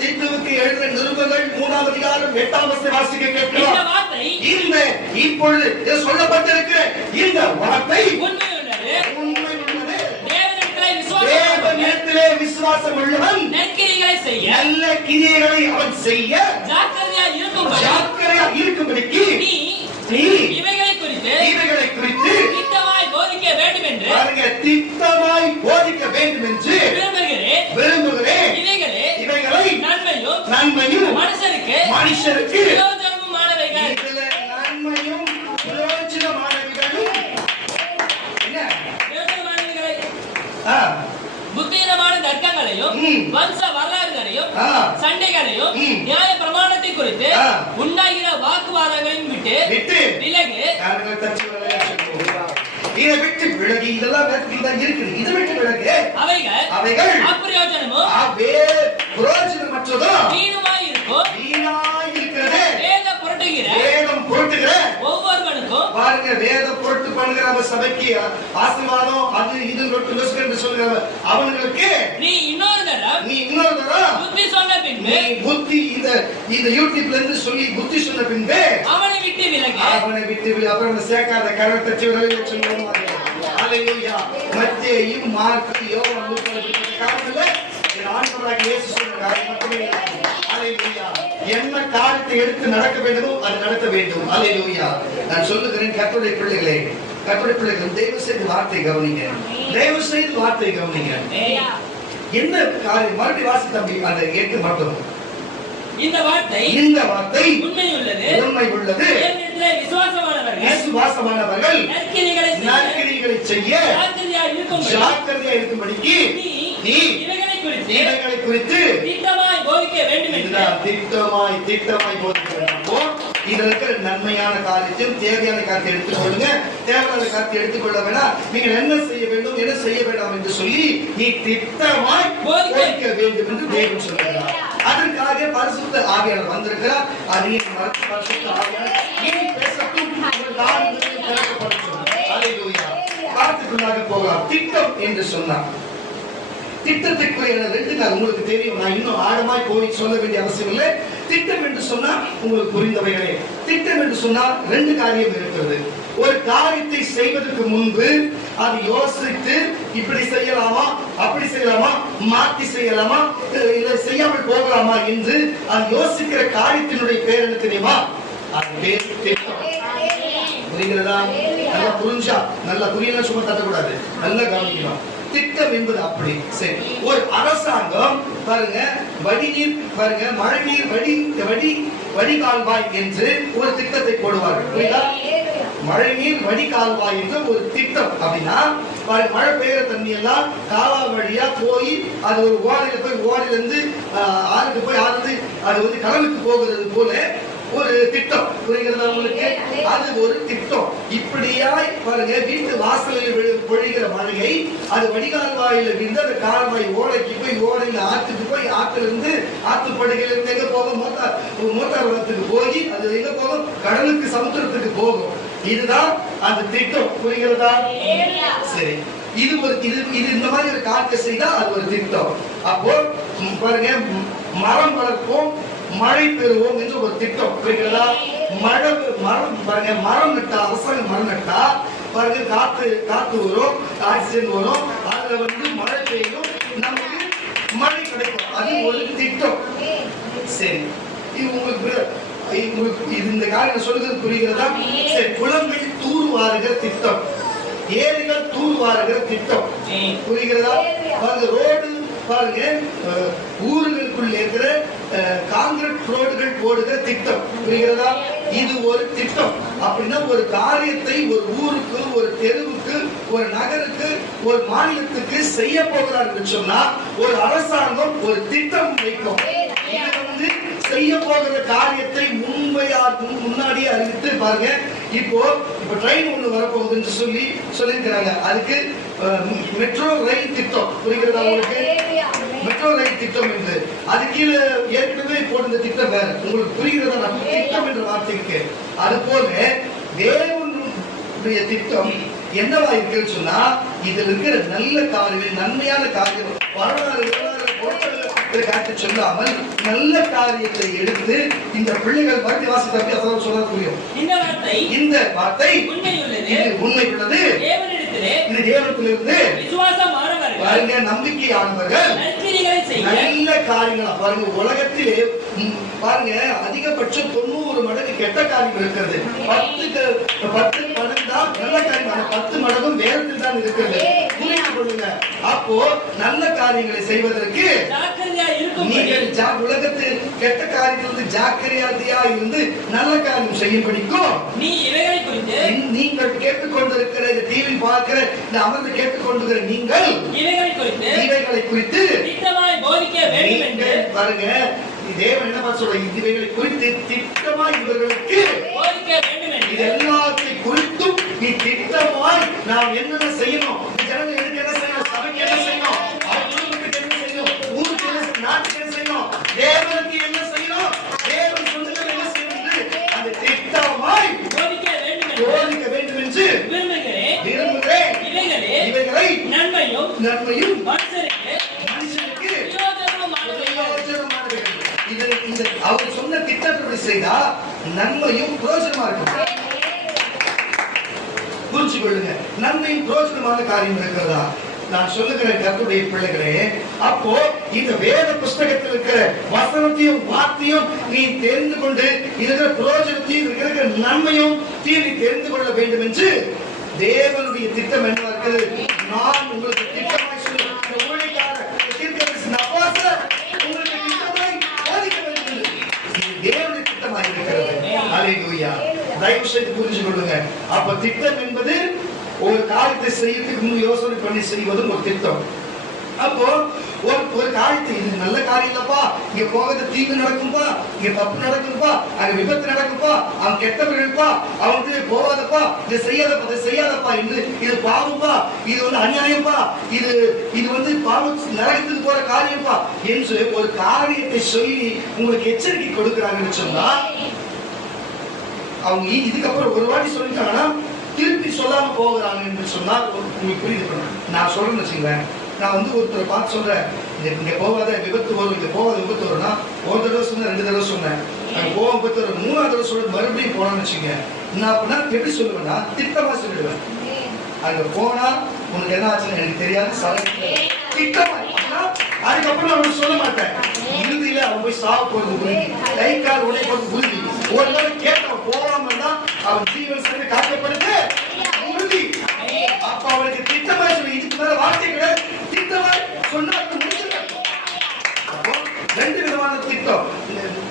தீத்துவுக்கு எழுதின நிருபங்கள் 3ஆம் அதிகாரம் 8ஆம் வசனத்தை வாசிக்க கேட்கலாம். இந்த வார்த்தை இப்பொழுது சொல்லப்பட்டிருக்கிற இந்த வார்த்தை உண்மையுள்ளது. தேவனிடத்திலே விசுவாசம் உள்ளவன் நற்கிரியைகளை செய்ய, நல்ல கிரியைகளை அவன் செய்ய ஜாக்கிரதையாக இருக்கும்படிக்கு நீ இவைகளை குறித்து திட்டமாய் போதிக்க வேண்டும் என்று திட்டமாய் போதிக்க வேண்டும் என்று விரும்புகிறேன். இவைகளை நன்மையும் மனுஷருக்கு பிரயோஜனமானவைகள். நன்மையும் பிரயோஜனமானவைகளும் புத்தீனமான தர்க்கங்களையும் வம்ச வரலாறுகளையும் சண்டைகளையும் நியாய பிரமாணத்தை குறித்து உண்டாகிற வாக்குவாதங்களையும் விட்டு விலகு. இதை விட்டு விலகி, இதெல்லாம் இருக்குது, இதை விட்டு விலகு. அவைகள் அப்பிரயோஜனமும் பிரயோஜனமற்றதும் வீணுமாயிருக்கும் இருக்கிறது. வேதம் புரட்டுகிற ஒவ்வொருவனுக்கும் பாருங்க, வேதம் புரட்டு பண்ணுகிற அவன் சபைக்கு ஆசீர்வாதம் அது இது என்று சொல்லுகிற அவங்களுக்கு நீ இன்னொரு தடவை புத்தி சொன்ன பின்பு, புத்தி இந்த யூடியூப்ல இருந்து சொல்லி புத்தி சொன்ன பின்பு அவனை விட்டு விலகு. அப்புறம் சேர்க்காத கரத்தை சொல்லுவாங்க. ஹல்லேலூயா. மத்தேயும் மார்க்கு யோவான் லூக்கா ஆண்டவராகிய இயேசு சொன்ன காரியம் மட்டுமே. ஹல்லேலூயா. என்ன காரியத்தை எடுத்து நடக்க வேண்டுமோ அது நடத்த வேண்டும். ஹல்லேலூயா. நான் சொல்லுகிறேன், கர்த்தருடைய பிள்ளைகளே, தயவு செய்து வார்த்தை கவனிங்க. என்ன காரியம் மறுபடி வாசி தம்பி, அதை கேட்க மாட்டோம். இந்த வார்த்தை உண்மையுள்ளது. விசுவாசமானவர்கள் நற்கிரியைகளை செய்ய ஜாக்கிரதையாக இருக்கும்படிக்கு நீ இவைகளை குறித்து திட்டமாய் போதிக்க வேண்டும் என்று. திட்டமாய் போதிக்க வேண்டும். இதுல இருக்கிற நன்மையான காரியத்தையும் தேவையான காரியத்தை எடுத்துக்கொள்ளுங்க. தேவையான காரியத்தை எடுத்துக்கொள்ள வேணாம். நீங்கள் என்ன செய்ய வேண்டும், என்ன செய்ய வேண்டாம் என்று சொல்லி நீ திட்டமாய் போதிக்க வேண்டும் என்று தேவன் சொல்கிறார். அதற்காக பரிசுத்த ஆவியானவர் வந்திருக்கிறார். அதையும் மறந்து பரிசுத்த ஆவியானவர் இனி பேசட்டும். வார்த்தைக்குள்ளாக போகலாம். திட்டம் என்று சொன்னார். திட்டத்திற்குரிய 2 காரணம் உங்களுக்கு தெரியும். நான் இன்னும் ஆழமாய் போய் சொல்ல வேண்டிய அவசியம் இல்லை. திட்டம் என்று சொன்னா உங்களுக்கு புரிந்தவைகளே. திட்டம் என்று சொன்னால் 2 காரியம் இருக்கிறது. ஒரு காரியத்தை செய்வதற்கு முன்பு அது யோசித்து இப்படி செய்யலாமா, அப்படி செய்யலாமா, மாற்றி செய்யலாமா, இதை செய்யாமல் போகலாமா என்று அது யோசிக்கிற காரியத்தினுடைய பேர் என்ன தெரியுமா? அது பேர் திட்டம். புரிகிறதா? நல்லா புரிஞ்சா, நல்லா புரியல சும்மா தட்டக்கூடாது, நல்லா கவனிக்கணும். திட்டம் என்பது அப்படி. சரி, ஒரு அரசாங்கம் பாருங்க, வடிநீர் பாருங்க, மழைநீர் வடிகால்வாய் என்று ஒரு திட்டத்தை போடுவார்கள். புரியுதா? மழைநீர் வடிகால்வாய் என்று ஒரு திட்டம். அப்படின்னா மழை பெய்யுற தண்ணி எல்லாம் காவா வழியா போய் அது ஒரு ஓடையில போய், ஓடையில இருந்து ஆறுக்கு போய், ஆறு அது வந்து கடலுக்கு போகிறது போல ஒரு திட்டம். புரிகிறதா உங்களுக்கு? அது ஒரு திட்டம். இப்படியாய் பாருங்க, வீட்டு வாசலில் பொழிகிற மழையை அது வடிகால் வாயில விழுந்து அந்த கால்வாய் ஓடைக்கு போய், ஓடையில ஆத்துக்கு போய், ஆத்துல இருந்து ஆத்துப்படுகையில இருந்து எங்க போகும்? மோட்டார் வளத்துக்கு போய் அது எங்க போகும்? கடலுக்கு, சமுத்திரத்துக்கு போகும். இதுதான் அந்த திட்டம். புரிகிறதா? சரி, இது இந்த மாதிரி ஒரு காரியத்தை செய்தா அது ஒரு திட்டம். அப்போ பாருங்க, மரம் வளர்ப்போம், மழை பெறுவோம் என்று ஒரு திட்டம். புரிகிறதா? மரம் பாருங்க, மரம் நட்டா, அரசாங்கம் மரம் நட்டா பாருங்க, காத்து வரும், ஆக்சிஜன் வரும், அதுல வந்து மழை பெய்யும், நமக்கு மழை கிடைக்கும். அது ஒரு திட்டம். சரி, இது உங்களுக்கு இந்த காரியம் சொல்லுகிறது புரிகிறதா? சரி, குளங்கள் தூர்வாருகிற திட்டம், ஏரிகள் தூர்வாருகிற திட்டம். புரிகிறதா? பாருங்க, ரோடு பாருங்க, ஊர்களுக்குள்ள இருக்கிற கான்கிரீட் ரோடுகள் போடுகிற திட்டம். புரிகிறதா? இது ஒரு திட்டம். அப்படின்னா ஒரு காரியத்தை ஒரு ஊருக்கு, ஒரு தெருவுக்கு, ஒரு நகருக்கு, ஒரு மாநிலத்துக்கு செய்ய போகிறார்கள் சொன்னா ஒரு அரசாங்கம் ஒரு திட்டம் வைக்கும். இது வந்து செய்ய போகிற காரியத்தை முன்னாடியே அறிவித்து பாருங்க. இப்போ ட்ரெயின் ஒண்ணு வரப்போகுதுன்னு சொல்லியிருக்கிறாங்க. அதுக்கு மெட்ரோ ரயில் திட்டம். புரிகிறதா உங்களுக்கு? மெட்ரோ ரயில் திட்டம் என்று அது கீழே ஏற்கனவே போடுற திட்டம் வேற. உங்களுக்கு புரிகிறதா? திட்டம் என்ற வார்த்தைக்கு அது போல தேவனுடைய திட்டம் என்னவா இருக்குன்னு சொன்னா, இதுல இருக்கிற நல்ல காரியம், நன்மையான காரியம், வரலாறு காட்டு சொல்லாமல் நல்ல காரியத்தை எடுத்து இந்த பிள்ளைகள் மறுபடி வாசி தப்பி அதான் சொல்ல புரியும். இந்த வார்த்தை உண்மை உள்ளது. இது தேவனிடத்திலிருந்து பாருங்க, நம்பிக்கையானவர்கள் நல்ல காரியங்களா பாருங்க. உலகத்திலே பாருங்க அதிகபட்சம் 90 மடங்கு கெட்ட காரியம் இருக்கிறது. 10 மடங்கு தான் நல்ல காரியம். 10 மடங்கும் வேதத்தில் தான் இருக்கிறது. புரிந்து கொள்ளுங்க. அப்போ நல்ல காரியங்களை செய்வதற்கு நீங்கள் உலகத்து கெட்ட காரியத்திலிருந்து ஜாக்கிரதையா இருந்து நல்ல காரியம் செய்யும்படிக்கும் நீங்கள் கேட்டுக்கொண்டிருக்கிற டிவி பார்க்கிற இந்த அமர்ந்து கேட்டுக்கொண்டிருக்கிற நீங்கள் இவைகளை குறித்து பாருங்க, தேவன் என்ன சொல்ற, இவைகளை குறித்து திட்டமாய் இவர்களுக்கு இது எல்லாத்தையும் குறித்தும் நீ திட்டமாய் நாம் என்னென்ன செய்யணும், ஜனங்களுக்கு என்ன செய்யணும், சபைக்கு என்ன செய்யணும், குடும்பத்துக்கு என்ன செய்யணும், ஊருக்கு என்ன செய்யணும், நாட்டுக்கு என்ன செய்யணும், தேவனுக்கு என்ன செய்யணும், தேவன் சொந்தங்கள் என்ன செய்யணும், அந்த திட்டமாய் போதிக்க வேண்டும் என்று விரும்புகிறேன். இவைகளை நன்மையும் மனுஷனுக்கு அவர் சொன்ன திட்டத்தை செய்தா நன்மையும் பிரயோஜனமா இருக்கும். புரிஞ்சு கொள்ளுங்க, நன்மையும் பிரயோஜனமான காரியம் இருக்கிறதா நான் சொல்லுகிறேன் கர்த்தருடைய பிள்ளைகளே. அப்போ இந்த வேத புஸ்தகத்தில் இருக்கிற வசனத்தையும் வார்த்தையும் நீ தெரிந்து கொண்டு இருக்கிற பிரயோஜனத்தையும் இருக்கிற நன்மையும் நீ தெரிந்து கொள்ள வேண்டும் என்று தேவனுடைய திட்டம் என்ன இருக்குது. நான் உங்களுக்கு திட்டமாய் சொல்லுகிறேன், உங்களுக்கு திட்டமாய் போதிக்க வேண்டும். தேவனுடைய திட்டமாய் இருக்கிறது. அல்லேலூயா. தயவு செய்து புரிஞ்சு கொள்ளுங்க. அப்ப திட்டம் என்பது ஒரு காரியத்தை செய்யறதுக்கு முன் யோசனை பண்ணி செய்வதும் ஒரு திட்டம். அப்போ ஒரு காரியத்தை, இது நல்ல காரியம் இல்லப்பா, இங்க போகிறது தீங்கு நடக்கும்பா, இங்க தப்பு நடக்கும்பா, அங்க விபத்து நடக்கும்பா, அவன் கெட்டவர்கள்ப்பா, அவனுக்கு போகாதப்பா, இதை செய்யாதப்பா, இதை செய்யாதப்பா, இது பாவம்பா, இது அநியாயம்பா, இது பாவம் நரகத்துக்கு போற காரியம்பா என்று ஒரு காரியத்தை சொல்லி உங்களுக்கு எச்சரிக்கை கொடுக்கிறாங்கன்னு சொன்னா, அவங்க இதுக்கப்புறம் ஒரு வாட்டி சொல்லிட்டாங்கன்னா திருப்பி சொல்லாம போகிறாங்க என்று சொன்னால் உங்களுக்கு புரியுது. நான் சொல்றேன்னு வச்சுங்களேன், நான் ஒருத்தரை பார்த்து சொல்றேன், இங்க போகாத விபத்து வரும், இங்க போகாத விபத்து வரும்னா ஒரு தடவை சொன்னேன், 2 தடவை சொன்னேன், அங்க போக விபத்து வரும், 3ஆவது தடவை சொல்ல மறுபடியும் போனான்னு வச்சுங்க. நான் அப்படின்னா எப்படி சொல்லுவேன்னா திட்டமா சொல்லிடுவேன். அங்க போனா உனக்கு என்ன ஆச்சுன்னு எனக்கு தெரியாது, திட்டமா. அதுக்கப்புறம் நான் சொல்ல மாட்டேன். இறுதியில அவன் போய் சாவ போறது உறுதி, கை கால் உடை போறது உறுதி. ஒரு நாள் கேட்டவன் போகாம தான் அவன் ஜீவன் சேர்ந்து காக்கப்படுது உறுதி. அப்ப அவனுக்கு திட்டமா சொல்லி இதுக்கு மேல வார்த்தை கிடையாது, திட்டமா சொன்னா அப்போ 2 விதமான திட்டம்.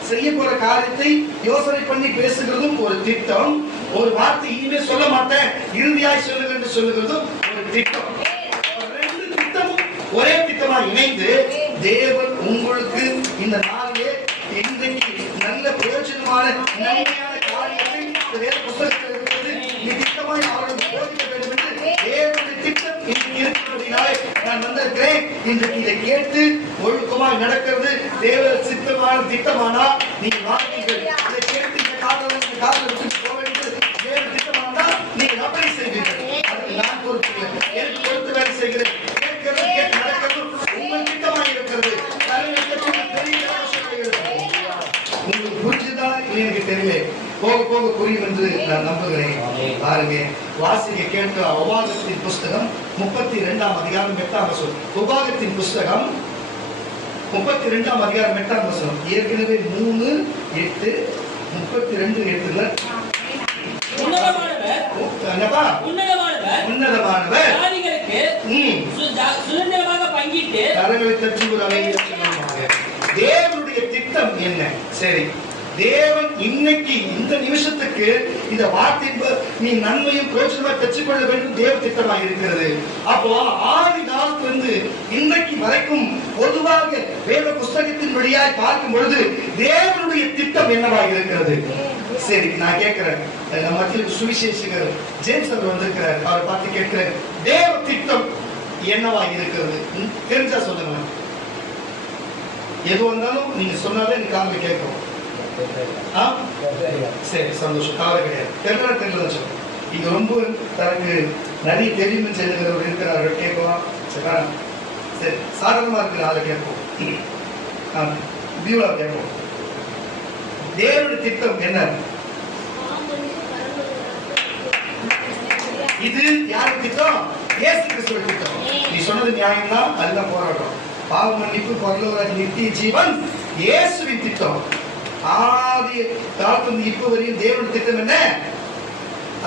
செய்ய போற காரியத்தை யோசனை பண்ணி பேசுகிறதும் ஒரு திட்டம், ஒரு வார்த்தை இனிமே சொல்ல மாட்டேன் இறுதியாய் சொல்லுங்க என்று சொல்லுகிறதும் ஒரு திட்டம். 2 திட்டமும் ஒரே திட்டமா இணைந்து தேவன் உங்களுக்கு இந்த நாளிலே இன்றைக்கு நல்ல பிரயோஜனமான நன்மையான காரியத்தை வேத புத்தகத்தில் இருக்கிறது திட்டமாய் அவர்களுக்கு போதிக்க வேண்டும் என்று தேவனுடைய திட்டம் இன்றைக்கு இருக்கிறதுனாலே நான் வந்திருக்கிறேன். இன்றைக்கு இதை கேட்டு ஒழுக்கமாய் நடக்கிறது தேவ சித்தமான திட்டமானா நீங்க வாங்குங்கள். இதை கேட்டு இந்த காதல் விட்டு போக வேண்டியது தேவ திட்டமானா நீங்க அப்படி செய்வீர்கள். அதுக்கு நான் பொறுப்பு எனக்கு பொறுத்து வேலை செய்கிறேன். கேட்கிறது கேட்டு நடக்கிறது உங்கள் திட்டமாக இருக்கிறது. உங்களுக்கு புரிஞ்சுதான் எனக்கு தெரியல, போக போக புரியும் என்று நான் நம்புகிறேன். பாருங்க, வாசிக்க கேட்ட உபாகத்தின் புஸ்தகம் 32ஆம் அதிகாரம் 8ஆம் வசனம். உபாகத்தின் புஸ்தகம் 32ஆம் அதிகாரம் 8ஆம் வசனம். ஏற்கனவே 3:8 32:8 உன்னதமானவர் சுதந்திரமாக பங்கிட்டு கரங்களை தட்டி ஒரு அமைதியாக. தேவனுடைய திட்டம் என்ன? சரி, தேவன் இன்னைக்கு இந்த நிமிஷத்துக்கு இந்த வார்த்தை நீ நன்மையும் பிரயோஜனமாக பெற்றுக்கொள்ள வேண்டும் தேவ திட்டமாக இருக்கிறது. அப்போ ஆதி காலத்திலிருந்து இன்னைக்கு வரைக்கும் பொதுவாக வேத புஸ்தகத்தின் வழியாய் பார்க்கும் பொழுது தேவனுடைய திட்டம் என்னவாக இருக்கிறது? சரி, நான் கேட்கிறேன், நம்ம மத்தியில் சுவிசேஷகர் ஜேம்ஸ் அவர் வந்திருக்கிறார், அவரை பார்த்து கேட்கிறேன், தேவ திட்டம் என்னவாக இருக்கிறது தெரிஞ்சா சொல்லுங்க. எது வந்தாலும் நீங்க சொன்னாலே நீ காதுல கேட்கும். சரி, சந்தோஷம், கவலை கிடையாது. தெரியல சொல்லுங்க. இங்க ரொம்ப தனக்கு நிறைய தெரியும் இருக்கிறார்கள், கேட்கலாம். சரி, சாதாரணமா இருக்கிற ஆளை கேட்போம். பியூலா கேட்போம். தேவனுடைய திட்டம் என்ன? இது யாருக்கு திட்டம்? இயேசு கிறிஸ்துவின் திட்டம். நீ சொன்னது நியாயம் தான், அதுதான் போராட்டம். பாவ மன்னிப்பு, பரலோக நித்திய ஜீவன் இயேசுவின் திட்டம். ஆதி காலத்துல இப்ப வரையும் தேவனுடைய திட்டம் என்ன?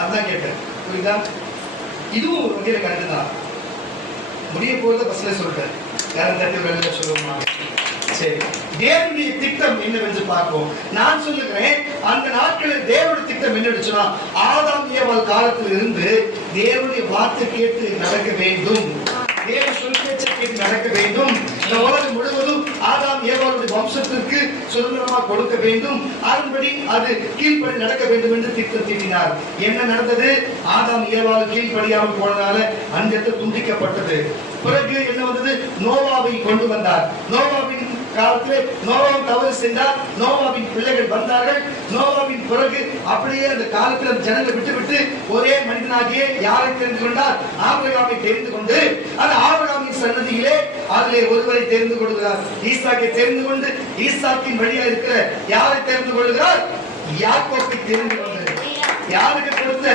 அதுதான் கேட்டேன். புரியுதா? இதுவும் ஒரு வகையில கண்டுதான். முடிய போறத பஸ்ல சொல்லிட்டேன். யாரும் தட்டி வெளியில சொல்லுவோமா? சரி, தேவனுடைய திட்டம் என்னவென்று பார்ப்போம். நான் சொல்லுகிறேன், அந்த நாட்களில் தேவனுடைய திட்டம் என்னன்னு ஆதாம் ஏவாள் காலத்தில் இருந்து தேவனுடைய வார்த்தை கேட்டு நடக்க வேண்டும், தேவ சொல்பேச்சை கேட்டு நடக்க வேண்டும். இந்த உலகம் முழுவதும் ஆதாம் ஏவாளுடைய வம்சத்திற்கு சுதந்திரமாக கொடுக்க வேண்டும், அதன்படி அது கீழ்ப்படி நடக்க வேண்டும் என்று திட்டம் தீட்டினார். என்ன நடந்தது? ஆதாம் ஏவாள் கீழ்ப்படியாமல் போனதால அந்த இடத்தில் துண்டிக்கப்பட்டது. பிறகு என்ன வந்தது? நோவாவை கொண்டு வந்தார். நோவாவின் காலத்திலே நோவாவும் தவறு செய்தார். நோவாவின் பிள்ளைகள் வந்தார்கள். நோவாவின் பிறகு அப்படியே அந்த காலத்தில் அந்த ஜனங்களை விட்டு ஒரே மனிதனாகிய யாரை தெரிந்து கொண்டார்? ஆபிரகாமை தெரிந்து கொண்டு அந்த ஆபிரகாமின் சன்னதியிலே அதிலே ஒருவரை தெரிந்து கொள்கிறார். ஈசாக்கை தெரிந்து கொண்டு ஈசாக்கின் வழியா இருக்கிற யாரை தெரிந்து கொள்கிறார்? யாக்கோபை தெரிந்து கொண்டு. யாருக்கு கொடுத்த?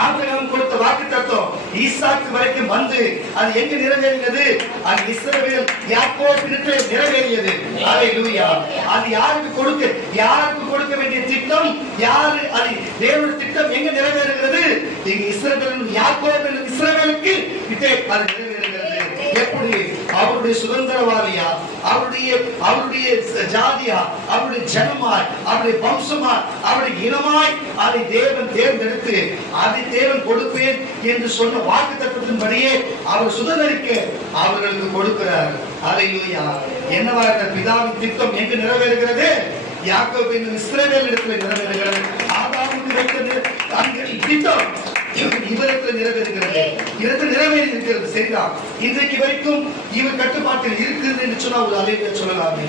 ஆபிரகாம் கொடுத்த வாக்குத்தத்தம் ஈசாக்கு வரைக்கும் வந்து அது எங்க நிறைவேறியது? அது இஸ்ரவேல் யாக்கோபிடத்தில் நிறைவேறியது. அல்லேலூயா. அது யாருக்கு கொடுக்க வேண்டிய திட்டம்? யாரு? அது தேவனுடைய திட்டம் எங்க நிறைவேறுகிறது? இங்க இஸ்ரவேல் யாக்கோபு இஸ்ரவேலுக்கு கிட்டே அது நிறைவேறுகிறது. எப்படி? அவருடைய சுதந்திரவாதியா, அவருடைய ஜாதியா, அவருடைய ஜனமாய், அவருடைய வம்சமாய், அவருடைய இனமாய் அதை தேவன் தேர்ந்தெடுத்து அதை தேவன் கொடுப்பேன் என்று சொன்ன வாக்குத்தத்தத்தின்படியே அவர் சுதந்திரிக்க அவர்களுக்கு கொடுக்கிறார். அல்லேலூயா. என்னவா இருக்கிற பிதாவின் திட்டம் எங்கு நிறைவேறுகிறது? யாக்கோபு என்னும் இஸ்ரவேல் இடத்தில் நிறைவேறுகிறது. ஆதாமுக்கு வைத்தது அங்கே திட்டம் இவரத்தில் நிறைவேறுகிறது. இடத்தில் நிறைவேறி இருக்கிறது. சரிதான். இன்றைக்கு வரைக்கும் இவர் கட்டுப்பாட்டில் இருக்குது என்று சொன்னா ஒரு அலையில சொல்லலாமே,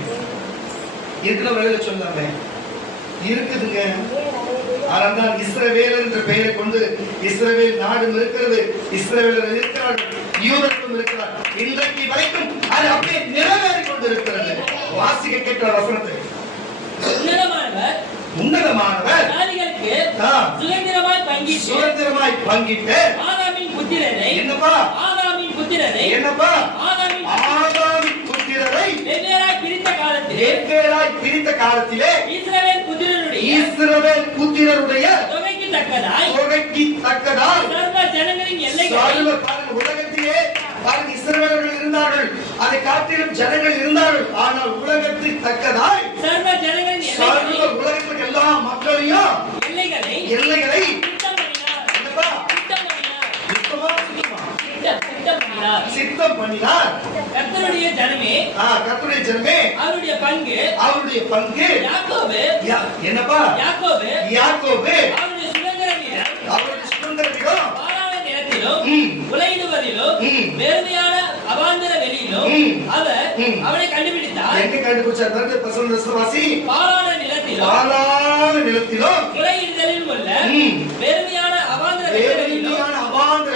இருக்கிற வகையில சொல்லலாமே, இருக்குதுங்க. ஆனால் இஸ்ரவேல் என்ற பெயரை கொண்டு இஸ்ரவேல் நாடும் இருக்கிறது, இஸ்ரவேலர் இருக்கிறார்கள், யூதர்களும் இருக்கிறார்கள். இன்றைக்கு வரைக்கும் அது அப்படியே நிறைவேறி கொண்டிருக்கிறது. வாசிக்க கேட்கிற வசனத்தை உன்னதமானவர் சுதந்திரமாய் பங்கிட்டு ஆதாமின் புத்திரரை என்னப்பா? ஆதாமின் புத்திரரை வெவ்வேறாய் பிரித்த காலத்திலே இஸ்ரவேல் புத்திரருடைய தொகைக்கு தக்கதாய் சர்வ ஜனங்களின் எல்லைகளை உலகத்திலே இஸ்ரவேலர்கள் இருந்தார்கள், அதை காட்டிலும் ஜனங்கள் இருந்தார்கள். ஆனால் உலகத்துக்கு தக்கதாய் சர்வ உலகத்துக்கு எல்லா மக்களையும் எல்லைகளை சித்தம் பண்ணினார். கர்த்தருடைய ஜனமே அவருடைய பங்கு என்னப்பா? யாக்கோபு அவருடைய சுதந்திரம் உலகிலும் வெறுமையான அவாந்தர வெளியிலும் அவர் அவனை கண்டுபிடித்தார். எங்க கண்டுபிடிச்சார்? பசந்தவாசி பாலான நிலத்திலும் உலகிலும் உள்ள வெறுமையான அவாந்தர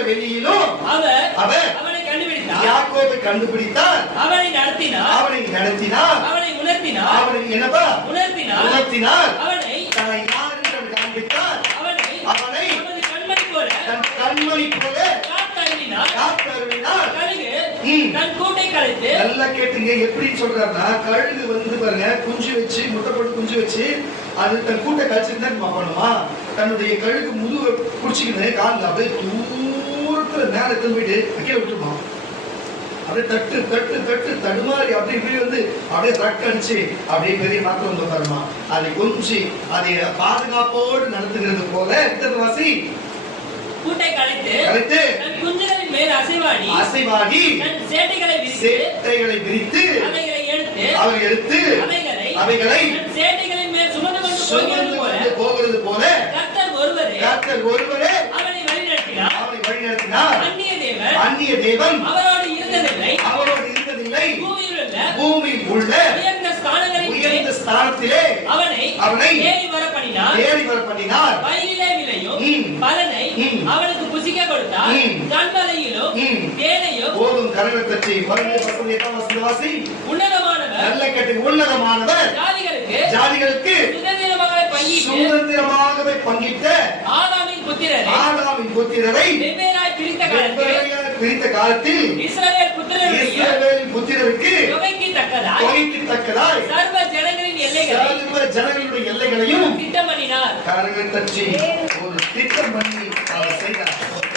வெளியிலும் அவர் அவனை கண்டுபிடித்தார். யாக்கோபை கண்டுபிடித்தார். அவனை நடத்தினார். அவனை உணர்த்தினார். அவனை என்னப்பா? உணர்த்தினார். அவனை யார் என்று காண்பித்தார். அவனை கண்மணி போல நல்லா கேட்டுங்க. எப்படி சொல்றாருன்னா, கழுகு வந்து பாருங்க குஞ்சு வச்சு முட்டை போட்டு குஞ்சு வச்சு அது தன் கூட்டை கழிச்சுட்டு தான் பண்ணுமா? தன்னுடைய கழுகு முதுக குடிச்சுக்கிட்டு காலில் அப்படியே தூரத்துல மேல எடுத்து போயிட்டு கீழே விட்டுருமா? அப்படியே தட்டு தடுமாறி அப்படி இப்படி வந்து அப்படியே ரக்க அடிச்சு அப்படியே பெரிய மாற்றம் வந்து பாருமா. அதை கொஞ்சம் அதை பாதுகாப்போடு நடத்துகிறது போல வாசி கூட்டை கலைத்து குஞ்சுகளின் மேல் அசைவாடி சேட்டைகளை விரித்து அவைகளை எடுத்து அவைகளை சேட்டைகளின் மேல் சுமந்து கொண்டு போகிறது போல கர்த்தர் ஒருவரே அவனை வழிநடத்தினார். அந்நிய தேவன் அவரோடு இருந்ததில்லை. பூமியில் உள்ள உயர்ந்த ஸ்தானத்திலே அவனை ஏறி வர பண்ணினார். வயலிலே விளையும் பலனை அவனுக்கு புசிக்க கொடுத்தார். கண்மலையிலும் தேனையும் கரங்களை தட்டி 18ஆம் வசனவாசி. உன்னதமானவர் நல்ல கேட்டு, உன்னதமானவர் ஜாதிகளுக்கு சுதந்திரமாகவே பங்கிட்ட ஆதாமின் புத்திரரை வெவ்வேறாய் பிரித்த காலத்தில் இஸ்ரவேல் புத்திரருக்கு தொகைக்கு தக்கதாய் சர்வ ஜனங்களுடைய எல்லைகளையும் திட்டம் பண்ணினார். கரங்களை தட்டி ஒரு திட்டம் பண்ணி அவர் செய்தார்.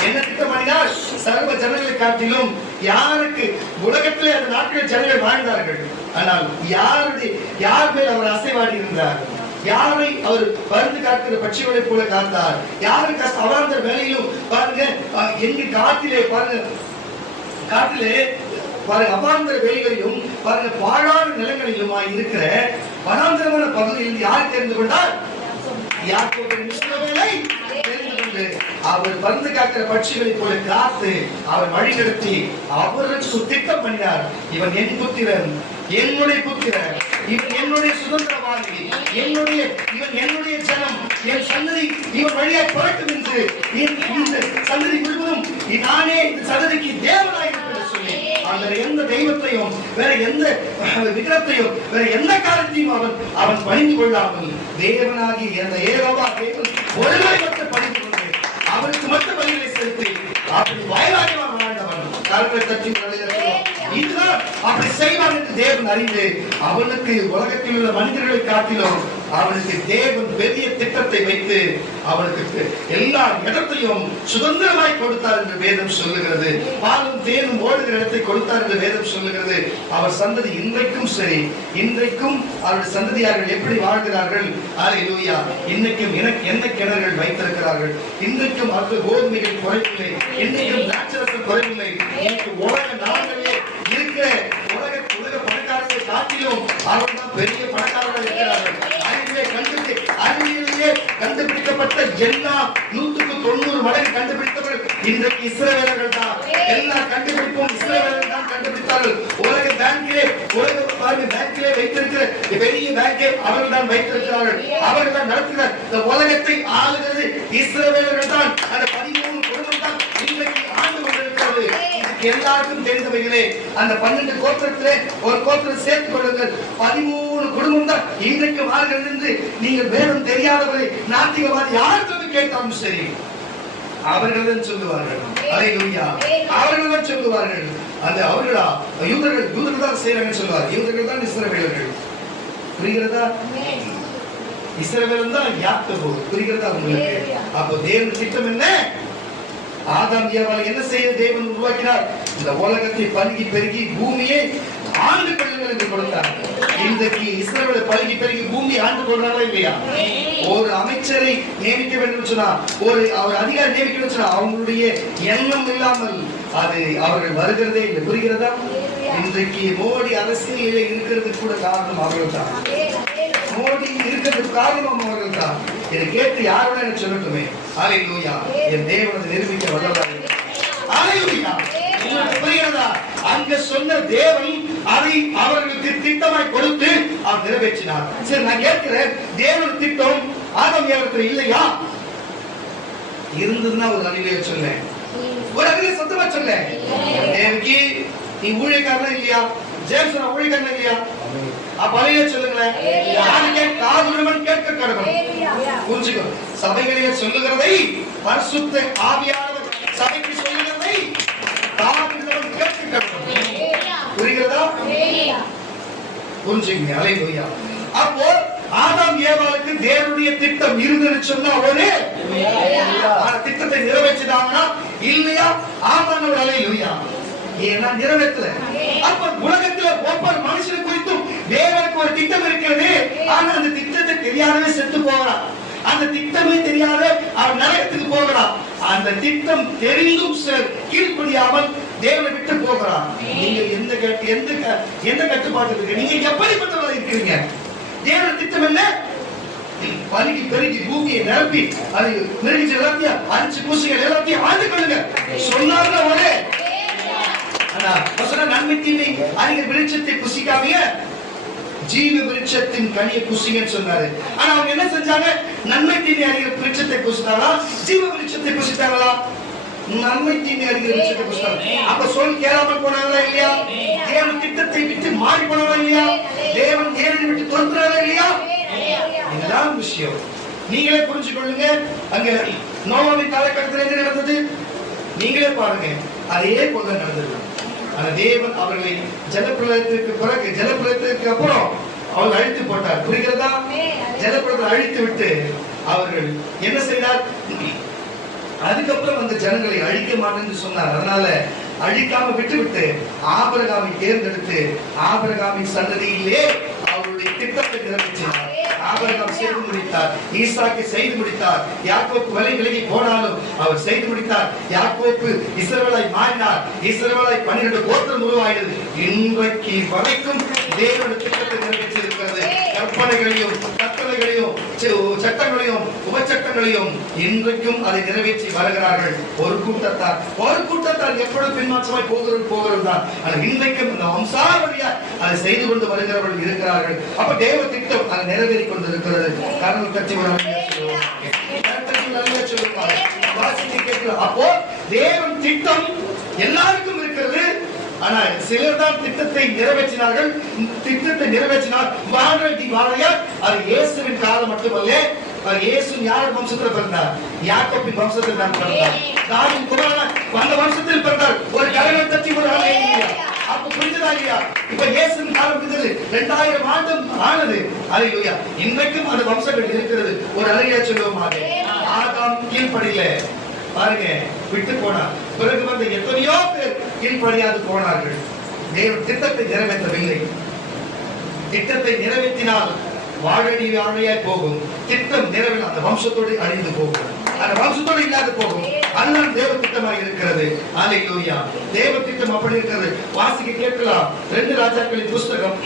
என்ன திட்டம் பண்ணினார்? சர்வ ஜனங்களை காட்டிலும் யாருக்கு உலகத்திலே அந்த நாட்களில் ஜனங்கள் வாழ்ந்தார்கள், ஆனால் யார் மேல் அவர் அசைவாடி இருந்தார், யாரை அவர் பருந்து காக்கிற பட்சிகளை போல காத்தார், யாருக்கு அவராந்த வேலையிலும் பாருங்க, எங்க காட்டிலே பாருங்க, காட்டிலே பாருங்க அபாந்திர வெளிகளிலும் பாருங்க பாழான நிலங்களிலுமா இருக்கிற வனாந்திரமான பகுதியில் யார் தெரிந்து கொண்டார்? யாக்கோபின் இஸ்ரவேலை தெரிந்து கொண்டு அவர் பருந்து காக்கிற பட்சிகளை போல காத்து அவர் வழிநடத்தி அவருக்கு திட்டம் பண்ணினார். இவன் என் புத்திரன், என்னுடைய புத்திரன், இவன் என்னுடைய சுதந்திரவாதி, இவன் என்னுடைய ஜனம், என் சந்ததி இவன் வழியாய் பிறக்கும் என்று இந்த சந்ததி முழுவதும் நானே இந்த சந்ததிக்கு தேவனாய் இருப்பேன் சொல்லி அந்த எந்த தெய்வத்தையும் வேற எந்த விக்கிரத்தையும் வேற எந்த காலத்தையும் அவன் பணிந்து கொள்ளாமல் தேவனாகி அந்த ஏகோவா தேவன் ஒருவரை மட்டும் பணிந்து கொண்டு அவருக்கு மட்டும் பலிகளை செலுத்தி அப்படி வயலாக வாழ்ந்தவன். கரங்களை தட்டி இதுதான் அப்படி செய்வான் என்று தேவன் அறிந்து அவனுக்கு உலகத்தில் உள்ள மனிதர்களை காட்டிலும் அவனுக்கு தேவன் பெரிய திட்டத்தை வைத்து அவனுக்கு எல்லா இடத்தையும் சுதந்திரமாய் கொடுத்தார் என்று வேதம் சொல்லுகிறது. பாலும் தேனும் ஓடுகிற இடத்தை கொடுத்தார் என்று வேதம் சொல்லுகிறது. அவர் சந்ததி இன்றைக்கும் சரி, இன்றைக்கும் அவருடைய சந்ததியார்கள் எப்படி வாழ்கிறார்கள்? அல்லேலூயா. இன்னைக்கும் என்ன கிணறுகள் வைத்திருக்கிறார்கள், இன்றைக்கும் அவர்கள் கோதுமைகள் குறைவில்லை, இன்றைக்கும் நேச்சுரல் குறைவில்லை. இன்னைக்கு உலக நாடுகளிலே இருக்கிற உலக பணக்காரர்களை காட்டிலும் அவர்கள் தான் பெரிய பணக்காரர்கள் இருக்கிறார்கள். அறிவியலிலே கண்டுபிடிக்கப்பட்ட எல்லா 190 மடங்கு கண்டுபிடித்தவர்கள் இன்றைக்கு இஸ்ரவேலர்கள் தான். எல்லா கண்டுபிடிப்பும் இஸ்ரவேலர்கள் தான் கண்டுபிடித்தார்கள். உலக பேங்கிலே வைத்திருக்கிற பெரிய பேங்கை அவர்கள் தான் வைத்திருக்கிறார்கள். அவர்கள் தான் நடத்துகிறார். இந்த உலகத்தை ஆளுகிறது இஸ்ரவேலர்கள் தான். அந்த 13 குடும்பம் தான் இன்றைக்கு ஆண்டு கொண்டிருக்கிறது. எல்லாருக்கும் தெரிந்தவைகளே, அந்த 12 கோத்திரத்திலே ஒரு கோத்திரம் சேர்த்துக் கொள்ளுங்கள். 13 குடும்பம் தான் இன்றைக்கு வாழ்கிறது என்று நீங்கள் வேறும் தெரியாதவரை நாத்திகவாதி யாருக்கு கேட்டாலும் சரி அவர்கள் தான் சொல்லுவார்கள். அல்லேலூயா. அவர்கள் தான் சொல்லுவார்கள். அந்த அவர்களா யூதர்கள் தான் செய்யறாங்கன்னு சொல்லுவார். யூதர்கள் தான் இஸ்ரவேலர்கள். புரிகிறதா? இஸ்ரவேலன் தான் யாக்கோபு. புரிகிறதா உங்களுக்கு? அப்போ தேவன் திட்டம் என்ன? ஆதாம் ஏவாளை என்ன செய்ய தேவன் உருவாக்கினார்? இந்த உலகத்தை பல்கி பெருகி பூமியை ஆண்டு கொள்ளுங்கள் என்று கொடுத்தார். இன்றைக்கு இஸ்ரவேலை பல்கி பெருகி பூமி ஆண்டு கொள்றாங்களா இல்லையா? ஒரு அமைச்சரை நியமிக்க வேண்டும் சொன்னா, அவர் அதிகாரி நியமிக்க வேண்டும் சொன்னா அவங்களுடைய எண்ணம் இல்லாமல் அது அவர்கள் வருகிறதே இல்லை. புரிகிறதா? இன்றைக்கு மோடி அரசியலில் இருக்கிறதுக்கு கூட காரணம் அவர்கள் தான். மோடி இருக்கிறதுக்கு காரணம் அவர்கள் தான். இதை கேட்டு யாரோட எனக்கு சொல்லட்டுமே. அல்லேலூயா. என் தேவனை நிரூபிக்க வல்லவராக இருக்கிறார். அல்லேலூயா. புரிகிறதா? அங்க சொன்ன தேவன் அதை அவர்களுக்கு திட்டமாய் கொடுத்து அவர் நிறைவேற்றினார். சரி, நான் கேட்கிறேன், தேவன் திட்டம் ஆதாம் ஏவத்தில் இல்லையா? இருந்ததுன்னா ஒரு அறிவியலை சொல்லேன், ஒரு அறிவியலை சத்தமா சொல்லேன். தேவகி நீ ஊழியக்காரனா இல்லையா? ஜேம்ஸ் ஊழியக்காரனா இல்லையா? அப்பலையே சொல்லுங்களேன். காதுடன் கேட்க கடவுள் புரிஞ்சுக்கோ. சபைகளிலே சொல்லுகிறதை பரிசுத்த ஆவியானவர் சபைக்கு சொல்லுகிறதை காதுடன் கேட்க கடவுள். புரிகிறதா? புரிஞ்சுங்க. அல்லேலூயா. அப்போ ஆதாம் ஏவாளுக்கு தேவனுடைய திட்டம் இருந்துன்னு சொன்னா ஒரு திட்டத்தை நிறைவேற்றினாங்கன்னா இல்லையா? ஆமாம். அல்லேலூயா. ஏன்னா நிறைவேற்றல. அப்ப உலகத்துல ஒவ்வொரு மனுஷனை குறித்தும் தேவனுக்கு ஒரு திட்டம் இருக்கிறது. ஆனா அந்த திட்டத்தை தெரியாதவே செத்து போகிறான். அந்த திட்டமே தெரியாத அவன் நரகத்துக்கு போகிறான். அந்த திட்டம் தெரிந்தும் கீழ்ப்படியாமல் தேவனை விட்டு போகிறான். நீங்க எந்த கட்டுப்பாட்டு இருக்கு? நீங்க எப்படிப்பட்டவராக இருக்கிறீங்க? தேவன் திட்டம் என்ன? பருகி பெருகி பூமியை நிரப்பி அது மிருகிச்சு எல்லாத்தையும் அரிச்சு பூசிகள் எல்லாத்தையும் ஆண்டு கொள்ளுங்க சொன்னாங்க. ஒரே நன்மை தீமை அறிகிற விருட்சத்தை புசிக்காமீங்க, ஜீவ விருட்சத்தின் கனியை புசிங்கன்னு சொன்னாரு. ஆனா அவங்க என்ன செஞ்சாங்க? நன்மை தீமை அறிகிற விருட்சத்தை புசித்தாங்களா? ஜீவ விருட்சத்தை புசித்தாங்களா? நன்மை தீமை அறிகிற விசுத்த புஸ்தகம். அப்ப சொல் கேளாமல் போனாங்களா இல்லையா? தேவன் திட்டத்தை விட்டு மாறி போனாங்களா இல்லையா? தேவன் தேவனை விட்டு தோன்றாரா இல்லையா? இதுதான் விஷயம். நீங்களே புரிஞ்சு கொள்ளுங்க. அங்க நோவாவின் காலகட்டத்தில் என்ன நடந்தது நீங்களே பாருங்க. அதே போல நடந்தது. ஆனா தேவன் அவர்களை ஜலப்பிரளயத்திற்கு பிறகு, ஜலப்பிரளயத்திற்கு அப்புறம் அவர் அழித்து போட்டார். புரிகிறதா? ஜலப்பிரளயத்தை அழித்து விட்டு அவர்கள் என்ன செய்தார்? அதுக்கப்புறம் அந்த ஜனங்களை அழிக்க மாட்டேன்னு சொன்னார். அதனால அழிக்காம விட்டு ஆபிரகாமை தேர்ந்தெடுத்து ஆபிரகாமின் சந்ததியிலே அவருடைய திட்டத்தை நிறைவேற்றினார். ஆபிரகாம் செய்து முடித்தார், ஈசாக்கை செய்து முடித்தார், யாக்கோப்பு விலகி போனாலும் அவர் செய்து முடித்தார். யாக்கோப்பு இஸ்ரவேலாய் மாறினார், இஸ்ரவேலாய் 12 கோத்திரம் உருவாயினது. இன்றைக்கு வரைக்கும் தேவனுடைய திட்டத்தை நிறைவேற்றியிருக்கிறது. கற்பனைகளையும் கட்டளைகளையும் சட்டங்களையும் உபச்சட்டங்களையும் இன்றைக்கும் அதை நிறைவேற்றி வருகிறார்கள். ஒரு கூட்டத்தார் எப்பொழுது பின்மாற்றமாய் போகிறது தான். ஆனால் இன்றைக்கும் இந்த வம்சாவளியா அதை செய்து கொண்டு வருகிறவர்கள் இருக்கிறார்கள். அப்ப தேவ திட்டம் அதை நிறைவேறி கொண்டிருக்கிறது. கர்ணம் கட்சி அப்போ தேவன் திட்டம் எல்லாருக்கும் இருக்கிறது. ஆனால் சிலர் தான் திட்டத்தை நிறைவேற்றினார்கள். திட்டத்தை நிறைவேற்றினார் வாழையார். அது இயேசுவின் காலம் மட்டுமல்ல. இயேசு யார் வம்சத்தில் பிறந்தார்? யாக்கோபின் வம்சத்தில் தான் பிறந்தார். தாவீதின் குமாரன் அந்த வம்சத்தில் பிறந்தார். ஒரு கரணம் தட்டி ஒரு ஆளே இல்லையா? அப்ப புரிஞ்சதா இல்லையா? இப்ப இயேசுவின் காலம் இருந்தது 2000 ஆண்டு ஆனது. அல்லேலூயா. இன்றைக்கும் அந்த வம்சங்கள் இருக்கிறது. ஒரு அழகியா சொல்லுவோமாக. ஆதாம் கீழ்ப்படியில பாருங்க விட்டு போனார். பிறகு வந்த எத்தனையோ பேர் கீழ்ப்படியாது போனார்கள். தேவன் திட்டத்தை நிறைவேற்றவில்லை. திட்டத்தை நிறைவேற்றினால் வாழையாய் போகும். திட்டம் நிறைவேற அந்த வம்சத்தோடு அழிந்து போகும். அந்த வம்சத்தோடு இல்லாது போகும். அதுதான் தேவ திட்டமாக இருக்கிறது. அல்லேலூயா. தேவ திட்டம் அப்படி இருக்கிறது. வாசிக்க கேட்கலாம். 2 ராஜாக்களின் புஸ்தகம்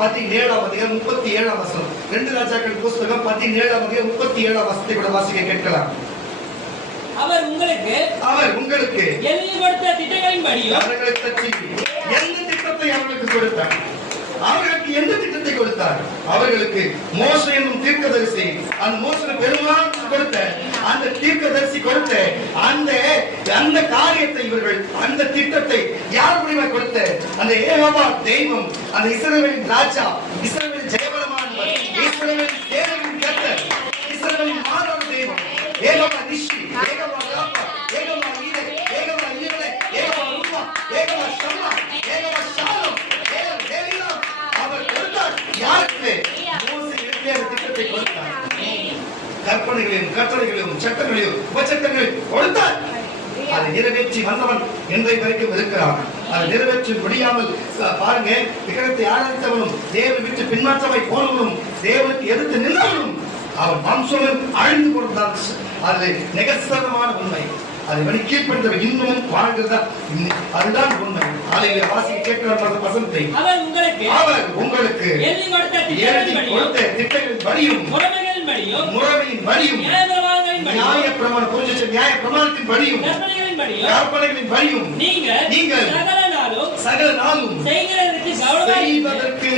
17ஆம் அதிகாரம் 37ஆம் வசனம். 2 ராஜாக்களின் புஸ்தகம் 17ஆம் அதிகாரம் 37ஆம் வசனத்தை கூட வாசிக்க கேட்கலாம். அவர் உங்களுக்கு எழுதி கொடுத்த திட்டங்களின்படியும் எந்த திட்டத்தை அவர்களுக்கு கொடுத்தார்? அவர்களுக்கு எந்த திட்டத்தை கொடுத்தார்? அவர்களுக்கு மோசே என்னும் தீர்க்கதரிசி, அந்த மோசே பெருமாள் கொடுத்த அந்த தீர்க்கதரிசி கொடுத்த அந்த காரியத்தை இவர்கள் அந்த திட்டத்தை யார் மூலமா கொடுத்த? அந்த யெகோவா தெய்வம், அந்த இஸ்ரவேலின் ராஜா, இஸ்ரவேலின் ஜெயபலமானவர், இஸ்ரவேலின் தேவனின் கர்த்தர், இஸ்ரவேலின் மாதாவின் தெய்வம், யெகோவா நிஷி, யெகோவா ராபா, யெகோவா ஈரே, யெகோவா ஈரே, யெகோவா ரூபா, யெகோவா ஷம்மா, யெகோவா ஷாலோம், அவர் கொடுத்தார். யாருக்கு? மோசே எழுதிய திட்டத்தை கொடுத்தார். கற்பனைகளையும் கட்டளைகளையும் சட்டங்களையும் உபச்சட்டங்களையும் கொடுத்தார். அதை நிறைவேற்றி வந்தவன் இன்றைக்கு வரைக்கும் இருக்கிறான். அதை நிறைவேற்றி முடியாமல் பாருங்க, விக்கிரகத்தை ஆராய்த்தவனும் தேவனை விட்டு பின்மாற்றமாய் போனவனும் தேவனுக்கு எதிர்த்து நின்றவனும் அவன் வம்சமும் அழிந்து கொண்டுதான். அது நிகழ்சனமான உண்மை. அதை வழி கீழ்ப்படுத்தவர் இன்னமும் வாழ்கிறதா? அதுதான் உண்மை. ஆலையில வாசிக்க கேட்கிற வசனத்தை அவர் உங்களுக்கு எழுதி கொடுத்த திட்டங்களின் வழியும் முறைமையின் வழியும் நியாய பிரமாணம் புரிஞ்சு நியாய பிரமாணத்தின் வழியும் கற்பனைகளின் வழியும் நீங்கள் சகல நாளும் செய்வதற்கு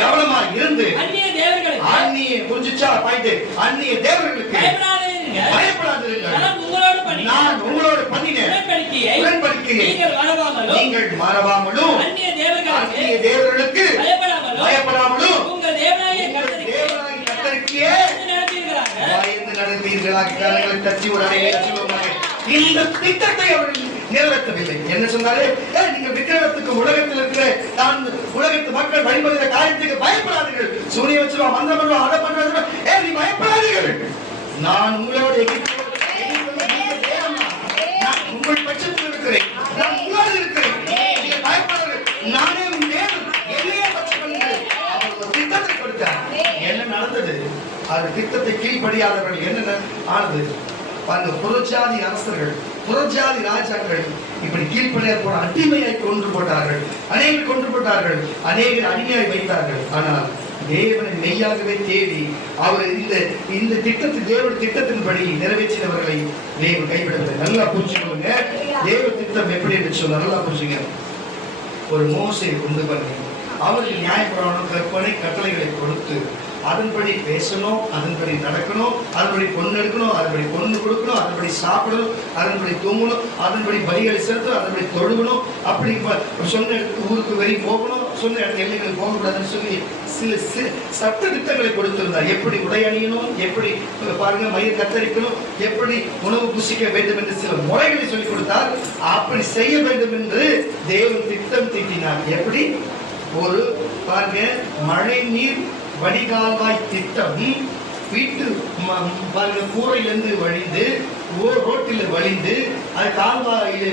கவனமாய் இருந்து அந்நிய புரிஞ்சுச்சா பாயிண்ட், அந்நிய தேவர்களுக்கு பயப்படாதீர்கள். நான் உங்களோடு பண்ணின உடன்படிக்கையை நீங்கள் மறவாமலும் அந்நிய தேவர்களுக்கு பயப்படாமலும் உங்கள் தேவனாகிய கர்த்தருக்கே பயந்து நடந்தீர்களாக. கரங்களை தட்டி ஒரு அறையை சொல்லுவாங்க. இந்த திட்டத்தை அவர்கள் நிறைவேற்றவில்லை. என்ன சொன்னாரு? நீங்க விக்கிரகத்துக்கு உலகத்தில் இருக்கிற நான் உலகத்து மக்கள் வழிபடுகிற காரியத்துக்கு பயப்படாதீர்கள். சூரிய வச்சுருவா மந்திரம் பண்ணுவா அதை பண்றது. நீ பயப்படாதீர்கள். நான் உங்களோட உங்கள் பட்சத்தில் இருக்கிறேன். நான் உங்களோடு இருக்கிறேன். நீங்கள் பயப்படாதீர்கள். நானே உன் தேவன். என்னையே பட்சம் பண்ணுங்கள். அவர் ஒரு திட்டத்தை கொடுத்தார். என்ன நடந்தது? அது திட்டத்தை கீழ்ப்படியாதவர்கள் என்ன ஆனது? பாருங்க, புறஜாதி அரசர்கள், புறஜாதி ராஜாக்கள் இப்படி கீழ்ப்படியாத போன அடிமையாய் கொன்று போட்டார்கள். அநேகர் கொன்று போட்டார்கள், அநேகர் அடிமையாய் வைத்தார்கள். ஆனால் தேவனை மெய்யாகவே தேடி அவர் இந்த திட்டத்தில் தேவனுடைய திட்டத்தின்படி நிறைவேற்றினவர்களை தேவன் கைவிடவில்லை. நல்லா புரிஞ்சுக்கோங்க. தேவ திட்டம் எப்படி என்று சொல்ல நல்லா புரிஞ்சுங்க. ஒரு மோசே உண்டு பண்ணி அவருக்கு நியாயப்பிரமாணம் கற்பனை கட்டளைகளை கொடுத்து அதன்படி பேசணும், அதன்படி நடக்கணும், அதன்படி பொண்ணு எடுக்கணும், அதன்படி பொண்ணு கொடுக்கணும், அதன்படி சாப்பிடணும், அதன்படி தூங்கணும், அதன்படி பலிகளை செலுத்தணும், அதன்படி தொழுகணும். அப்படி சொன்ன ஊருக்கு வரி போகணும், சொன்ன இடத்துல எல்லைகள் போகக்கூடாதுன்னு சொல்லி சில சட்ட திட்டங்களை கொடுத்திருந்தார். எப்படி உடை அணியணும், எப்படி பாருங்க மயிர் கத்தரிக்கணும், எப்படி உணவு புசிக்க வேண்டும் என்று சில முறைகளை சொல்லிக் கொடுத்தார். அப்படி செய்ய வேண்டும் என்று தேவன் திட்டம் தீட்டினார். எப்படி? ஒரு பாருங்க மழை நீர் வடிகால்வாய் திட்டம் வீட்டு பாருங்க கூரையிலிருந்து வழிந்து ரோட்டில் வழிந்து அது கால்வாயில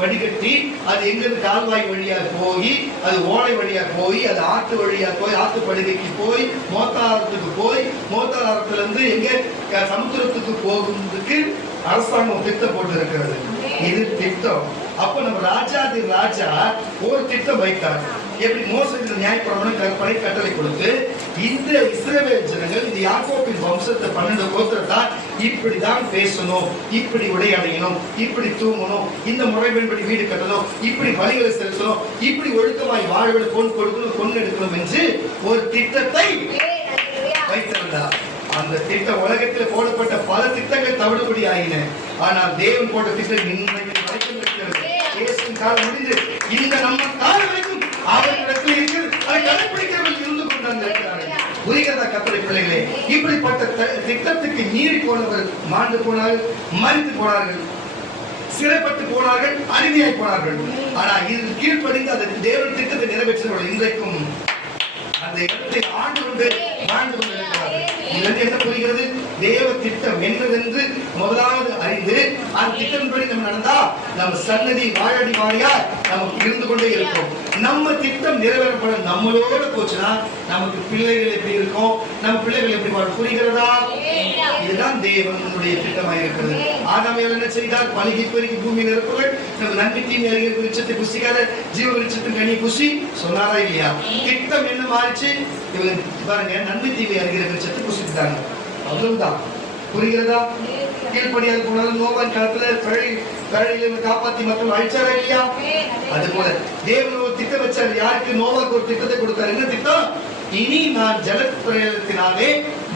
வடிகட்டி அது எங்கிருந்து கால்வாய் வழியா போய் அது ஓலை வழியா போய் அது ஆற்று வழியா போய் ஆற்று படுகைக்கு போய் மோத்தாரத்துக்கு போய் மோத்தாரத்துல இருந்து எங்க சமுத்திரத்துக்கு போகிறதுக்கு அரசாங்கம் திட்டம் போட்டு இருக்கிறது. இது திட்டம். அப்ப நம்ம ராஜாதி ராஜா ஒரு திட்டம் வைத்தார். எப்படி மோசடி நியாயப்பிரமாணம் கற்பனை கட்டளை கொடுத்து இந்த இஸ்ரவேல் ஜனங்கள் இந்த யாக்கோபின் வம்சத்தை 12 கோத்திரத்தார் இப்படிதான் பேசணும், இப்படி உடை அணியணும், இப்படி தூங்கணும், இந்த முறைப்படி வீடு கட்டணும், இப்படி பலிகளை செலுத்தணும், இப்படி ஒழுக்கமாய் வாழ்விட பொன் கொடுக்கணும், பொன் எடுக்கணும் என்று ஒரு திட்டத்தை வைத்திருந்தார். அந்த திட்டம் உலகத்தில் போடப்பட்ட பல திட்டங்கள் தவிடுபடி ஆயின. ஆனால் தேவன் போட்ட திட்டம் இன்றைக்கு வரைக்கும் இருக்கிறது. இயேசுவின் காலம் முடிந்து இந்த நம்ம காலம் வரைக்கும் அவர்களிடத்தில் இருக்கிறது. அதை கடைபிடிக்கிறவர்கள் இருந்து கொண்டு இருக்கிறார்கள். புரிகிறதா கர்த்தருடைய பிள்ளைகளே? இப்படிப்பட்ட திட்டத்துக்கு மீறி போனவர்கள் மாண்டு போனார்கள், மரித்து போனார்கள், சிறைப்பட்டு போனார்கள், அடிமையாய் போனார்கள். ஆனா இது கீழ்ப்படிந்து அந்த தேவன் திட்டத்தை நிறைவேற்றினவர்கள் இன்றைக்கும் அந்த இடத்தை ஆண்டு கொண்டு வாழ்ந்து கொண்டிருக்கிறார்கள். இதற்கு என்ன புரிகிறது? தேவ திட்டம் என்னவென்று முதலாவது அறிந்து அந்த திட்டத்தின்படி நம்ம நடந்தா நம்ம சன்னதி வாழடி வாழியா நமக்கு இருந்து கொண்டே இருக்கும். நம்ம திட்டம் நிறைவேறப்பட நம்மளோட போச்சுன்னா நமக்கு பிள்ளைகள் எப்படி இருக்கும், நம்ம பிள்ளைகள் எப்படி வாழ புரிகிறதா? இதுதான் தேவனுடைய திட்டமாக இருக்கிறது. ஆதாமையால் என்ன செய்தார்? பலிகை பெருகி பூமியில் இருப்பவர்கள் நம்ம நன்மை தீமை அறிகிற விருட்சத்தை புசிக்காத ஜீவ விருட்சத்தின் கனியை புசி சொன்னாரா இல்லையா? திட்டம் என்ன மாறிச்சு? இவங்க பாருங்க நன்மை தீமை அறிகிற விருட்சத்தை புசித்தாங்க, அவ்வளவுதான். புரிகிறதா? கீழ்படியாது போனாலும் நோவான் காலத்துல பேழையில காப்பாத்தி மக்கள் அழிச்சாரா இல்லையா? அது போல தேவன் ஒரு திட்டம் வச்சார். யாருக்கு? நோவாக்கு ஒரு திட்டத்தை கொடுத்தார். என்ன திட்டம்? இனி நான் ஜலப்பிரளயத்தினாலே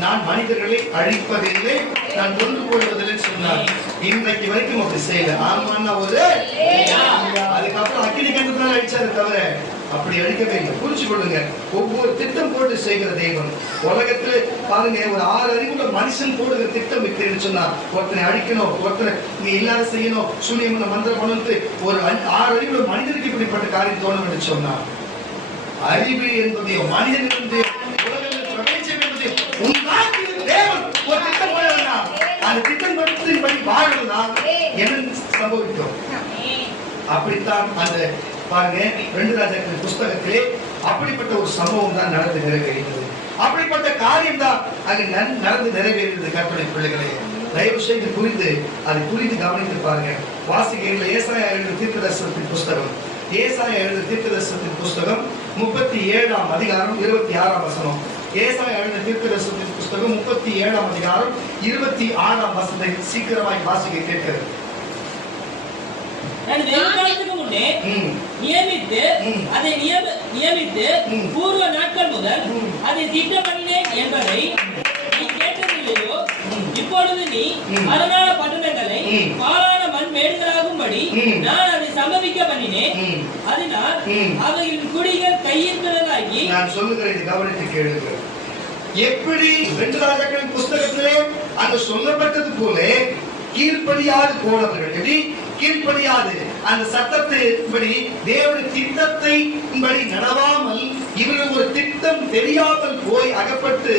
நான் மனிதர்களை அழிப்பதில்லை, நான் கொண்டு போடுவதில்லை சொன்னார். இன்றைக்கு வரைக்கும் அப்படி செய்யல. ஆமான்னா ஒரு அதுக்கப்புறம் அக்கினி கண்டத்தினால அழிச்சாரு தவிர அப்படி அழிக்கவே இல்லை. புரிச்சு கொள்ளுங்க. ஒவ்வொரு திட்டம் போட்டு செய்கிற தெய்வம் உலகத்துல பாருங்க. ஒரு 6 அறிவுள்ள மனுஷன் போடுகிற திட்டம் இருக்குன்னு சொன்னா ஒருத்தனை அழிக்கணும், ஒருத்தனை நீ இல்லாத செய்யணும், சூனியம் மந்திரம் பண்ணு ஒரு 6 அறிவுள்ள மனிதனுக்கு இப்படிப்பட்ட காரியம் தோணும் என்று சொன்னா அறிவு என்பதையோ மனிதனுடைய உலகத்தில் பிரபஞ்சம் என்பதையோ உண்டாக்கிய தேவன் ஒரு திட்டம் போடலன்னா அந்த திட்டம் படி வாழணும்னா என்ன சம்பவிக்கும்? அப்படித்தான் அந்த பாருங்க 2 ராஜாக்கள் புஸ்தகத்திலே அப்படிப்பட்ட ஒரு சம்பவம் தான் நடந்து நிறைவேறியது. அப்படிப்பட்ட காரியம் தான் அங்கு நடந்து நிறைவேறியது. கர்த்தருடைய பிள்ளைகளே, தயவு செய்து புரிந்து அதை புரிந்து கவனித்து பாருங்க. வாசிக்கையில் ஏசாயா எழுதின தீர்க்கதரிசனத்தின் புஸ்தகம், ஏசாயா எழுதின தீர்க்கதரிசனத்தின் புஸ்தகம் 37ஆம் அதிகாரம் 26ஆம் வசனம். ஏசாயா எழுதின தீர்க்கதரிசனத்தின் புஸ்தகம் 37ஆம் அதிகாரம் 26ஆம் வசனத்தை சீக்கிரமாய் வாசிக்க கேட்கிறது. நான் வெகுகாலத்துக்கு முன்னே நியமித்து அதை நியமித்து பூர்வ நாட்கள் முதல் அதை திட்டமிட்டேன் என்பதை நீ கேட்டதில்லையோ? இப்பொழுது நீ அரணான பட்டணங்களை பாழான மண் மேடுகளாகும்படி நான் அதை சம்பவிக்க பண்ணினேன். அதனால் அவைகளின் குடிகள் கையிருக்கிறதாகி நான் சொல்லுகிறேன், கவனித்து கேளுங்க. எப்படி 2 ராஜாக்களின் புஸ்தகத்திலே அங்கு சொல்லப்பட்டது போல கீழ்ப்படியாது போனவர்கள், எப்படி கீழ்ப்படியாது அந்த சட்டத்தின்படி தேவனுடைய திட்டத்தை நடவாமல் இவர்கள் ஒரு திட்டம் தெரியாமல் போய் அகப்பட்டு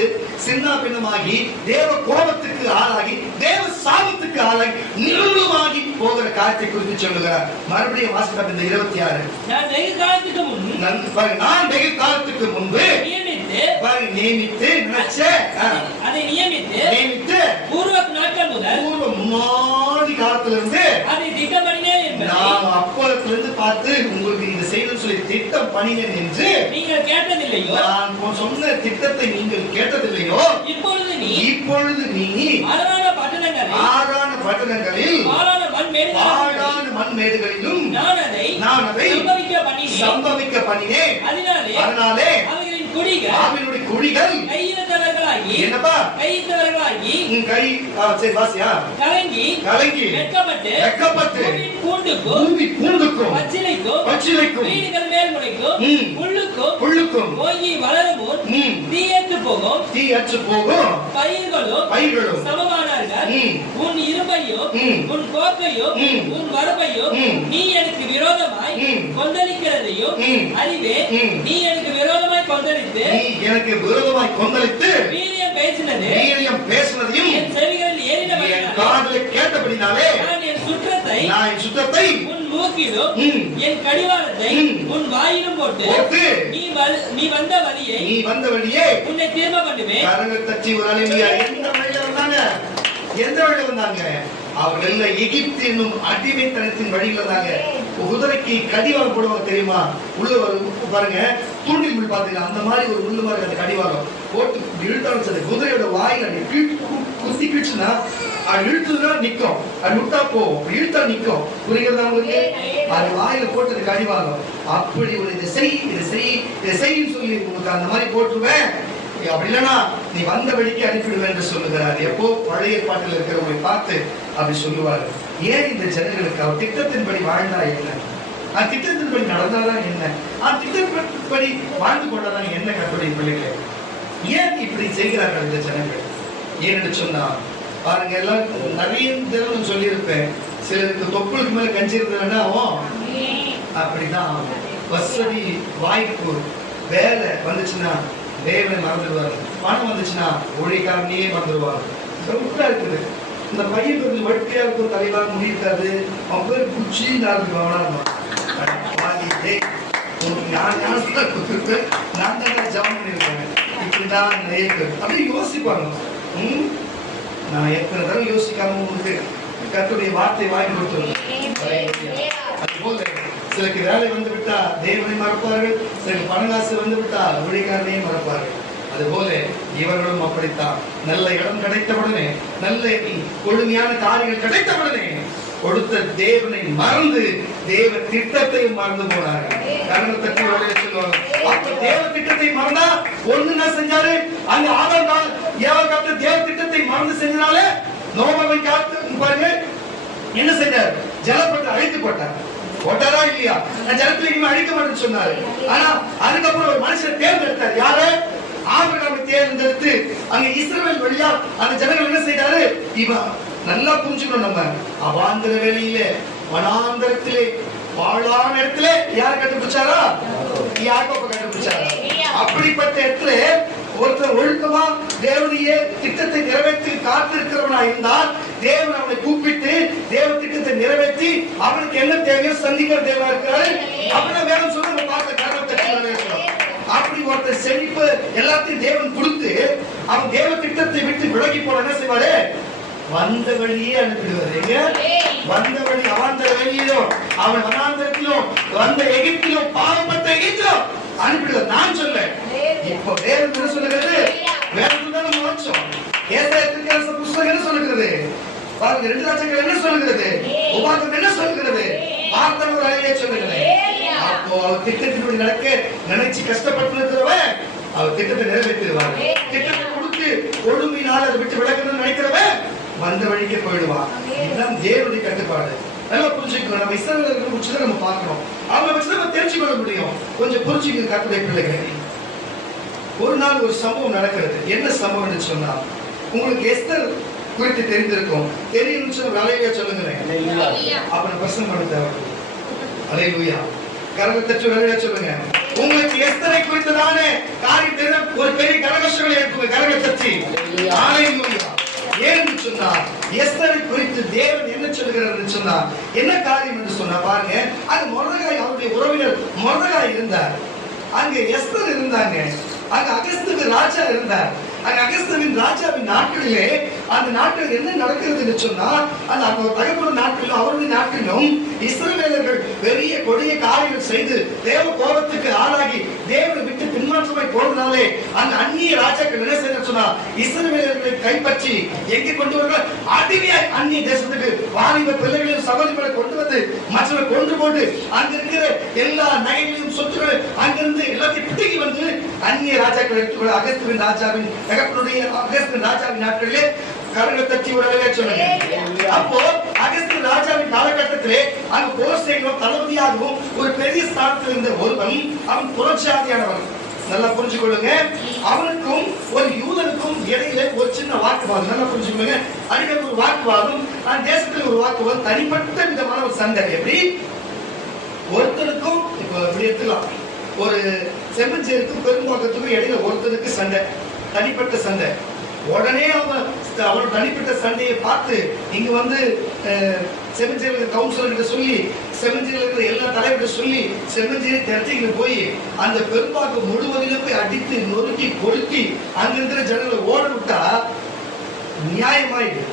சின்ன பின்னமாகி தேவ கோபத்துக்கு ஆளாகி தேவ சாபத்துக்கு ஆளாகி நிர்மூலமாகி போகிற காரியத்தை குறித்து சொல்லுகிறார். மறுபடியும் வாசிப்பா இந்த 26. நான் வெகு காலத்துக்கு முன்பு நியமித்து அதை நியமித்து பூர்வ நாட்கள் முதல் முன்னாடி காலத்துல இருந்து அதை திட்டம் பண்ணினேன் என்பதை நான் அப்போதிலிருந்து பார்த்து உங்களுக்கு இந்த செய்யணும் சொல்லி திட்டம் பண்ணினேன் என்று நீங்கள் கேட்டதில்லையோ? நான் சொன்ன திட்டத்தை நீங்கள் கேட்டதில்லையோ? இப்பொழுது நீ அரணான பட்டணங்களில் பாழான மண்மேடுகளிலும் நான் அதை சம்பவிக்க பண்ணினேன். அதனாலே அவர்களுடைய குடிகள் என்னப்பா கைத்தவர்களாகி கை சரி வாசியா கலங்கி வெட்கப்பட்டு பூமி பூண்டுக்கும் பச்சிலைக்கும் வீடுகள் மேல் முளைக்கும் புல்லுக்கும் ஓங்கி வளரும் தீயற்று போகும் பயிர்களும் சமமானார்கள். உன் இரும்பையும் உன் கோப்பையும் உன் வரப்பையும் நீ எனக்கு விரோதமாய் கொந்தளிக்கிறதையும் அறிவே. நீ எனக்கு விரோதமாய் கொந்தளித்து வீரியம் பேசினதையும் என் செவிகளில் ஏறினபடியால் கேட்டபடினாலே நான் என் சுற்றத்தை உன் மூக்கிலும் என் கடிவாளத்தை உன் வாயிலும் போட்டு நீ வந்த வழியை உன்னை திரும்ப பண்ணுவேன். கரங்கள் தட்டி ஒரு அலைமையா எந்த வழியில வந்தாங்க? அவர்கள் எகிப்து என்னும் அடிமைத்தனத்தின் வழியில இருந்தாங்க. குதிரைக்கு கடிவாளம் போடுவாங்க தெரியுமா? உள்ள பாருங்க, தூண்டில் முள் பாத்தீங்கன்னா அந்த மாதிரி ஒரு முள்ளு மாதிரி அந்த கடிவாளம் போட்டு இழுத்தாலும் சரி, குதிரையோட வாயில குத்தி கிழிச்சுன்னா அது இழுத்துனா நிக்கும், அது விட்டா போகும், இழுத்தா நிக்கும். புரிகிறதா உங்களுக்கு? அது வாயில போட்டது கடிவாளம். அப்படி ஒரு இதை செய்யும் சொல்லி உங்களுக்கு அந்த மாதிரி போட்டுருவேன். அப்படி இல்லைன்னா நீ வந்த வழிக்கு அனுப்பிடுவேன் என்று சொல்லுகிறார். எப்போ பழைய பாட்டில் இருக்கிறவங்களை பார்த்து அப்படி சொல்லுவார். ஏன் இந்த ஜனங்களுக்கு அவர் திட்டத்தின்படி வாழ்ந்தா என்ன, திட்டத்தின்படி நடந்தாதான் என்ன, திட்டத்தின்படி வாழ்ந்து கொண்டாதான் என்ன? கற்பனை பிள்ளைகளை ஏன் இப்படி செய்கிறார்கள் இந்த ஜனங்கள்? ஏன்னு சொன்னா பாருங்க, எல்லாம் நிறைய தடவை சொல்லியிருப்பேன். சிலருக்கு தொப்புளுக்கு மேல கஞ்சி இருந்ததுன்னா அப்படிதான் ஆகும். வசதி வாய்ப்பு வேலை வந்துச்சுன்னா தேவனை மறந்துடுவாரு. பணம் வந்துச்சுன்னா ஊழியக்காரனையே மறந்துடுவாரு. இருக்குது இந்த பையன் கொஞ்சம் வட்டியா இருக்கும், தலைவா முடியிருக்காது, அவன் பேர் குச்சி நான் தான் ஜாம் பண்ணிருக்கேன். இப்படிதான் அப்படி யோசிப்பாங்க. நான் எத்தனை தடவை யோசிக்காம உங்களுக்கு கர்த்தருடைய வார்த்தை வாங்கி கொடுத்துருக்கேன். அது போல சிலருக்கு வேலை வந்து விட்டா தேவனை மறப்பார்கள், சிலருக்கு பணங்காசு வந்து விட்டா ஊழியக்காரனையும் மறப்பார்கள். அதுபோல இவர்களும் அப்படித்தான். நல்ல இடம் கிடைத்தவுடனே, நல்ல கொழுமையான காரியங்கள் கிடைத்தவுடனே கொடுத்த தேவனை மறந்து தேவ திட்டத்தையும் மறந்து போனார்கள். அப்ப தேவ திட்டத்தை மறந்தா ஒண்ணு என்ன செஞ்சாரு? அந்த ஆதார் தேவ திட்டத்தை மறந்து செஞ்சனால நோபவை காத்து பாருங்க என்ன செஞ்சார்? ஜலப்பட்டு அழித்து போட்டாரா இல்லையா? நான் ஜலத்துல இனிமே அழிக்க மாட்டேன்னு சொன்னாரு. ஆனா அதுக்கப்புறம் ஒரு மனுஷனை தேர்ந்தெடுத்தார். யாரு? ஆபிரகாமை தேர்ந்தெடுத்து அங்க இஸ்ரவேல் வழியா அந்த ஜனங்கள் என்ன செய்தாரு? இவன் நல்லா புரிஞ்சுக்கணும். நம்ம அவாந்தர வேலையில வனாந்தரத்திலே வாழான இடத்துல யார் கண்டுபிடிச்சாரா? யாக்கோபு கண்டுபிடிச்சாரா? அப்படிப்பட்ட இடத்துல ஒருத்தர் ஒழுக்கமா தேவனுடைய திட்டத்தை நிறைவேற்றி காத்திருக்கிறவனா இருந்தால் தேவன் அவனை கூப்பிட்டு தேவ திட்டத்தை நிறைவேற்றி அவனுக்கு என்ன தேவையோ சந்திக்கிற தேவனா இருக்கிறாரு. அப்படின்னா வேணும் சொல்ல பார்த்த காரணத்தை அப்படி ஒருத்தர் செழிப்பு எல்லாத்தையும் தேவன் கொடுத்து அவன் தேவ திட்டத்தை விட்டு விலகி போன என்ன செய்வாரு? வந்த வழியே அனுப்பிடுவாரு. வந்த வழி அவாந்தர வழியிலும் அவன் வனாந்தரத்திலும் வந்த எகிப்திலும் பாவப்பட்ட எகிப்திலும் அனுப்பிடுவார். நான் சொல்ல இப்ப வேற என்ன சொல்லுகிறது? வேற தான் நம்ம வச்சோம். ஏசாயா புஸ்தகம் என்ன சொல்லுகிறது? பாருங்க, 2 ராஜாக்கள் என்ன சொல்லுகிறது? உபாகம் என்ன சொல்லுகிறது? வார்த்தை அழகே சொல்லுகிறது. அப்போ அவர் திட்டத்தின்படி நடக்க நினைச்சு கஷ்டப்பட்டு இருக்கிறவன் அவர் திட்டத்தை நிறைவேற்றிடுவார். திட்டத்தை கொடுத்து கொடுமையினால் அதை விட்டு விலகணும்னு நினைக்கிறவன் வந்த வழிக்கே போயிடுவான். இதுதான் தேவனுடைய கட்டுப்பாடு. நல்லா புரிஞ்சுக்கணும். நம்ம இஸ்ரவேலர்கள் முடிச்சுதான் நம்ம பார்க்கணும். அவங்க வச்சு நம்ம தெரிஞ்சு கொள்ள முடியும். கொஞ்சம் புரிஞ்சுக்க கர்த்தருடைய பிள்ளைகள். ஒரு நாள் ஒரு சம்பவம் நடக்கிறது. என்ன சம்பவம்னு சொன்னா, உங்களுக்கு எஸ்தர் குறித்து தெரிந்திருக்கும். தெரியும்னு சொன்ன வேலையா சொல்லுங்களேன். அப்புறம் பிரசங்கம் பண்ண தேவை. அல்லேலூயா. கரகத்தச்சு வேலையா சொல்லுங்க. உங்களுக்கு எஸ்தரை குறித்ததான காரியம் ஒரு பெரிய கரகோஷங்களை எழுப்புங்க. கரகத்தச்சு. அல்லேலூயா. ஏன்னு சொன்னா எஸ்தரை குறித்து தேவன் என்ன சொல்கிறார் சொன்னா என்ன காரியம் என்று சொன்னா பாருங்க, அது மொர்தெகாய் அவருடைய உறவினர் மொர்தெகாய் இருந்தார். அங்க எஸ்தர் இருந்தாங்க. அங்க அகஸ்து ராஜா இருந்தார். அங்க அகஸ்துவின் ராஜாவின் நாட்களிலே அந்த நாட்டில் என்ன நடக்கிறது சொன்னா அந்த தகப்பன் நாட்டிலும் அவருடைய நாட்டிலும் இஸ்ரவேலர்கள் பெரிய கொடிய காரியங்கள் செய்து தேவ கோபத்துக்கு ஆளாகி தேவனை விட்டு பின்மாற்றமாய் போனதுனால போதே அந்த அந்நிய ராஜாக்கள் என்ன செய்ய சொன்னா, இஸ்ரவேலர்களை கைப்பற்றி எங்கே கொண்டு வருவார்கள், அடிமையாய் அந்நிய தேசத்துக்கு வாலிப பிள்ளைகளையும் சகோதரிகளை கொண்டு வந்து மற்றவர்கள் கொண்டு போட்டு அங்க இருக்கிற எல்லா நகைகளையும் சொத்துக்களை அங்கிருந்து எல்லாத்தையும் பிடிக்கி வந்து அந்நிய ராஜாக்கள் எடுத்துக்கொள்ள அகஸ்தியன் ராஜாவின் தகப்பனுடைய அகஸ்தியன் ராஜாவின் நாட்களிலே கரங்களை தட்டி விடவே சொன்னேன். அப்போ அகஸ்தியன் ராஜாவின் காலகட்டத்திலே அங்கு போர் செய்யும் தளபதியாகவும் ஒரு பெரிய ஸ்தானத்தில் இருந்த ஒருவன், அவன் புறஜாதியானவன். நல்லா புரிஞ்சுக்கொள்ளுங்க. அவனுக்கும் ஒரு யூதனுக்கும் இடையில ஒரு சின்ன வாக்குவாதம். நல்லா புரிஞ்சுக்கொள்ளுங்க. அடிக்கடி ஒரு வாக்குவாதம், அந்த தேசத்தில் ஒரு வாக்குவாதம், தனிப்பட்ட விதமான ஒரு சண்டை. எப்படி ஒருத்தருக்கும் இப்ப இப்படி எடுத்துக்கலாம், ஒரு செம்மஞ்சேருக்கும் பெரும்பாக்கத்துக்கும் இடையில ஒருத்தருக்கு சண்டை, தனிப்பட்ட சண்டை. உடனே அவன் தனிப்பட்ட சண்டையை பார்த்து இங்க வந்து செம்மஞ்சேரி கவுன்சிலர்கிட்ட சொல்லி, செம்மஞ்சேரியில் இருக்கிற எல்லா தலைவர்கிட்ட சொல்லி, செம்மஞ்சேரி திரட்டிக்கு போய் அந்த பெரும்பாக்கு முழுவதிலும் போய் அடித்து நொறுக்கி கொளுத்தி அங்க இருக்கிற ஜனங்களை ஓட விட்டா நியாயமாயிடு.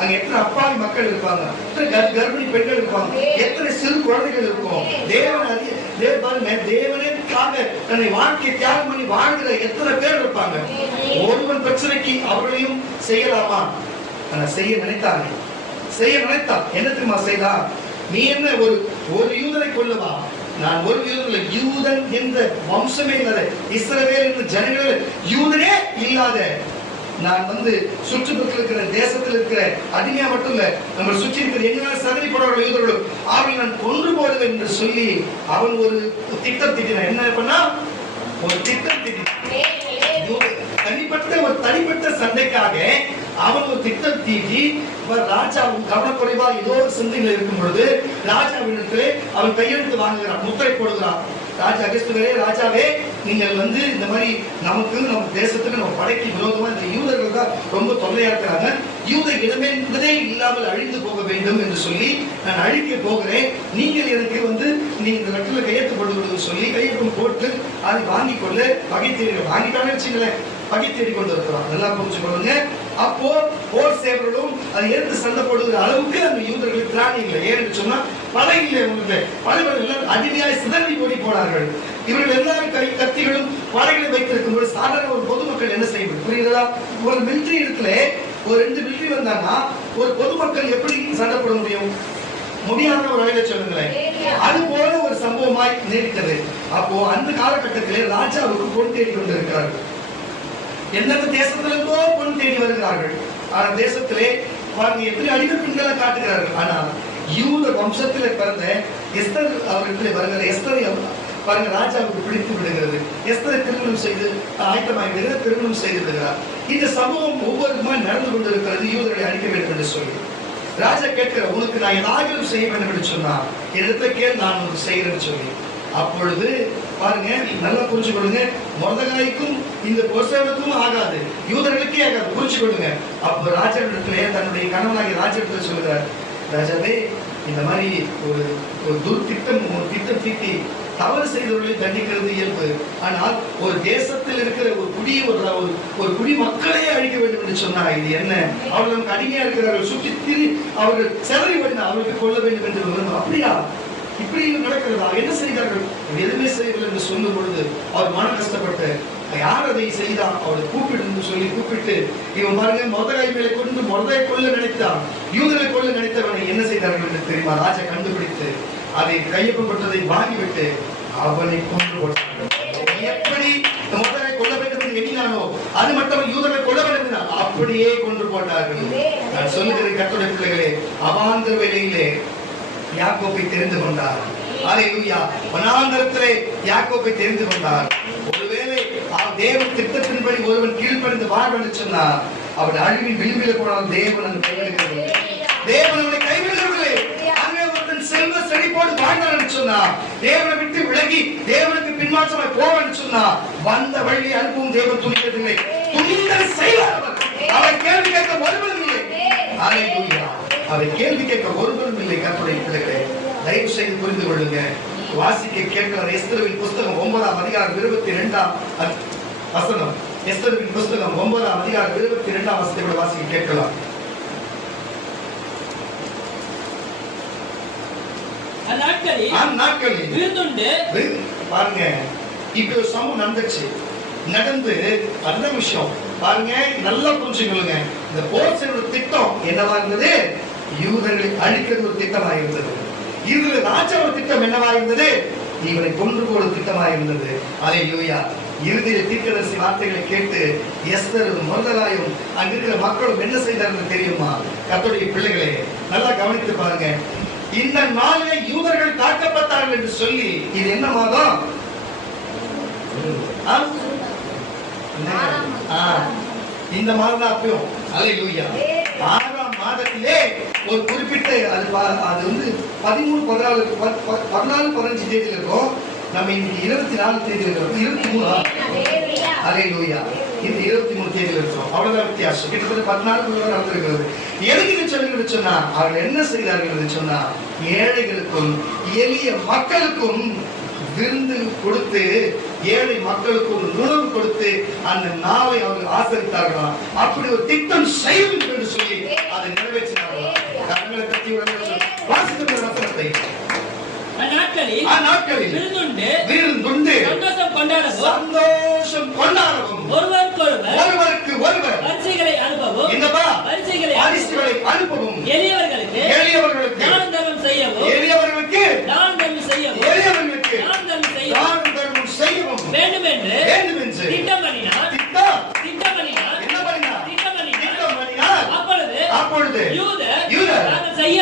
அங்க எத்தனை அப்பாவி மக்கள் இருப்பாங்க, எத்தனை கர்ப்பிணி பெண்கள் இருப்பாங்க, எத்தனை சிறு குழந்தைகள் இருக்கும். தேவனுக்காக தன்னை வாழ்க்கை தியாகம் பண்ணி வாழ்கிற எத்தனை பேர் இருப்பாங்க. ஒருவன் பிரச்சனைக்கு அவர்களையும் செய்யலாமா? ஆனா செய்ய நினைத்தாங்க, செய்ய நினைத்தான். என்ன தெரியுமா செய்தா, நீ என்ன ஒரு யூதனை கொல்லவா? நான் ஒரு யூதன், யூதன் என்ற வம்சமே இல்லாத, இஸ்ரவேல் என்ற ஜனங்கள யூதனே இல்லாத, நான் வந்து சுற்றுப்புறத்தில் இருக்கிற தேசத்தில் இருக்கிற அடிமையா மட்டும் இல்ல, நம்ம சுற்றி இருக்கிற எங்களால் சதறி போடுற யூதர்களும் அவர்களை நான் கொன்று போடுவேன் என்று சொல்லி அவன் ஒரு திட்டம் தீட்டினான். என்ன பண்ணா, ஒரு திட்டம் தீட்டினான். தனிப்பட்ட சண்டைக்காக அவன் ஒரு திட்டம் தீட்டி ராஜாவும் கவனக்குறைவா ஏதோ ஒரு சிந்தையில் இருக்கும் பொழுது ராஜாவிடத்திலே அவன் கையெழுத்து வாங்குகிறான், முத்திரை போடுகிறான். ராஜா அகஸ்தியரே, ராஜாவே, நீங்கள் வந்து இந்த மாதிரி நமக்கு நம்ம தேசத்துக்கு நம்ம படைக்கு விரோதமா இந்த யூதர்கள் தான் ரொம்ப தொல்லையா இருக்கிறாங்க, யூத இடமே என்பதே இல்லாமல் அழிந்து போக வேண்டும் என்று சொல்லி நான் அழிக்க போகிறேன், நீங்கள் எனக்கு வந்து நீங்க இந்த லெட்டர்ல கையெழுத்து போட்டு சொல்லி கையெழுத்து போட்டு அதை வாங்கி கொள்ள பகை தேடி வாங்கிட்டானே வச்சுங்களேன், பகை தேடி கொண்டு இருக்கிறான். நல்லா புரிஞ்சுக்கொள்ளுங்க. அப்போ போர் சேவர்களும் அதை எடுத்து சண்டை போடுகிற அளவுக்கு அந்த யூதர்களுக்கு திராணி இல்லை. ஏன்னு சொன்னா படை இல்லை, உங்களுக்கு படைகள் அடிமையாய் சிதறி ஓடி போனார்கள். இவர்கள் எல்லாரும் கத்திகளும் படைகளை வைத்திருக்கும் போது சாதாரண ஒரு பொதுமக்கள் என்ன செய்ய முடியும்? புரியுதா? ஒரு மிலிட்டரி இடத்துல ஒரு 2 மிலிட்டரி வந்தாங்கன்னா ஒரு பொதுமக்கள் எப்படி சண்டை போட முடியும்? முடியாத ஒரு வகையில சொல்லுங்களேன். அது போல ஒரு சம்பவமாய் நேரிட்டது. அப்போ அந்த காலகட்டத்திலே ராஜாவுக்கு பொன் தேடி கொண்டிருக்கிறார்கள். எந்தெந்த தேசத்திலிருந்தோ பொன் தேடி வருகிறார்கள். ஆனா தேசத்திலே பாருங்க எப்படி அடிமை பெண்களை காட்டுகிறார்கள். ஆனா யூத வம்சத்திலே பிறந்த எஸ்தர் அவர்களிடத்திலே வருகிற எஸ்தரை பாருங்க ராஜாவுக்கு பிடித்து விடுகிறது. எஸ்தரை திருமணம் செய்து ஆயத்தமாகிறது, திருமணம் செய்து விடுகிறார். இந்த சம்பவம் ஒவ்வொருமா நடந்து கொண்டிருக்கிறது. யூதர்களை அழிக்க வேண்டும் என்று சொல்லி ராஜா கேட்கிற, உனக்கு நான் ஏதாவது செய்ய வேண்டும் என்று சொன்னா இடத்தை கேள், நான் உனக்கு செய்கிறேன்னு சொல்லி. அப்பொழுது பாருங்க, நல்லா புரிஞ்சு கொள்ளுங்க, மொர்தெகாய்க்கும் இந்த பொருசேவனுக்கும் ஆகாது, யூதர்களுக்கே ஆகாது. புரிஞ்சு கொள்ளுங்க. அப்ப ராஜாவிடத்திலே தன்னுடைய கணவனாகிய ராஜாவிடத்தில் சொல்லுகிறார், ராஜாவே, இந்த மாதிரி ஒரு துர்த்திட்டம், ஒரு திட்டம் தீட்டி தவறு செய்தவர்களை தண்டிக்கிறது இயல்பு. ஆனால் ஒரு தேசத்தில் இருக்கிற ஒரு குடி மக்களையே அழிக்க வேண்டும் என்று சொன்னா இது என்ன? அவர்கள் நமக்கு அடிமையா இருக்கிறார்கள், சுற்றி திரி அவர்கள் செதறி வேண்டும், அவர்களுக்கு கொள்ள வேண்டும் என்று விரும்பும். அப்படியா? இப்படி நடக்கிறதா? என்ன செய்தார்கள்? எதுவுமே செய்யவில்லை என்று சொல்லும் பொழுது அவர் மன கஷ்டப்பட்டு யார் அதை செய்தான் அவரை கூப்பிட்டு சொல்லி கூப்பிட்டு, இவன் பாருங்க மொர்தெகாய் மேலே கொண்டு மொர்தெகாய் கொள்ள நினைத்தான், யூதரை கொள்ள நினைத்தவனை என்ன செய்தார்கள் என்று தெரியுமா? ராஜா கண்டுபிடித்து அதை கையொப்பப்பட்டதை வாங்கிவிட்டு அவனை கொண்டு போட்டார்கள். எப்படி மொர்தெகாய் கொல்ல வேண்டும் என்று எண்ணினானோ அது மட்டும் யூதரை கொல்ல வேண்டும் அப்படியே கொண்டு போட்டார்கள். நான் சொல்லுகிறேன் கர்த்தருடைய பிள்ளைகளே, அவாந்தர வேளையிலே யாக்கோபை தெரிந்து கொண்டார். அல்லேலூயா. வனாந்தரத்திலே யாக்கோபை தெரிந்து கொண்டார். ஒருவேளை தேவன் திட்டத்தின்படி ஒருவன் கீழ்ப்படிந்து வாழ்வென்று சொன்னார், அவன் அழிவின் விளிம்பில் போனாலும் தேவன் அந்த கைவிடுகிறது. தேவன் அவனை கைவிடுகிறதில்லை. அங்கே ஒருத்தன் செல்வ செழிப்போடு வாழ்ந்தார் என்று சொன்னார், தேவனை விட்டு விலகி தேவனுக்கு பின்மாற்றமாய் போவன் சொன்னார், வந்த வழியை அனுப்பும் தேவன் துணியதில்லை. துணிந்தல் செய்வார். அவர் கேள்வி கேட்க ஒருவரும் இல்லை. அல்லேலூயா. அவர் கேள்வி கேட்க ஒருவரும் இல்லை. கர்த்தருடைய பிள்ளைகளே, தயவு செய்து புரிந்து கொள்ளுங்க. வாசிக்க கேட்கிறார். எஸ்தரின் புஸ்தகம் 9ஆம் அதிகாரம் 22ஆம் வசனம். எஸ்தரின் புஸ்தகம் 9ஆம் அதிகாரம் 22ஆம் வசனத்தை வாசிக்க கேட்கலாம். அந்நாட்களில் விருந்துண்டு, பாருங்க, இப்ப ஒரு சம்பவம் நடந்துச்சு. நடந்து அந்த விஷயம் பாருங்க, நல்லா புரிஞ்சுக்கொள்ளுங்க. இந்த போர்சனோட திட்டம் என்னவா இருந்தது? யூதர்களை அழிக்கிறது ஒரு திட்டமாக இருந்தது. இதுல ராஜாவோட திட்டம் என்னவா இருந்தது? இவரை கொன்று போடும் திட்டமாக இருந்தது. அல்லேலூயா. இறுதியில் தீர்க்கதரிசி வார்த்தைகளை கேட்டு எஸ்தரும் மொர்தெகாயும் அங்க இருக்கிற மக்களும் என்ன செய்தார்கள் தெரியுமா? கர்த்தருடைய பிள்ளைகளே, நல்லா கவனித்து பாருங்க. இந்த நாளில் யூதர்கள் தாக்கப்பட்டார்கள் என்று சொல்லி, இது என்ன மாதம்? இந்த மாதம் தான் அப்பயும். அல்லேலூயா. 6ஆம் மாதத்திலே ஒரு குறிப்பிட்ட அது வந்து 13, 14, 15 தேதியில் இருக்கும். நம்ம இன்னைக்கு 24 தேதியில் இருக்கிறோம். 23. அல்லேலூயா. இந்த 23 தேதியில் இருக்கிறோம். அவ்வளவுதான் வித்தியாசம். கிட்டத்தட்ட 14 நடந்திருக்கிறது. எதுக்கு சொல்லுங்க சொன்னா, அவர்கள் என்ன செய்தார்கள் என்று சொன்னா, ஏழைகளுக்கும் எளிய மக்களுக்கும் விருந்து கொடுத்து, ஏழை மக்களுக்கு ஒரு உணவு கொடுத்து அந்த நாளை அவர்கள் ஆசரித்தார்களாம். அப்படி ஒரு திட்டம் செய்யும் என்று சொல்லி அதை நிறைவேற்றினார்களாம். கண்களை கட்டி வாசிக்கிற வசனத்தை அந்நாட்களில் விருந்துண்டு சந்தோஷம் கொண்டாடவும் ஒருவருக்கு ஒருவர் பரிசுகளை அனுப்பவும் எளியவர்களுக்கு தானம் தர்மம் செய்யவும் வேண்டும் என்று திட்டம் பண்ணினார். அப்பொழுது யூதர் தாங்கள் செய்ய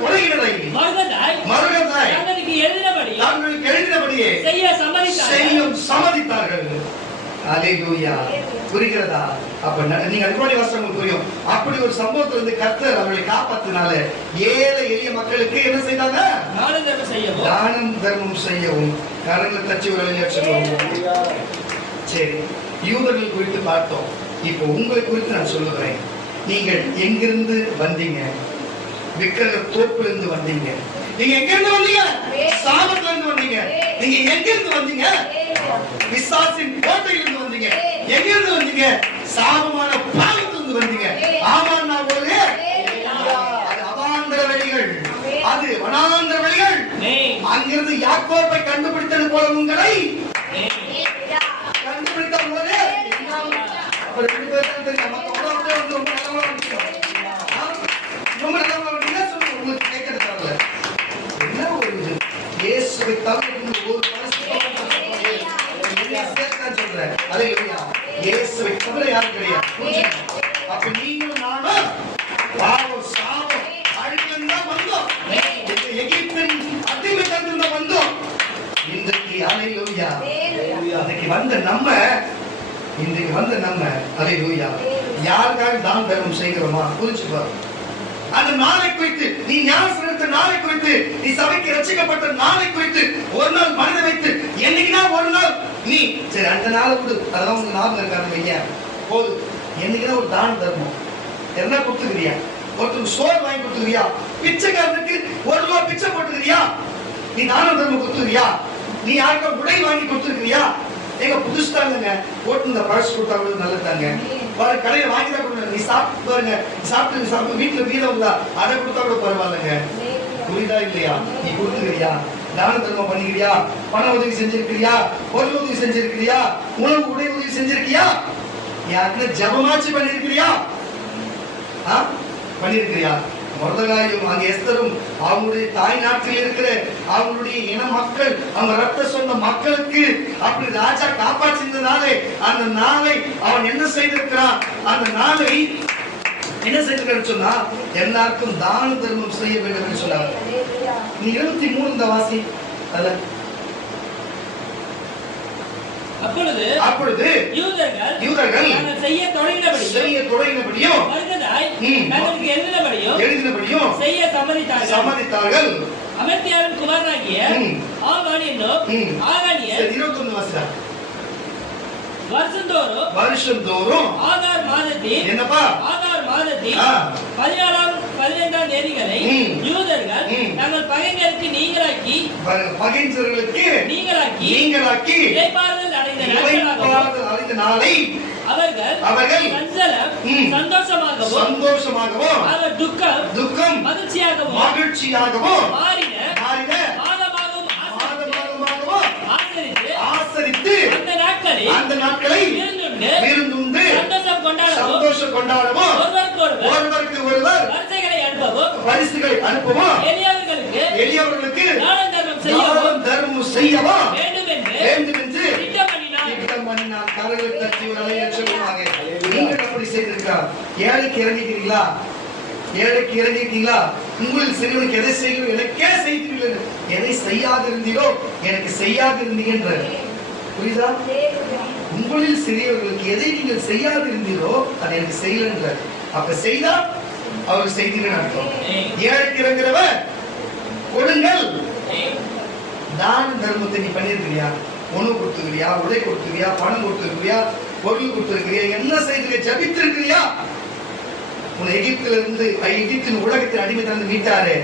தொடங்கினதை மறுகதாய் தங்களுக்கு எழுதினபடியே செய்ய சம்மதித்தார்கள். அல்லேலூயா. புரிகிறதா? அப்ப நீங்க அடிப்படை வசனங்கள் புரியும். அப்படி ஒரு சம்பவத்துல இருந்து கர்த்தர் அவர்களை காப்பாத்தினால ஏழை எளிய மக்களுக்கு என்ன செய்தாங்க? தானம் தர்மம் செய்யவும். கரங்களை தச்சு சொல்லுவோம். சரி, யூதர்கள் குறித்து பார்த்தோம். இப்போ உங்களை குறித்து நான் சொல்லுகிறேன். நீங்கள் எங்கிருந்து வந்தீங்க? விக்கிரக தோப்பிலிருந்து வந்தீங்க. நீங்க எங்கிருந்து வந்தீங்க? சாபத்துல இருந்து வந்தீங்க. நீங்க எங்கிருந்து வந்தீங்க? பிசாசின் கோட்டையிலிருந்து வந்தீங்க. எங்கிருந்து வந்தீங்க? சாபமான பாவத்திலிருந்து வந்தீங்க. ஆமான்னா போது அது அவாந்தர வெளிகள், அது வனாந்தர வெளிகள். அங்கிருந்து யாக்கோபை கண்டுபிடித்தது போல உங்களை கண்டுபிடித்த போது உங்களுக்கு கேட்கறது என்ன ஒரு இயேசுவை தவிர ஒரு சொல்றேன். அல்லேலூயா. இயேசுவை தவிர யாரும் கிடையாது. அப்ப நீங்களும் நானும் பாவம் சாபம் அழிவுல தான் வந்தோம். எகிப்தின் அடிமைத்தனத்துல தான் வந்தோம். இன்றைக்கு அல்லேலூயா இன்றைக்கு வந்த நம்ம அல்லேலூயா யாருக்காக தான தர்மம் செய்கிறோமா? புரிஞ்சுப்பாரு. அந்த நாளை குறித்து, நீ ஞானஸ்நானம் எடுத்த நாளை குறித்து, நீ சபைக்கு ரட்சிக்கப்பட்ட நாளை குறித்து ஒரு நாள் மனதை வைத்து, என்னைக்குனா ஒரு நாள் நீ சரி அந்த நாளை கொடு, அதெல்லாம் உங்க ஞாபகம் இருக்காது ஐயா போது. என்னைக்குனா ஒரு தான தர்மம் என்ன கொடுத்துக்கிறியா? ஒருத்தருக்கு சோறு வாங்கி கொடுத்துக்கிறியா? பிச்சைக்காரனுக்கு ₹1 பிச்சை போட்டுக்கிறியா? நீ தான தர்மம் கொடுத்துக்கிறியா? நீ யாருக்கும் உடை வாங்கி கொடுத்துருக்கிறியா? எங்க புதுசுதாங்க போட்டு இந்த பழசு கொடுத்தா கூட நல்லதாங்க. பாரு கடையில வாங்கி தான் கொடுங்க. நீ சாப்பிட்டு பாருங்க, சாப்பிட்டு வீட்டுல மீதம் இருந்தா அதை கொடுத்தா கூட பரவாயில்லைங்க. புரியுதா இல்லையா? நீ கொடுத்துக்கிறியா? தான தர்மம் பண்ணிக்கிறியா? பண உதவி செஞ்சிருக்கிறியா? பொருள் உதவி செஞ்சிருக்கிறியா? உணவு உடை உதவி செஞ்சிருக்கியா? யாருக்குன்னா ஜபமாச்சு பண்ணிருக்கிறியா? பண்ணிருக்கிறியா? மொர்தெகாயும் அங்க எஸ்தரும் அவங்களுடைய தாய் நாட்டில் இருக்கிற அவங்களுடைய இன மக்கள், அவங்க ரத்த சொந்த மக்களுக்கு அப்படி ராஜா காப்பாற்றினாலே அந்த நாளை அவன் என்ன செய்திருக்கிறான்? அந்த நாளை என்ன செய்திருக்கிறான்னு சொன்னா எல்லாருக்கும் தான தர்மம் செய்ய வேண்டும் என்று சொன்னார். நீ 23 இந்த வாசி. அப்பொழுது யூதர்கள் செய்ய தொடங்கினபடியும் எழுதினபடியும் செய்ய சம்மதித்தார்கள். அமெரிக்காவின் குமாரனாகிய ஆகான் என்னும் ஆகானியர் 21 வாசிடா. வருஷந்தோறும் ஆகார் மாதத்தில் 14-15 தேதிகளை யூதர்கள் தங்கள் பகைஞருக்கு நீங்களாக்கி இளைப்பாறுதல் அடைந்த நாளை அவர்கள் சந்தோஷமாகவும் அவர் துக்கம் மகிழ்ச்சியாகவும் மாறின மாதமாகவும் ஆசரித்து ஆசரித்து அந்த நாட்களை விருந்துண்டு சந்தோஷம் கொண்டாடவும் ஒருவருக்கு ஒருவர் பரிசுகளை அனுப்பவும் எளியவர்களுக்கு தானம் தர்மம் செய்யவும் வேண்டும் என்று திட்டம் பண்ணினார். கரங்களை தட்டி ஒரு அலையை சொல்லுவாங்க. நீங்கள் அப்படி செய்திருக்கிறார். ஏழைக்கு இறங்கிட்டீங்களா? ஏழைக்கு இறங்கிட்டீங்களா? உங்களில் சிறுவனுக்கு எதை செய்யணும் எனக்கே செய்தீர்கள், எதை செய்யாதிருந்தீரோ எனக்கு செய்யாதிருந்தீங்க. புரியுதா? உங்களில் சிறியவர்களுக்கு எதை நீங்கள் செய்யாதிருந்தீரோ அதை எனக்கு செய்யலன்ற. அப்ப செய்தா அவர் செய்தீங்கன்னு அர்த்தம். ஏழைக்கு இறங்குறவர் கொடுங்கள். தான தர்மத்தை நீ பண்ணிருக்கிறியா? உணவு கொடுத்துக்கிறியா? உடை கொடுத்துக்கிறியா? பணம் கொடுத்துருக்கிறியா? பொருள் கொடுத்துருக்கிறியா? என்ன செய்திருக்க? ஜபித்திருக்கிறியா? உன்னை எகிப்தின் உலகத்தில் அடிமைத்திலிருந்து மீட்டாரே,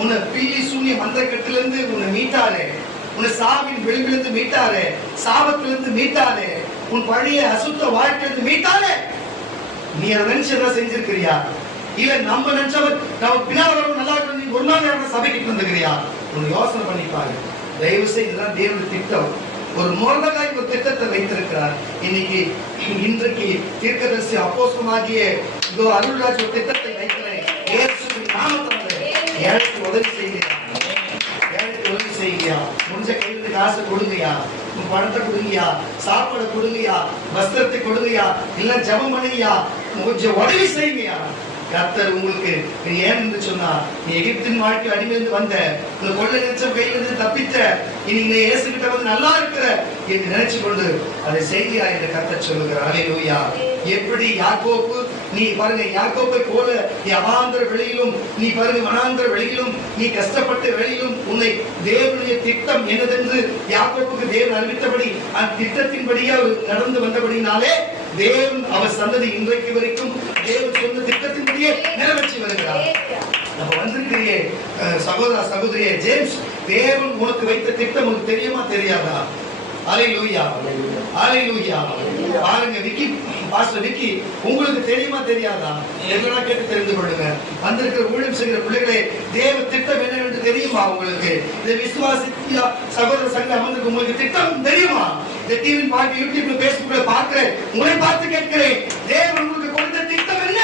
உன்னை பீலி சூனிய மந்திரக்கட்டிலிருந்து உன்னை மீட்டாரே, உன்னை சாவின் விளிம்பிலிருந்து மீட்டாரே, சாபத்திலிருந்து மீட்டாரே, உன் பழைய அசுத்த வாழ்க்கையிலிருந்து மீட்டாரே. நீ அதை நினைச்சதான் செஞ்சிருக்கிறியா? இல்ல நம்ம நினைச்சவர் நம்ம பின்னாவரம் நல்லா இருக்கு ஒரு நாள் சபைக்கு வந்துக்கிறியா? உன்னை யோசனை பண்ணிப்பாரு. தயவு செய்து இதுதான் தேவனுடைய திட்டம். ஒரு மொர்தெகாய் ஒரு திட்டத்தை வைத்திருக்கிறார். இன்றைக்கு தீர்க்கதரிசி அப்போஸ்தலனாகிய இதோ அருள்ராஜ் ஒரு திட்டத்தை வைக்கிறேன். இயேசுவின் நாமத்தினாலே ஏழைக்கு உதவி செய்யுங்க. ஏழைக்கு உதவி செய்யுங்கயா. முடிஞ்ச கையில காசு கொடுங்கயா, உன் பணத்தை கொடுங்கயா, சாப்பாடு கொடுங்கயா, வஸ்திரத்தை கொடுங்கயா, இல்ல ஜெபம் பண்ணுங்கயா, கொஞ்சம் உதவி செய்யுங்கயா. கர்த்தர் உங்களுக்கு ஏன் என்று சொன்னா, நீ எகிப்தின் வாழ்க்கை அடிமையிலிருந்து வந்த, உங்க கொள்ளை நினைச்ச கையிலிருந்து தப்பித்த, இனி நீ இயேசு கிட்ட வந்து நல்லா இருக்கிற என்று நினைச்சு கொண்டு அதை செய்தியா என்று கர்த்தர் சொல்லுகிறார். அல்லேலூயா. எப்படி யாக்கோப்பு, நீ பாருங்க, யாக்கோப்பை போல நீ அவாந்தர வெளியிலும், நீ பாருங்க வனாந்தர வெளியிலும், நீ கஷ்டப்பட்ட வெளியிலும் உன்னை தேவனுடைய திட்டம் என்னதென்று யாக்கோப்புக்கு தேவன் அறிவித்தபடி அந்த திட்டத்தின்படியே அவர் நடந்து வந்தபடினாலே தேவன் அவர் சந்ததி இன்றைக்கு வரைக்கும் தேவன் சொன்ன திட்டத்தின்படியே நிறைவேற்றி வருகிறார். நம்ம வந்திருக்கிறியே சகோதர சகோதரியே ஜேம்ஸ், தேவன் உனக்கு வைத்த திட்டம் உனக்கு தெரியுமா தெரியாதா? அல்லேலூயா, அல்லேலூயா. பாருங்க விக்கி, பாஸ்டர் விக்கி, உங்களுக்கு தெரியுமா தெரியாதா? எல்லோரா கேட்டு தெரிந்து கொள்ளுங்க. வந்திருக்கிற ஊழியம் செய்கிற பிள்ளைகளே, தேவ திட்டம் என்னவென்று தெரியுமா உங்களுக்கு? இந்த விசுவாசி சகோதர சங்கம் அமர்ந்திருக்கு, உங்களுக்கு திட்டம் தெரியுமா? இந்த டிவி பார்க்க, யூடியூப்ல பேஸ்புக்ல பார்க்கிறேன், உங்களை பார்த்து கேட்கிறேன், தேவன் உங்களுக்கு கொடுத்த திட்டம் என்ன?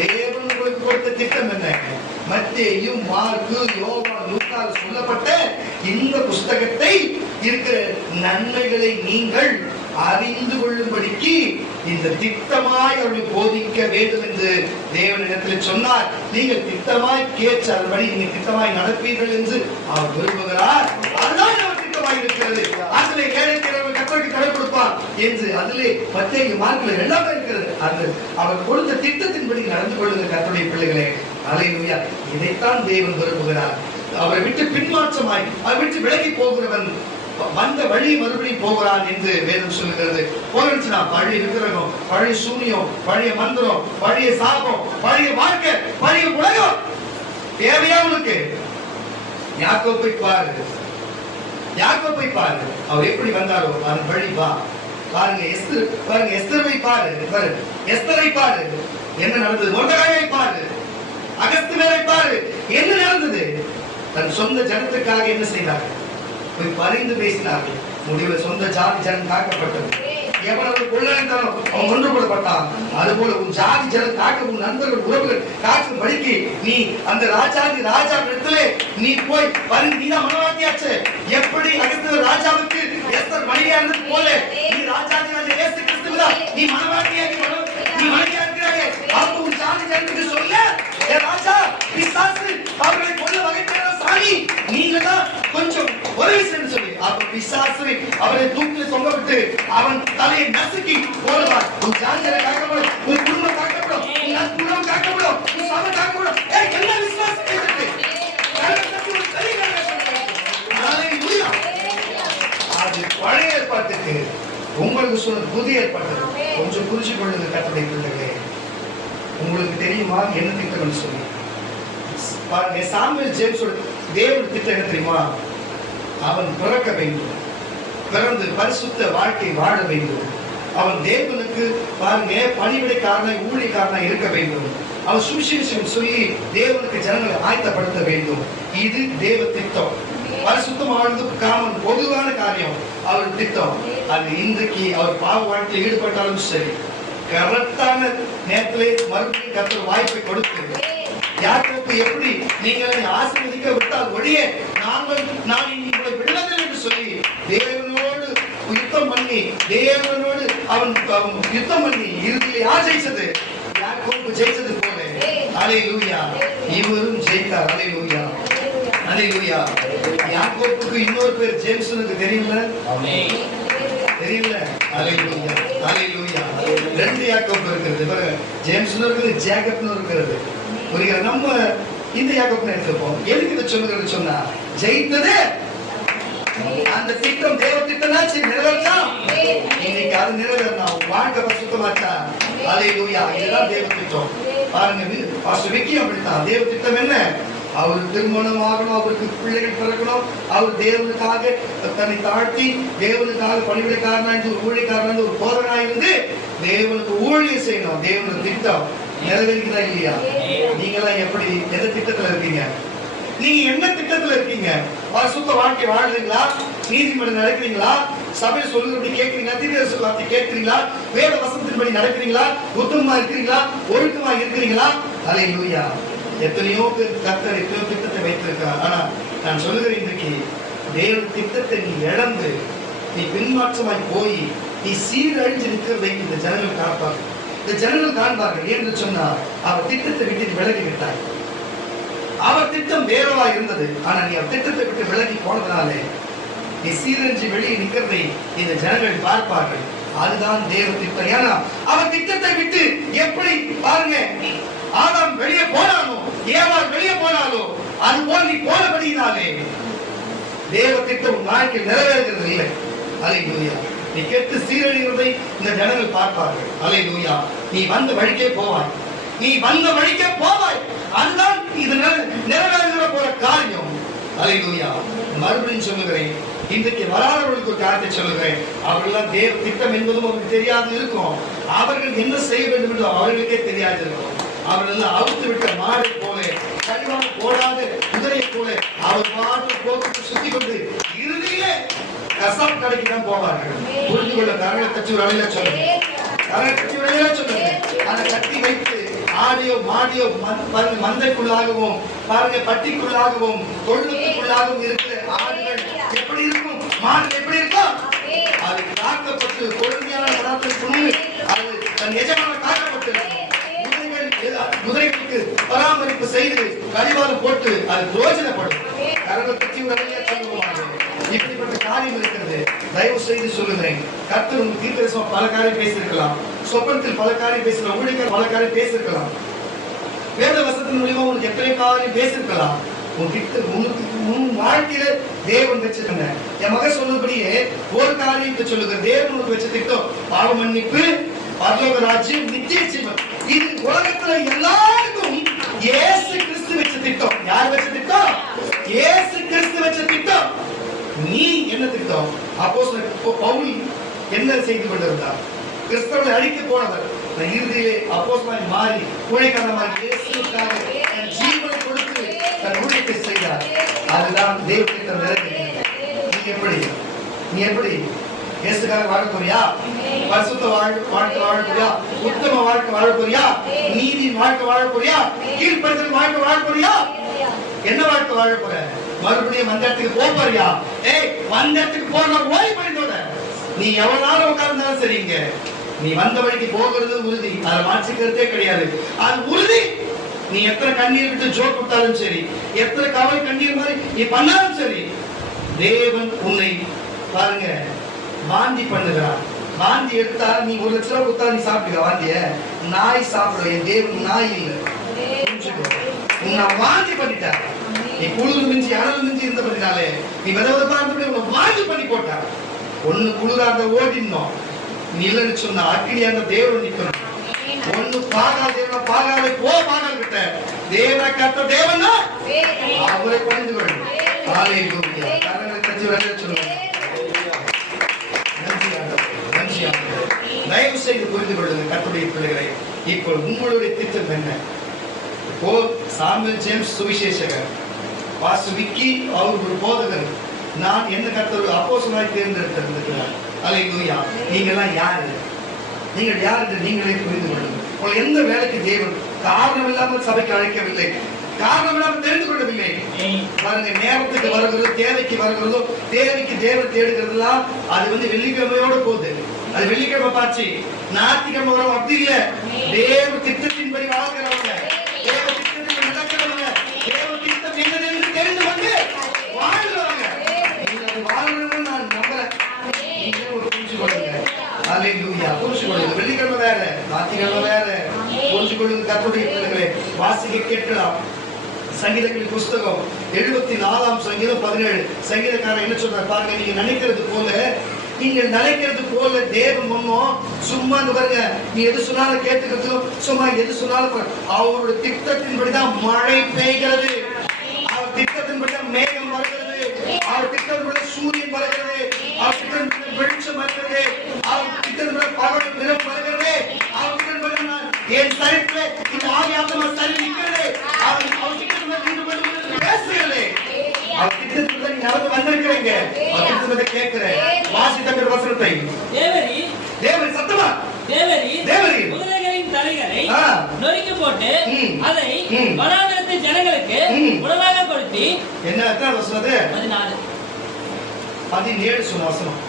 தேவன் உங்களுக்கு கொடுத்த திட்டம் என்ன? மத்தேயு, மார்க்கு, யோவான், லூக்கால் சொல்லப்பட்ட இந்த புஸ்தகத்தை இருக்கிற நன்மைகளை நீங்கள் அறிந்து கொள்ளும்படிக்கு இந்த திட்டமாய் அவர்கள் போதிக்க வேண்டும் என்று தேவனிடத்தில் சொன்னார். நீங்கள் திட்டமாய் கேட்க அதன்படி நீங்கள் திட்டமாய் நடப்பீர்கள் என்று அவர் விரும்புகிறார். அதுதான் அவர் திட்டமாய் இருக்கிறது. அதிலே ஏழைக்கிறவர்கள் கர்த்தருக்கு கடை கொடுப்பார் என்று அதிலே மத்தேயு, மார்க்குல இரண்டாவது இருக்கிறது. அந்த அவர் கொடுத்த திட்டத்தின்படி நடந்து கொள்ளுங்க கர்த்தருடைய பிள்ளைகளே. அல்லேலூயா. இதைத்தான் தேவன் விரும்புகிறார். அவரை விட்டு பின்மாற்றமாய், அவரை விட்டு விலகி போகிறவன் வந்த வழி மறுபடியும் போகிறான் என்று வேதம் சொல்லுகிறது. போகிறா பழைய விக்கிரகம், பழைய சூனியம், பழைய மந்திரம், பழைய சாபம், பழைய வாழ்க்கை, பழைய உலகம் தேவையா உனக்கு? யாக்கோபை பாரு, யாக்கோபை பாரு, அவர் எப்படி வந்தாரோ அதன் வழி வா. பாருங்க எஸ்தர், பாருங்க எஸ்தரை பாரு, எஸ்தரை பாரு, என்ன நடந்தது? மொர்தெகாயை பாரு, அகஸ்தியரை பாரு, என்ன நடந்தது? தன் சொந்த ஜனத்துக்காக என்ன செய்தார்கள்? போய் பரிந்து பேசினார்கள். முடிவில் சொந்த ஜாதி ஜனம் காக்கப்பட்டது. எவ்வளவு கொள்ளைத்தனம் அவன் ஒன்று கொள்ளப்பட்டான். அதுபோல உன் ஜாதி ஜனம் காக்க, உன் நண்பர்கள் உறவுகள் காக்கும் படிக்கு நீ அந்த ராஜாதி ராஜா இடத்திலே நீ போய் பரிந்து, நீ தான் மனவாட்டியாச்சு. எப்படி அகஸ்தியர் ராஜாவுக்கு எஸ்தர் மனைவியா இருந்தது போல நீ ராஜாதி ராஜா இயேசு கிறிஸ்துவா நீ மனவாட்டியாகி நீ மனைவியா இருக்கிறாயே. அப்ப உன் ஜாதி ஜனத்துக்கு சொல்ல, ஏ ராஜா பிசாசு அவர்களை கொல்ல வகைப்படுற சாமி நீங்க தான் கொஞ்சம் உதவி செய்ய சொல்லி, அப்ப பிசாசு அவரை தூக்கில தொங்க விட்டு அவன் தலையை நசுக்கி போடுவார். உன் ஜாதியை காக்கப்படும், உன் குடும்பம் காக்கப்படும், உன் குடும்பம் காக்கப்படும், உன் சபை காக்கப்படும். என்ன விசுவாசம் கேட்டு அது பழைய ஏற்பாட்டுக்கு உங்களுக்கு சொன்ன புதிய ஏற்பாட்டு கொஞ்சம் புரிஞ்சு கொள்ளுங்க கர்த்தருடைய பிள்ளைகளே. உங்களுக்கு தெரியுமா என்ன திட்டம் சொல்லி பாருங்க. சாமுவேல் ஜேம்ஸோட தேவன் திட்டம் என்ன தெரியுமா? அவன் பிறக்க வேண்டும், பிறந்து பரிசுத்த வாழ்க்கை வாழ வேண்டும், அவன் தேவனுக்கு பாருங்க பணிவிடைக்காரனாய் ஊழியக்காரனாய் இருக்க வேண்டும், அவன் சுவிசேஷம் சொல்லி தேவனுக்கு ஜனங்களை ஆயத்தப்படுத்த வேண்டும். இது தேவ திட்டம். பரிசுத்தமா வாழ்ந்து காமன் பொதுவான காரியம் அவர் திட்டம். அது இன்றைக்கு அவர் பாவ வாழ்க்கையில் ஈடுபட்டாலும் சரி, கரெக்டான நேரத்திலே மறுபடியும் கர்த்தர் வாய்ப்பை கொடுத்து யாக்கோபு எப்படி நீங்களை ஆசீர்வதிக்க விட்டால் ஒழிய நான் உங்களை விடுவதில்லை என்று சொல்லி தேவனோடு யுத்தம் பண்ணி தேவனோடு அவன் யுத்தம் பண்ணி இறுதியிலே யார் ஜெயிச்சது? யாக்கோபு ஜெயிச்சது போல அல்லேலூயா இவரும் ஜெயித்தார். அல்லேலூயா அல்லேலூயா. யாக்கோபுக்கு இன்னொரு பேர் ஜேம்ஸ்னுக்கு தெரியும்ல? தெரியல. அல்லேலூயா அல்லேலூயா. ரெண்டு யாக்கோபு இருக்கிறது பாருங்க. ஜேம்ஸ்னு இருக்குது, ஜேக்கப்னு இருக்கிறது. புரியுது? நம்ம இந்த யாக்கோபு எடுத்துப்போம். எதுக்கு இதை சொல்லுகிறது சொன்னா, ஜெயித்தது அந்த திட்டம் தேவ திட்டம்னாச்சு நிறைவேறா. இன்னைக்கு அது நிறைவேறணும். வாழ்க்கை பரிசுத்தமாச்சா? அல்லேலூயா. இதுதான் தேவ திட்டம். பாருங்க, பாஸ்டர் விக்கி அப்படித்தான். தேவ திட்டம் என்ன? அவர் திருமணம் ஆகணும், அவருக்கு பிள்ளைகள் பிறக்கணும், அவர் தேவனுக்காக தன்னை தாழ்த்தி தேவனுக்காக பணிவிடைக்காரனாய் ஒரு ஊழியக்காரனாய் ஒரு போதனாய் இருந்து தேவனுக்கு ஊழியம் செய்யணும். தேவனுக்கு திட்டம் நிறைவேறுகிறதா இல்லையா? நீங்க எல்லாம் எப்படி எந்த திட்டத்துல இருக்கீங்க? நீங்க என்ன திட்டத்துல இருக்கீங்க? பரிசுத்த வாழ்க்கை வாழ்றீங்களா? நீதிமன்றம் நடக்கிறீங்களா? சபையில் சொல்லுறபடி கேட்கிறீங்களா? தீர்க்க வார்த்தை கேட்கிறீங்களா? வேத வசனத்தின்படி நடக்கிறீங்களா? உத்தமமா இருக்கிறீங்களா? ஒழுக்கமா இருக்கிறீங்களா? அல்லேலூயா. எத்தனையோ பேர் கர்த்தர் எத்தனையோ திட்டத்தை வைத்திருக்கிறார். ஆனா நான் சொல்லுகிறேன், இன்றைக்கு தேவ திட்டத்தை நீ இழந்து நீ பின்மாற்றமாய் போய் நீ சீரழிஞ்சு நிற்கிறதை இந்த ஜனங்கள் காப்பார்கள். இந்த ஜனங்கள் காண்பார்கள். என்று சொன்னால் அவர் திட்டத்தை விட்டு விலகி விட்டார். அவர் திட்டம் வேறவா இருந்தது. ஆனா நீ அவர் திட்டத்தை விட்டு விலகி போனதுனாலே நீ சீரழிஞ்சு வெளியே நிற்கிறதை இந்த ஜனங்கள் பார்ப்பார்கள். அதுதான் தேவ திட்டம். ஏன்னா அவர் திட்டத்தை விட்டு எப்படி பாருங்க, ஆதாம் வெளியே போனாலும் ஏவாள் வெளியே போனாலும் அது போல் நீ போனபடியினாலே தேவ திட்டம் வாழ்க்கையில் நிறைவேறுகிறது இல்லை. அல்லேலூயா. நீ கெட்டு சீரழிகிறதை இந்த ஜனங்கள் பார்ப்பார்கள். அல்லேலூயா. நீ வந்த வழிக்கே போவாய், நீ வந்த வழிக்கே போவாய். அதுதான் இது நிறைவேறுகிற போற காரியம். அல்லேலூயா. மறுபடியும் சொல்லுகிறேன், இன்றைக்கு வராதவர்களுக்கு ஒரு காரியத்தை சொல்லுகிறேன். அவர்கள் தேவ திட்டம் என்பதும் அவருக்கு தெரியாது இருக்கும். அவர்கள் என்ன செய்ய வேண்டும் என்று அவர்களுக்கே தெரியாது இருக்கும். அவர்கள் அவுத்து விட்ட மாடை போல, கழிவாக போடாத குதிரையை போல அவர் பாட்டு போக்கு சுத்தி கொண்டு இறுதியிலே கசாப் கடைக்கு தான் போவார்கள். புரிந்து கொள்ள கரங்களை கட்சி ஒரு அலையில சொல்லுங்க, கரங்களை கட்சி ஒரு அலையில சொல்லுங்க. அந்த கட்டி வைத்து ஆடியோ மாடியோ மந்தைக்குள்ளாகவும் பாருங்க பட்டிக்குள்ளாகவும் தொழுத்துக்குள்ளாகவும் இருக்கிற ஆடுகள் எப்படி இருக்கும், மாடு எப்படி இருக்கும்? அது காக்கப்பட்டு கொழுமையான அது தன் எஜமான காக்கப்பட்டு குதிரைகளுக்கு பராமரிப்பு செய்து கழிவாறு போட்டு அது பிரயோஜனப்படும். கரங்களை பற்றி சொல்லுவாங்க. இப்படிப்பட்ட காரியம் இருக்கிறது. தயவு செய்து சொல்லுகிறேன், கர்த்தர் உங்க தீர்க்கதரிசனம் பல காரியம் பேசியிருக்கலாம், சொப்பனத்தில் பல காரியம் பேசலாம், ஊழியர்கள் பல காரியம் பேசியிருக்கலாம், வேத வசனத்தின் மூலமா உங்களுக்கு எத்தனை காரியம் பேசியிருக்கலாம். உன் வாழ்க்கையில தேவன் வச்சிருக்க என் மகன் சொன்னபடியே ஒரு காரியத்தை சொல்லுகிற தேவன் உங்களுக்கு வச்ச திட்டம் பாவ மன்னிப்பு, பரலோக ராஜ்யம், நித்திய ஜீவன். இது உலகத்துல எல்லாருக்கும் இயேசு கிறிஸ்து வச்ச திட்டம். யார் வச்ச திட்டம்? இயேசு கிறிஸ்து வச்ச திட்டம். நீ என்ன திட்டம்? அப்போஸ்தலர் பவுல் என்ன செய்து கொண்டிருந்தார்? கிறிஸ்தவர்களை அழிக்க போனவர் இறுதியிலே அப்போஸ்தலனாய் மாறி ஊழியக்காரனாய் இயேசுவுக்காக தன் ஜீவனை கொடுத்து தன் ஊழியத்தை செய்தார். அதுதான் தேவ திட்டம் நிறைவேறியது. நீ எப்படி இயேசுக்காக வாழ போறியா? பரிசுத்த வாழ்க்கை வாழ போறியா? உத்தம வாழ்க்கை வாழ போறியா? நீதியின் வாழ்க்கை வாழ போறியா? கீழ்ப்படிதல் வாழ்க்கை வாழ போறியா? என்ன வாழ்க்கை வாழ போற? மறுபடியும் வந்த இடத்துக்கு போக போறியா? வந்த இடத்துக்கு போன ஓய்வு பண்ணிட்டோட நீ எவ்வளவு நாள் உட்கார்ந்தாலும் சரிங்க, நீ வந்த வழிக்கு போகிறது உறுதி. அதை மாற்றிக்கிறதே கிடையாது. அது உறுதி. நீ எத்தனை கண்ணீர் விட்டு ஜோக் விட்டாலும் சரி, எத்தனை கவலை கண்ணீர் மாதிரி நீ பண்ணாலும் சரி, தேவன் உன்னை பாருங்க வாந்தி பண்ணுகிறார். வாந்தி எடுத்தா நீ 1 லட்சம் ரூபாய் கொடுத்தா நீ சாப்பிடுங்க வாந்திய? நாய் சாப்பிடுற என் தேவன் நாய் இல்லை. உன்னை வாந்தி பண்ணிட்டார். நீ குளிர் மிஞ்சி அனல் மிஞ்சி இருந்த பண்ணினாலே நீ விதவிதமா இருந்து உன்னை வாந்தி பண்ணி போட்டார். ஒண்ணு குளிராத ஓடினோம், நீ இல்லைன்னு சொன்ன அக்கினியான தேவன் நிக்கணும். ஒண்ணு பாகா தேவன பாகாலை போ பாகல் கிட்ட தேவனை கத்த தேவன் அவரை பணிந்து கொள்ளணும். ஹalleluya. கரங்களை தட்டி வரவேற்று சொல்லுங்க. தயவு செய்து புரிந்து கொள்ளுங்கள் கர்த்தருடைய பிள்ளைகளை. இப்போ உங்களுடைய திட்டம் என்ன? இப்போ சாமுவேல் ஜேம்ஸ் சுவிசேஷகர் பாஸ்டர் விக்கி அவர் ஒரு போதகர், நான் என்ன கர்த்தர் அப்போஸ்தலனாய் தேர்ந்தெடுத்திருக்கிறார். அல்லேலூயா. நீங்க எல்லாம் யாரு? நீங்கள் யார் என்று நீங்களே புரிந்து கொள்ளுங்கள். உங்களை எந்த வேலைக்கு தேவன் காரணம் இல்லாமல் சபைக்கு அழைக்கவில்லை, காரணம் இல்லாமல் தெரிந்து கொள்ளவில்லை. பாருங்க, நேரத்துக்கு வருகிறதோ தேவைக்கு வருகிறதோ தேவைக்கு தேவன் தேடுகிறதுலாம் அது வெள்ளிக்கிழமையோட போகுது. அது வெள்ளிக்கிழமை பாச்சு ஞாயிற்றுக்கிழமை வரும் அப்படி இல்ல. தேவ திட்டத்தின்படி வாழ்கிறவங்க, தேவ திட்டத்தில் நடக்கிறவங்க, தேவ திட்டம் என்னது என்று தெரிந்து கொண்டு வாழ்கிறவங்க. நீங்க அது வாழ்றவங்க நான் நம்புறேன். நீங்களே ஒரு புரிஞ்சு கொள்ளுங்க. அல்லேலூயா. புரிஞ்சு கொள்ளுங்க. வெள்ளிக்கிழமை வேற, ஞாயிற்றுக்கிழமை வேற. புரிஞ்சு கொள்ளுங்க. கர்த்தருடைய பிள்ளைகளே, வாசிக்க கேட்கலாம். சங்கீதங்களின் புஸ்தகம் 74 சங்கீதம் 17. சங்கீதக்காரன் என்ன சொல்றார் பாருங்க. நீங்க நினைக்கிறது போல தேவன் ஒன்னும் சும்மா பாருங்க, நீ எது சொன்னாலும் கேட்டுக்கிறதுக்கும் சும்மா எது சொன்னாலும் அவருடைய திட்டத்தின்படிதான் மழை பெய்கிறது, அவர் திட்டத்தின்படிதான் மேகம் வருகிறது, அவர் திட்டத்தின்படி சூரியன் வருகிறது, அவர் திட்டத்தின்படி வெளிச்சம் வருகிறது, அவர் திட்டத்தின்படி பகல் நிலம் வருகிறது, அவர் திட்டத்தின்படி என் சரித்திர இந்த ஆவியாத்மா சரி நிற்கிறது, அவர் திட்டத்தின்படி பேசுகிறது. அவர் திட்டத்தின்படி நீங்க வந்திருக்கிறீங்க, அவர் திட்டத்தின்படி கேட்கிறேன். வாசித்த வசனத்தை தேவரி சத்தமா தேவரி குதிரைகளின் தலைகளை நொறுக்கி போட்டு அதை வனாந்தரத்து ஜனங்களுக்கு உணவாக கொடுத்து. என்ன எத்தனை வசனம் அது? 17 சொன்ன வசனம்.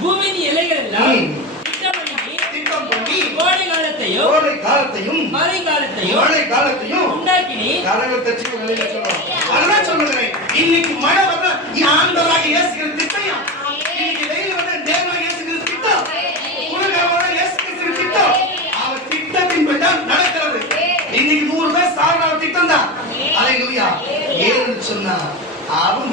பூமியின் எல்லைகள் எல்லாம் திட்டம் பண்ணி கோடை காலத்தையும் மழை காலத்தையும் உண்டாக்கினி. கரங்களை தட்டி வெளியில சொல்றோம். அதான் சொல்றேன், இன்னைக்கு மழை வந்தா ஆண்டவராக இயேசுவின் திட்டம், இன்னைக்கு வெயில் வந்தா தேவனாக இயேசுவின் திட்டம், உலகமாக இயேசுவின் திட்டம், அவர் திட்டத்தின்படி தான் நடக்கிறது. இன்னைக்கு 100 பேர் சாவர திட்டம் தான். அல்லேலூயா. ஏன்னு சொன்னா அவன்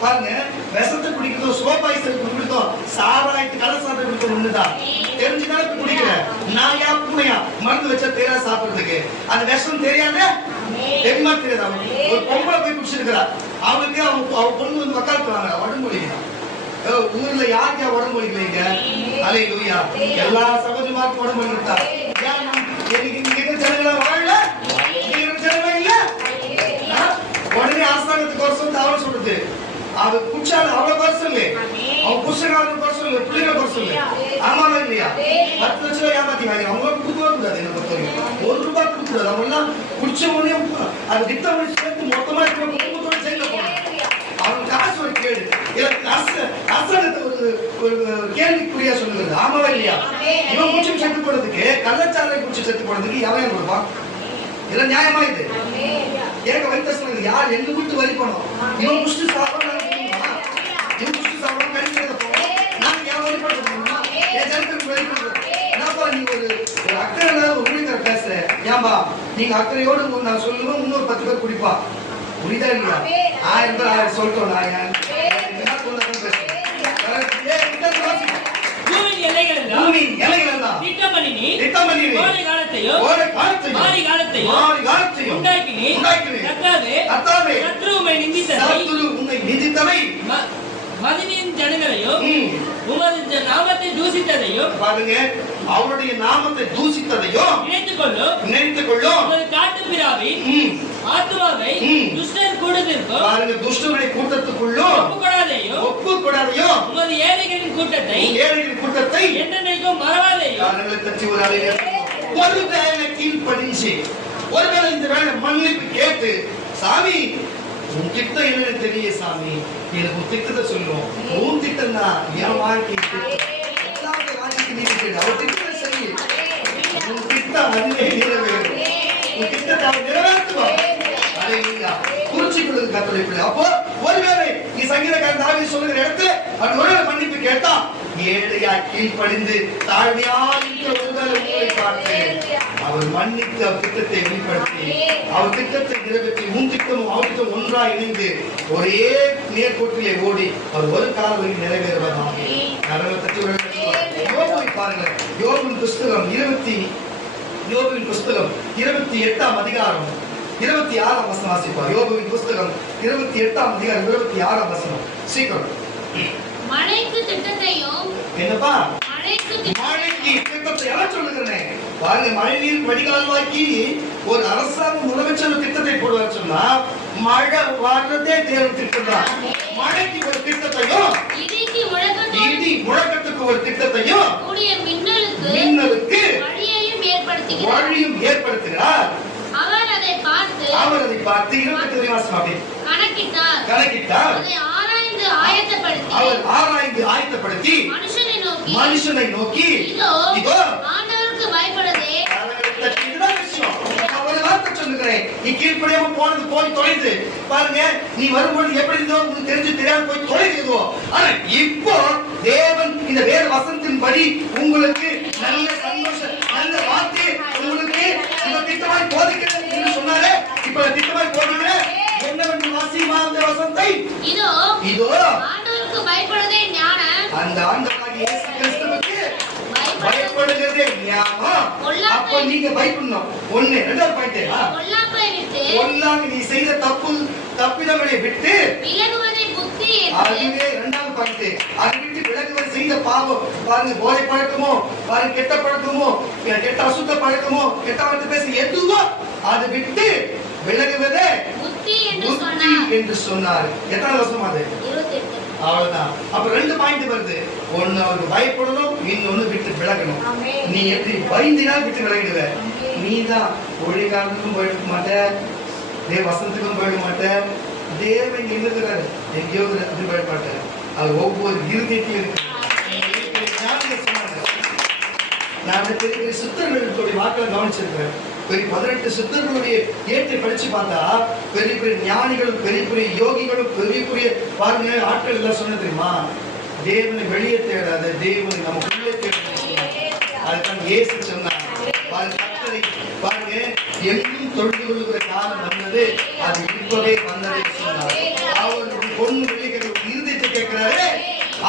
பாருங்க, விஷத்தை குடிக்கிறதோ சோப்பாய்ஸை குடிக்கிறதோ சாராயத்து கலசாத்தை குடிக்கிறது ஒண்ணுதான். தெரிஞ்சுதான் குடிக்கிற நாயா பூனையா மருந்து வச்சா தெரியாத சாப்பிடுறதுக்கு அந்த விஷம் தெரியாத தெரியுமா தெரியாது. ஒரு பொம்பளை போய் குடிச்சிருக்கிறா, அவளுக்கு அவ பொண்ணு வக்காலத்துவாங்க உடம்புலிக்கிறான். ஊர்ல யாருக்கா உடம்புலிக்கலைங்க? அல்லேலூயா. எல்லா சகோதரிமாருக்கும் உடம்புலிக்கிட்டா ஜனங்களா வாழல, ஜனங்களா இல்ல. உடனே அரசாங்கத்துக்கு வருஷம் அவன் சொல்றது, அவ குச்சால அவ்வளவு வருஷம் இல்லை, அவன் புருஷனாலும் வருஷம் இல்லை, பிள்ளைங்க வருஷம் இல்லை. ஆமாவா இல்லையா? 10 லட்சம் ஏமாத்தி வாங்க அவங்களுக்கு கொடுக்கவே கூடாது. என்ன பொறுத்த வரைக்கும் ₹1 கொடுக்க கூடாது. அவங்க எல்லாம் குடிச்ச உடனே அது திட்டம் சேர்த்து மொத்தமா இருக்கிற குடும்பத்தோட சேர்ந்து போகணும். அவங்க காசு ஒரு கேடு. அரசாங்கத்தை ஒரு கேள்விக்குறியா சொல்லுறது. ஆமாவா இல்லையா? இவன் குடிச்சு செத்து போறதுக்கு, கள்ளச்சாலை குடிச்சு செத்து போறதுக்கு எவன் கொடுப்பான்? இதெல்லாம் நியாயமா? இது ஏக வைத்தசனம். யார் எங்க விட்டு வரி பண்ணோம்? இவன் குடிச்சு சாப்பிடணும், இவன் குடிச்சு சாப்பிடணும், கழிக்கிறத போவோம். நாங்க எவன் வரி பண்ணுறோம்? என் ஜனத்துக்கு வரி பண்றோம். என்னப்பா நீ ஒரு அக்கறை ஒரு ஊழியரை பேசுற, ஏன்பா நீங்க அக்கறையோடு நான் சொல்லுவோம், இன்னொரு 10 பேர் குடிப்பா. புரியுதா இல்லையா? 1000 பேர் 1000 சொல்லிட்டோம். நான் என்ன சொல்றேன் பேசுறேன். பூமியின் எல்லைகள் எல்லாம் திட்டம் பண்ணி கோடை காலத்தையும் உண்டாக்கினி. கர்த்தாவே, சத்ரு உம்மை நிந்தித்ததை மதினின் ஜனங்களையும் உமது நாமத்தை தூசித்ததையும் பாருங்க, அவருடைய நாமத்தை தூசித்ததையும் நினைத்துக் கொள்ளும். உமது காட்டுப்பிராவின் ஆத்துமாவை துஷ்டர் கூட்டத்திற்கும் பாருங்க, துஷ்டருடைய கூட்டத்துக்குள்ளும் ஒப்புக்கொடாதையும் உமது ஏழைகளின் கூட்டத்தை என்னென்னைக்கும் மறவாதையும். காரணங்களை தட்டி ஒரு அலைய ஒருவேளை கீழ்ப்படிஞ்சு, ஒருவேளை இந்த வேலை மன்னிப்பு கேட்டு, சாமி உன் திட்டம் என்னன்னு தெரிய சாமி, எனக்கு உன் திட்டத்தை சொல்லுவோம். உன் திட்டம் தான் என் வாழ்க்கை அவர் திட்டம் சரி, உன் திட்டம் அதுவே நிறைவேறும். உன் திட்டத்தை அவர் நிறைவேற்றுவார். குறிச்சிக்கொள்ளுங்க கர்த்தருடைய பிள்ளை. அப்போ ஒருவேளை நீ சங்கீதக்காரன் தாவீது சொல்லுகிற இடத்துல அவர் ஒருவேளை மன்னிப்பு கேட்டா, ஏழையா கீழ்ப்படிந்து தாழ்மையா இருக்கிற ஒருவேளை உங்களை பார்த்து அவர் மன்னித்து அவர் திட்டத்தை வெளிப்படுத்தி அவர் திட்டத்தை நிறைவேற்றி உன் திட்டமும் அவர் திட்டம் ஒன்றாக இணைந்து ஒரே நேர்கோட்டிலே ஓடி அவர் ஒரு காலம் நிறைவேறுவதாக. யோபுவை பாருங்கள். யோபுவின் புஸ்தகம் 28ஆம் அதிகாரம் 26ஆம் வசனம் வாசிப்பார். யோபுவின் புஸ்தகம் 28ஆம் அதிகாரம் 26ஆம் வசனம். சீக்கிரம். மழைக்கு திட்டத்தையும் என்னப்பா மழைக்கு திட்டத்தை எல்லாம் சொல்லுகிறேன் பாருங்க. மழை நீர் வடிகால்வாக்கி ஒரு அரசாங்கம் முதலமைச்சர் திட்டத்தை போடுவார் சொன்னா மழை வர்றதே தேவன் திட்டம் தான். மழைக்கு ஒரு திட்டத்தையும், இடி முழக்கத்துக்கு ஒரு திட்டத்தையும், மின்னலுக்கு வழியும் ஏற்படுத்துகிறார். அவர் அதை பார்த்து 28 வாசம் அப்படி கணக்கிட்டார். அவர் ஆராய்ந்து ஆயத்தப்படுத்தி மனுஷனை நோக்கி இதோ நீ கீழ்ப்படியாம போனது போய் தொலைந்து பாருங்க. நீ வரும்போது எப்படி இருந்தோ உங்களுக்கு தெரிஞ்சு தெரியாம போய் தொலைகிறதோ. ஆனா இப்போ தேவன் இந்த வேத வசனத்தின்படி உங்களுக்கு நல்ல சந்தோஷம், நல்ல வார்த்தை உங்களுக்கு இந்த திட்டமாய் போதிக்கிறது என்று சொன்னாரே. இப்ப திட்டமாய் போடுங்க என்னவென்று வாசிமா அந்த வசனத்தை. இதோ ஆண்டவருக்கு பயப்படுவதே ஞானம். அந்த ஆண்டவராகிய இயேசு கிறிஸ்துவுக்கு பயப்படுகிறதே ஞானம். அப்ப நீங்க பயப்படணும். ஒண்ணு. ரெண்டாவது பாயிண்ட், பொல்லாங்கு நீ செய்த தப்பிதங்களை விட்டு விலகுவதை புத்தி. அதுவே இரண்டாவது பாயிண்ட். அதை விட்டு விலகுவதை செய்த பாவம் பாருங்க, போதை பழக்கமோ பாருங்க, கெட்ட பழக்கமோ, கெட்ட அசுத்த பழக்கமோ, கெட்ட வார்த்தை பேச எதுவோ அதை விட்டு விலகுவதே புத்தி என்று சொன்னார். எத்தனை வருஷம் அது? 28. அவ்வளவுதான். அப்ப 2 பாயிண்ட் வருது. ஒன்னு அவருக்கு பயப்படணும், இன்னொன்னு விட்டு விலகணும். நீ எப்படி பயந்தினால் விட்டு விலகிடுவ. நீ தான் ஒளிகாலத்துக்கும் போயிட மாட்ட, தேவ வசனத்துக்கும் போயிட மாட்ட. தேவன் இருக்கிறாரு எங்கேயோ அது போயிட மாட்டேன். அது ஒவ்வொரு இருதயத்திலும் இருக்கு. நான் பெரிய பெரிய சித்தர்களுடைய வாக்களை கவனிச்சிருக்கிறேன். பெரிய 18 சித்தர்களுடைய ஏற்றை படிச்சு பார்த்தா பெரிய பெரிய ஞானிகளும் பெரிய பெரிய யோகிகளும் பெரிய பெரிய பாருங்க ஆட்கள் எல்லாம் சொன்ன தெரியுமா, தேவனை வெளியே தேடாத, தேவனை நம்ம உள்ளே தேட. அதுதான் இயேசு சொன்னார். பாருங்க, எங்கும் தொழுது கொள்ளுகிற காலம் வந்தது, அது இப்பவே வந்ததை சொன்னார். அவர் பொண்ணு வெளியே இருதயத்தை கேட்கிறாரு.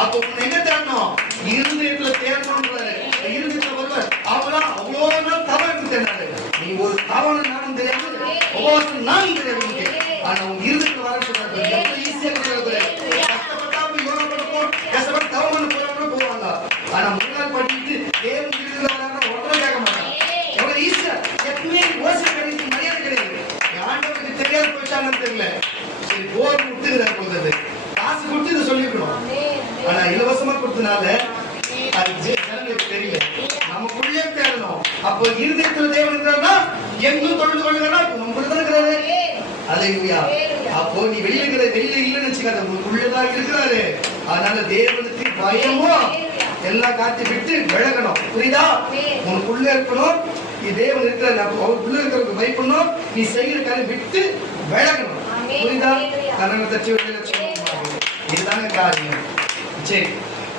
அப்ப உன்னை எங்க தேடணும்? இருதயத்துல தேடணும். இருதயத்துல வருவார். அவெல்லாம் அவ்வளோ நாள் தவறு தேடாரு. நீ ஒரு தவறு நானும் தெரியாது, ஒவ்வொரு நானும் தெரியாது. ஆனா உங்க இருதயத்துல வர சொல்றாரு. எவ்வளவு ஈஸியா கஷ்டப்பட்டாம யோகா பண்ணப்போம், கஷ்டப்பட்டு தவறு பண்ண போறவங்க போவாங்க. ஆனா முன்னாள் படிச்சுட்டு தேவன் இருதயத்துல வராங்க ஒன்றும் கேட்க மாட்டாங்க. எவ்வளவு ஈஸியா எப்பவுமே யோசிக்க கிடையாது, மரியாதை கிடையாது. ஆண்டவருக்கு தெரியாது போயிட்டாங்கன்னு தெரியல. சரி போர் விட்டுக்கிறார் போகிறது, காசு கொடுத்து இதை சொல்லிக்கணும். ஆனா இலவசமா கொடுத்தனால அது ஜனங்களுக்கு தெரியல. நமக்குள்ளே தேடணும். அப்போ இருதயத்துல தேவன் இருக்கிறார்னா எங்கும் தொழுது கொள்ளுகிறா நம்மளுதான் இருக்கிறாரு. அல்லேலூயா. அப்போ நீ வெளியில இருக்கிற வெளியில இல்லைன்னு வச்சுக்காத, உங்களுக்குள்ளதான் இருக்கிறாரு. அதனால தேவனுக்கு பயமோ எல்லாம் காத்தி விட்டு விலகணும். புரியுதா? உனக்குள்ள இருக்கணும். நீ தேவன் இருக்கிற அவருக்குள்ள இருக்கிறதுக்கு பயப்படணும். நீ செய்கிற காரியம் விட்டு விலகணும். புரியுதா? கண்ணனை தச்சு இதுதாங்க காரியம். சரி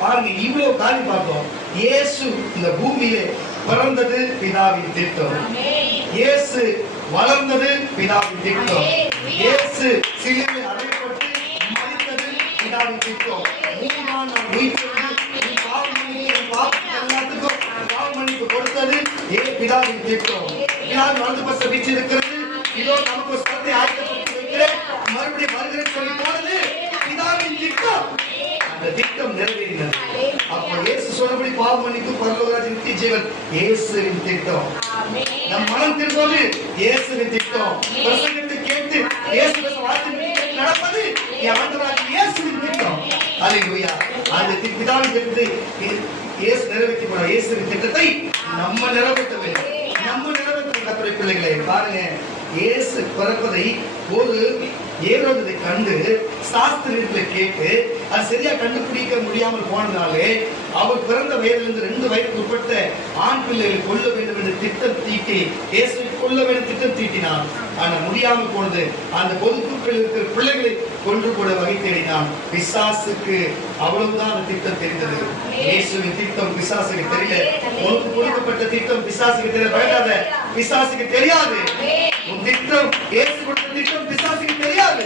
பாருங்க, இவ்வளவு காரியம் பார்த்தோம். இயேசு இந்த பூமியிலே பிறந்தது பிதாவின் திட்டம். இயேசு வளர்ந்தது பிதாவின் திட்டம். இயேசு சிலுவையில் அறையப்பட்டு மரித்தது பிதாவின் திட்டம். 3ஆம் நாள் உயிர்த்தெழுந்து எல்லாத்துக்கும் பாவமன்னிப்பு கொடுத்தது பிதாவின் திட்டம். பிதாவின் வலது பக்கம் வீச்சிருக்கிறது. இதோ நமக்கு ஒரு ஸ்தலத்தை ஆயத்தப்படுத்தி வைக்கிறேன், மறுபடியும் வருகிறேன் சொல்லி போனது பிதாவின் திட்டம். அந்த திட்டம் நிறைவேறினது. அப்போ இயேசு சொன்னபடி பாவ மன்னிப்பு, பரலோகராஜ்ய நித்திய ஜீவன் இயேசுவின் திட்டம். நம் மனம் திரும்புவது இயேசுவின் திட்டம். பிரசங்கத்தை கேட்டு இயேசு வார்த்தை நடப்பது ஆண்டவராகிய இயேசுவின் திட்டம். அல்லேலூயா. அந்த பிதாவின் திட்டத்தை இயேசு நிறைவேற்றி போன இயேசுவின் திட்டத்தை நம்ம நிறைவேற்ற வேண்டும். நம்ம நிறைவேற்ற கர்த்தருடைய பிள்ளைகளை பாருங்க. இயேசு பிறப்பதை ஒரு ஏரோதை கண்டு சாஸ்திரத்துல கேட்டு அது சரியா கண்டுபிடிக்க முடியாமல் போனதாலே அவர் பிறந்த வயதிலிருந்து 2 வயதுக்கு உட்பட்ட ஆண் பிள்ளைகளை கொல்ல வேண்டும் என்று திட்டம் தீட்டி இயேசுவை கொல்ல வேண்டும் திட்டம் தீட்டினான். ஆனா முடியாமல் போனது. அந்த பொதுக்குழுக்கள் இருக்கிற பிள்ளைகளை கொன்று போட வகை தேடினான். பிசாசுக்கு அவ்வளவுதான் அந்த திட்டம் தெரிந்தது. இயேசுவின் திட்டம் பிசாசுக்கு தெரியல. உனக்கு கொடுக்கப்பட்ட திட்டம் பிசாசுக்கு தெரிய பயப்படாத. பிசாசுக்கு தெரியாது. உன் திட்டம் இயேசு கொடுத்த திட்டம் பிசாசுக்கு தெரியாது.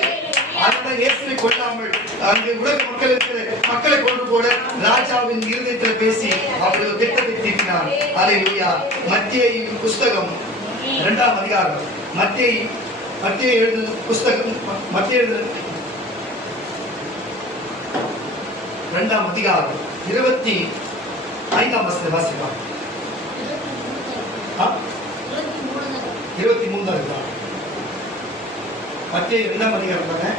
அதுதான் இயேசுவை கொல்லாமல் அங்கு உலக மக்கள் இருக்கிற மக்களை கொண்டு போட ராஜாவின் இருதயத்தில் பேசி அவர்கள் திட்டத்தை தீட்டினார். அல்லேலூயா. மத்தேயு புஸ்தகம் 2ஆம் அதிகாரம். மத்தேயு எழுதின புஸ்தகம் மத்தேயு 2ஆம் அதிகாரம் 25ஆம் வசனத்தை வாசிக்கலாம். 23ஆம் அதிகாரம் மத்திய 2ஆம் அதிகாரம் தானே?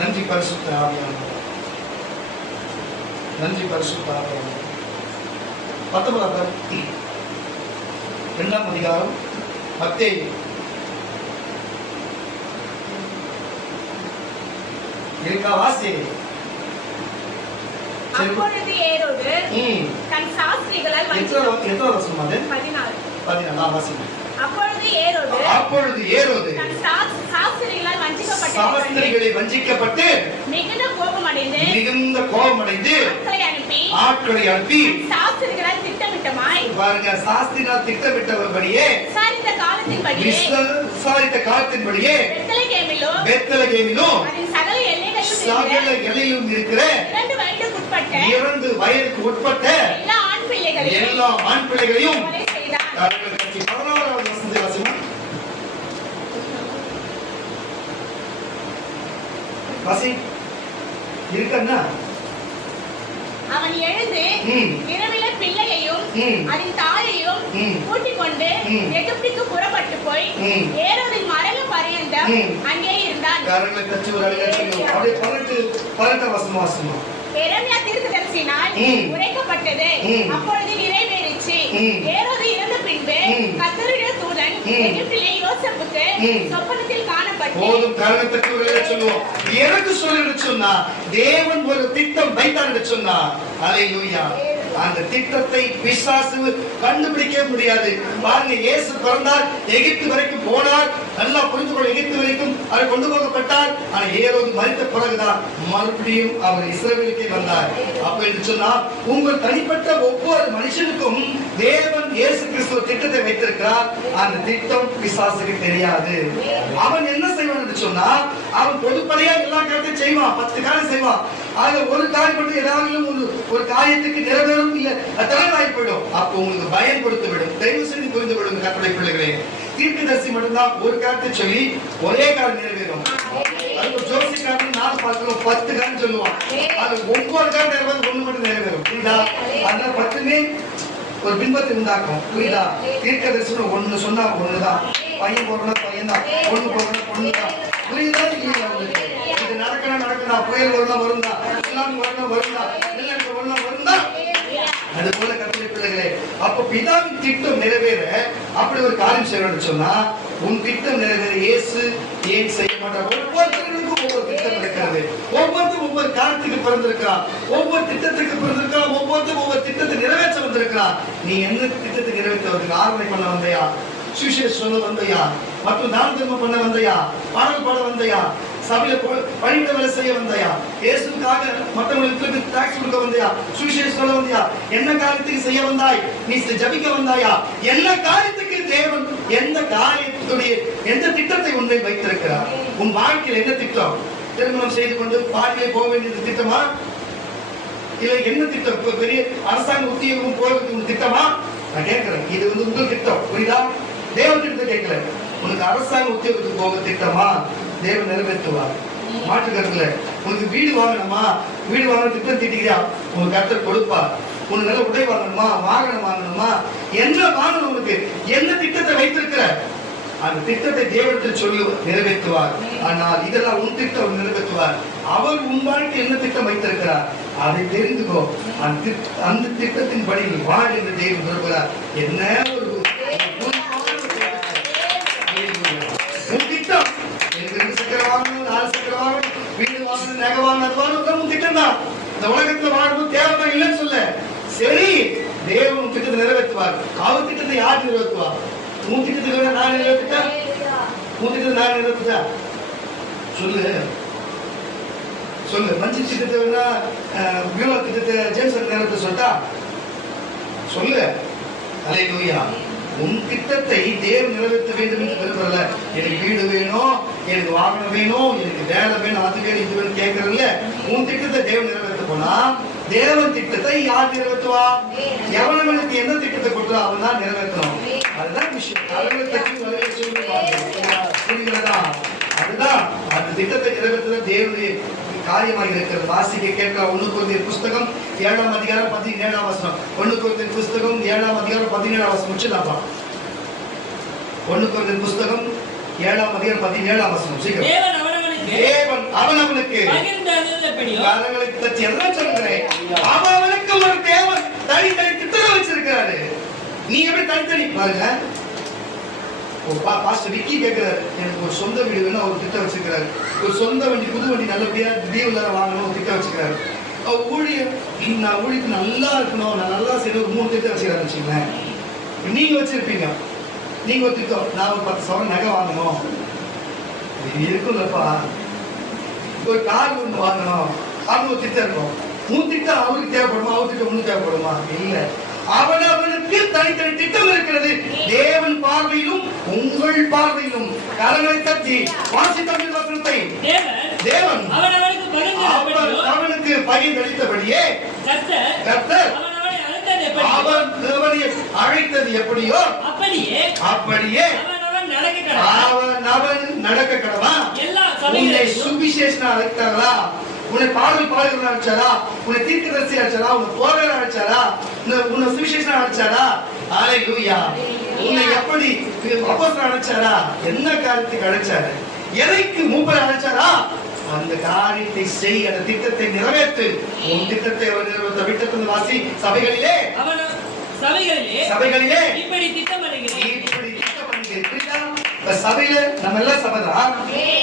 நன்றி பரிசுத்த ஆவியானவர், நன்றி பரிசுத்த ஆவியானவர். 19ஆம் 2ஆம் அதிகாரம் மத்தேயு வாசி. அப்பொழுது ஏரோது தன் சாஸ்திரிகளால் எத்தனை வருஷம் அது? 14 வாசி. அப்பொழுது ஏரோது தன் சாஸ்திரிகளை வஞ்சிக்கப்பட்டு மிகுந்த கோபமடைந்து ஆட்களை அனுப்பி சாஸ்திரிகளால் திட்டமிட்டமாய் பாருங்க, சாஸ்திரிகளால் திட்டமிட்டபடியே விசாரித்த காலத்தின்படியே பெத்லகேமிலும் சகல எல்லையிலும் இருக்கிற 2 வயதுக்கு உட்பட்ட எல்லா ஆண் பிள்ளைகளையும் 16வது வசனத்தை வாசிமா. வாசி இருக்கன்னா. அவன் எழுந்து இரவில பிள்ளையையும் அதன் தாயையும் கூட்டிக் கொண்டு எகிப்துக்கு புறப்பட்டு போய் ஏரோதின் மரண பரியந்தம் அங்கே இருந்தான். காரணங்களை தச்சு ஒரு அழகாக அப்படியே 18 வசனம் வாசிமா. எரேமியா தீர்க்கதரிசியினால் உரைக்கப்பட்டது அப்பொழுது நிறைவேறிச்சு. ஏரோது இறந்த பின்பு கர்த்தருடைய தூதன் எகிப்திலே யோசேப்புக்கு சொப்பனத்தில் காணப்பட்டு போதும் காரணத்துக்கு ஒரு சொல்லுவோம். எனக்கு சொல்லி சொன்னா தேவன் ஒரு திட்டம் வைத்தார் சொன்னா அல்லேலூயா. அந்த திட்டத்தை பிசாசு கண்டுபிடிக்க முடியாது. பாருங்க, இயேசு பிறந்தார், எகிப்து வரைக்கும் போனார், நல்லா புரிந்து கொள்ள எகிப்து வரைக்கும் அவர் கொண்டு போகப்பட்டார். ஆனா ஏரோது மரித்த பிறகுதான் மறுபடியும் அவர் இஸ்ரவேலுக்கே வந்தார். அப்ப என்று சொன்னா உங்கள் தனிப்பட்ட ஒவ்வொரு மனுஷனுக்கும் தேவன் இயேசு கிறிஸ்துவ திட்டத்தை வைத்திருக்கிறார். அந்த திட்டம் பிசாசுக்கு தெரியாது. அவன் என்ன செய்வான் என்று சொன்னா அவன் பொதுப்படையா எல்லா காரியத்தையும் செய்வான், 10 காரியம் செய்வான். அதுல ஒரு காரியம் மட்டும் ஏதாவது ஒரு காரியத்துக்கு நிறைவேறும் இல்ல தவறாய் போயிடும். அப்போ உங்களுக்கு பயம் கொடுத்து விடும். தயவு செய்து புரிந்து விடுங்க கர்த்தருடைய பிள்ளைகளே. தீர்க்கதரிசி மட்டும்தான் ஒரு காரியத்தை சொல்லி ஒரே காரியம் நிறைவேறும். அது ஜோசிக்காரன் 4 பார்க்கிறோம், 10 காரியம் சொல்லுவான். அது ஒவ்வொரு காரியம் நிறைவேறும், ஒண்ணு மட்டும் நிறைவேறும். புரியுதா? அதனால 10மே ஒரு பின்பத்தை உண்டாக்கும். புரியுதா? தீர்க்கதரிசி ஒண்ணு சொன்னா ஒண்ணுதான், பையன் போறனா பையன் தான், பொண்ணு போறனா பொண்ணு தான். புரியுதா? இது நடக்கணும், புயல் வரலாம் வருந்தா, எல்லாம் வரலாம் வருந்தா, எல்லாம் வரலாம் வருந்தா. அது போல கர்த்தருடைய பிள்ளைகளே, அப்ப பிதாவின் திட்டம் நிறைவேற அப்படி ஒரு காரியம் செய்யணும்னு சொன்னா உன் திட்டம் நிறைவேற இயேசு ஏன் செய்ய மாட்டார்? ஒவ்வொருத்தருக்கும் ஒவ்வொரு திட்டம் இருக்கிறது. ஒவ்வொருத்தரும் ஒவ்வொரு காரியத்துக்கு பிறந்திருக்கிறான், ஒவ்வொரு திட்டத்துக்கு பிறந்திருக்கிறான், ஒவ்வொருத்தரும் ஒவ்வொரு திட்டத்தை நிறைவேற்ற வந்திருக்கிறான். நீ என்ன திட்டத்தை நிறைவேற்ற வந்து ஆராதனை பண்ண வந்தையா, சுவிசேஷம் சொல்ல வந்தையா, மற்றும் தான தர்மம் பண்ண வந்தையா, பாடல் பாட வந்தையா, சபையில பணிவிட வேலை செய்ய வந்தையா, இயேசுவுக்காக மற்றவங்களுக்கு டாக்ஸ் கொடுக்க வந்தையா, சுவிசேஷம் சொல்ல வந்தையா, என்ன காரியத்துக்கு செய்ய வந்தாய், நீ ஜபிக்க வந்தாயா, என்ன காரியத்துக்கு தேவன் எந்த காரியத்துடைய எந்த திட்டத்தை உன்னை வைத்திருக்கிறார்? உன் வாழ்க்கையில் என்ன திட்டம்? திருமணம் செய்து கொண்டு பாடியே போக வேண்டியது திட்டமா? இல்ல என்ன திட்டம்? பெரிய அரசாங்க உத்தியோகம் போறதுக்கு உன் திட்டமா? நான் கேட்கிறேன், இது உங்கள் திட்டம். புரியுதா? தேவன் திட்டத்தை கேட்கல. உனக்கு அரசாங்க உத்தியோகத்துக்கு போக திட்டமா? தேவன் நிறைவேற்றுவார், மாற்றுக்கிறதுல. உனக்கு வீடு வாங்கணுமா, வீடு வாங்க திட்டம் தீட்டிக்கிறியா, உனக்கு கர்த்தர் கொடுப்பார். உனக்கு நல்ல உடை வாங்கணுமா, வாகனம் வாங்கணுமா, என்ன வாங்கணும், உனக்கு என்ன திட்டத்தை வைத்திருக்கிற அந்த திட்டத்தை தேவனிடத்தில் சொல்லி நிறைவேற்றுவார். ஆனால் இதெல்லாம் உன் திட்டம் நிறைவேற்றுவார். அவர் உன் வாழ்க்கை என்ன திட்டம் வைத்திருக்கிறார் அதை தெரிந்துக்கோ. அந்த திட்டத்தின் படி வாழ் என்று தேவன் விரும்புகிறார். என்ன ஒரு திட்டம், எனக்கு 2 சக்கரம் வாங்கணும், 4 சக்கரம் வாங்கணும், வீடு வாங்கணும், நகை வாங்கணும், உன் திட்டம் தான். இந்த உலகத்துல வாழணும் தேவைதான் இல்லைன்னு சொல்ல. சரி, தேவன் திட்டத்தை நிறைவேற்றுவார். அவர் திட்டத்தை யார் நிறைவேற்றுவார்? உன் திட்டத்துக்கு நான் நிறைவேற்றா, உன் திட்டத்தை நான் நிறைவேற்றா? சொல்லு சொல்லு. மஞ்சள் திட்டத்தை வேணா வியூவா திட்டத்தை ஜேம்ஸ் நிறைவேற்ற சொல்லிட்டா சொல்லு. அல்லேலூயா. உன் திட்டத்தை தேவன் நிறைவேற்ற வேண்டும் என்று விரும்பல. எனக்கு வீடு வேணும், எனக்கு வாகனம் வேணும், எனக்கு வேலை வேணும், அது வேணும், இது வேணும் கேட்கறதுல. உன் திட்டத்தை தேவன் நிறைவேற்ற போனா தேவன் திட்டத்தை யார் நிறைவேற்றுவா? எவனவனுக்கு என்ன திட்டத்தை கொடுத்தா அவன் தான் நிறைவேற்றணும். அதுதான் விஷயம். புரிகிறதா? அதுதான் அந்த திட்டத்தை நிறைவேற்ற தேவனுடைய காரியமாக இருக்கிறது. வாசிக்க கேட்க 1 கொரிந்தியர் புஸ்தகம் 7ஆம் அதிகாரம் 17ஆம் வசனம். 1 கொரிந்தியர் புஸ்தகம் 7ஆம் அதிகாரம் 17ஆம் வசனம். முடிச்சலாமா? 1 கொரிந்தியர் புஸ்தகம் 7ஆம் அதிகாரம் 17ஆம் வசனம். சீக்கிரம். தேவன் அவனவனுக்கு பகிர்ந்தளித்தபடியோ காலங்களுக்கு தட்டி எல்லாம் சொல்றேன். அவனுக்கு ஒரு தேவன் தனித்தனி திட்டம் வச்சிருக்காரு. நீ எப்படி தனித்தனி பாருங்க. பாஸ்டர் விக்கி கேட்கிறாரு, எனக்கு ஒரு சொந்த வீடு வேணும், ஒரு திட்டம் வச்சிருக்காரு. ஒரு சொந்த வண்டி, புது வண்டி நல்லபடியா தீவுல வாங்கணும், ஒரு திட்டம் வச்சிருக்காரு. ஊழியம், நான் ஊழியத்துக்கு நல்லா இருக்கணும், நான் நல்லா செய்யணும், ஒரு 3 திட்டம் வச்சுக்கிறாரு வச்சுங்களேன். நீங்க வச்சிருப்பீங்க, நீங்க ஒரு திட்டம், நான் ஒரு 10 சவரன் நகை வாங்கணும் இருக்குல்லப்பா, ஒரு கார் ஒன்று வாங்கணும், அது ஒரு திட்டம் இருக்கும். உன் திட்டம் அவருக்கு தேவைப்படுமா, அவர் திட்டம் ஒண்ணு தேவைப்படுமா? இல்ல, அவனவனுக்கு தனித்தனி திட்டம் இருக்கிறது. தேவன் பார்வையிலும் உங்கள் பார்வையிலும். கரங்களை தட்டி வாசி தமிழ் வசனத்தை. தேவன் அவனுக்கு பகிர்ந்தளித்தபடியே கர்த்தர் அவனை அழைத்தது எப்படியோ அப்படியே அவன் நடக்க கடவான். உன்னை சுவிசேஷம் அழைத்தாங்களா, உன்னை பாடல் பாடுகிற அழைச்சாரா, உன்னை தீர்க்கதரிசி அழைச்சாரா, உன்னை போராட அழைச்சாரா, உன்னை சுவிசேஷம் அழைச்சாரா? ஹல்லேலூயா. உன்னை எப்படி அப்போஸ்தலன் அழைச்சாரா? என்ன காரியத்துக்கு அழைச்சாரு? எதைக்கு மூப்பர் அழைச்சாரா? அந்த காரியத்தை செய், அந்த திட்டத்தை நிறைவேற்று. உன் திட்டத்தை விட்டத்தின் வாசி சபைகளிலே இப்படி திட்டம் சபையில நம்ம எல்லாம் சபைதான்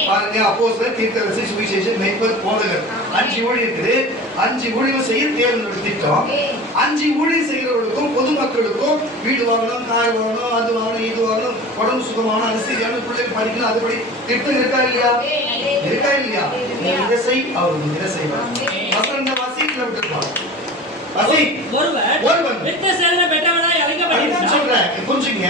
பாருங்க. அப்போஸ்தலர், தீர்க்கதரிசி, சுவிசேஷம், மேய்ப்பர், போதகர் 5 ஊழியம் இருக்குது. 5 ஊழியம் செய்ய தேவனுடைய திட்டம். 5 ஊழியம் செய்கிறவர்களுக்கும் பொதுமக்களுக்கும் வீடு வாங்கணும், கார் வாங்கணும், அது வாங்கணும், இது வாங்கணும், உடம்பு சுகமான அரிசியான பிள்ளைகள் படிக்கணும், அதுபடி திட்டம் இருக்கா இல்லையா? இருக்கா இல்லையா? நீ இதை செய், அவர் இதை செய்வார். வசந்த வாசிக்கல விட்டுருப்பாங்க. ஒருவன் சொல்றேன், புரிஞ்சுங்க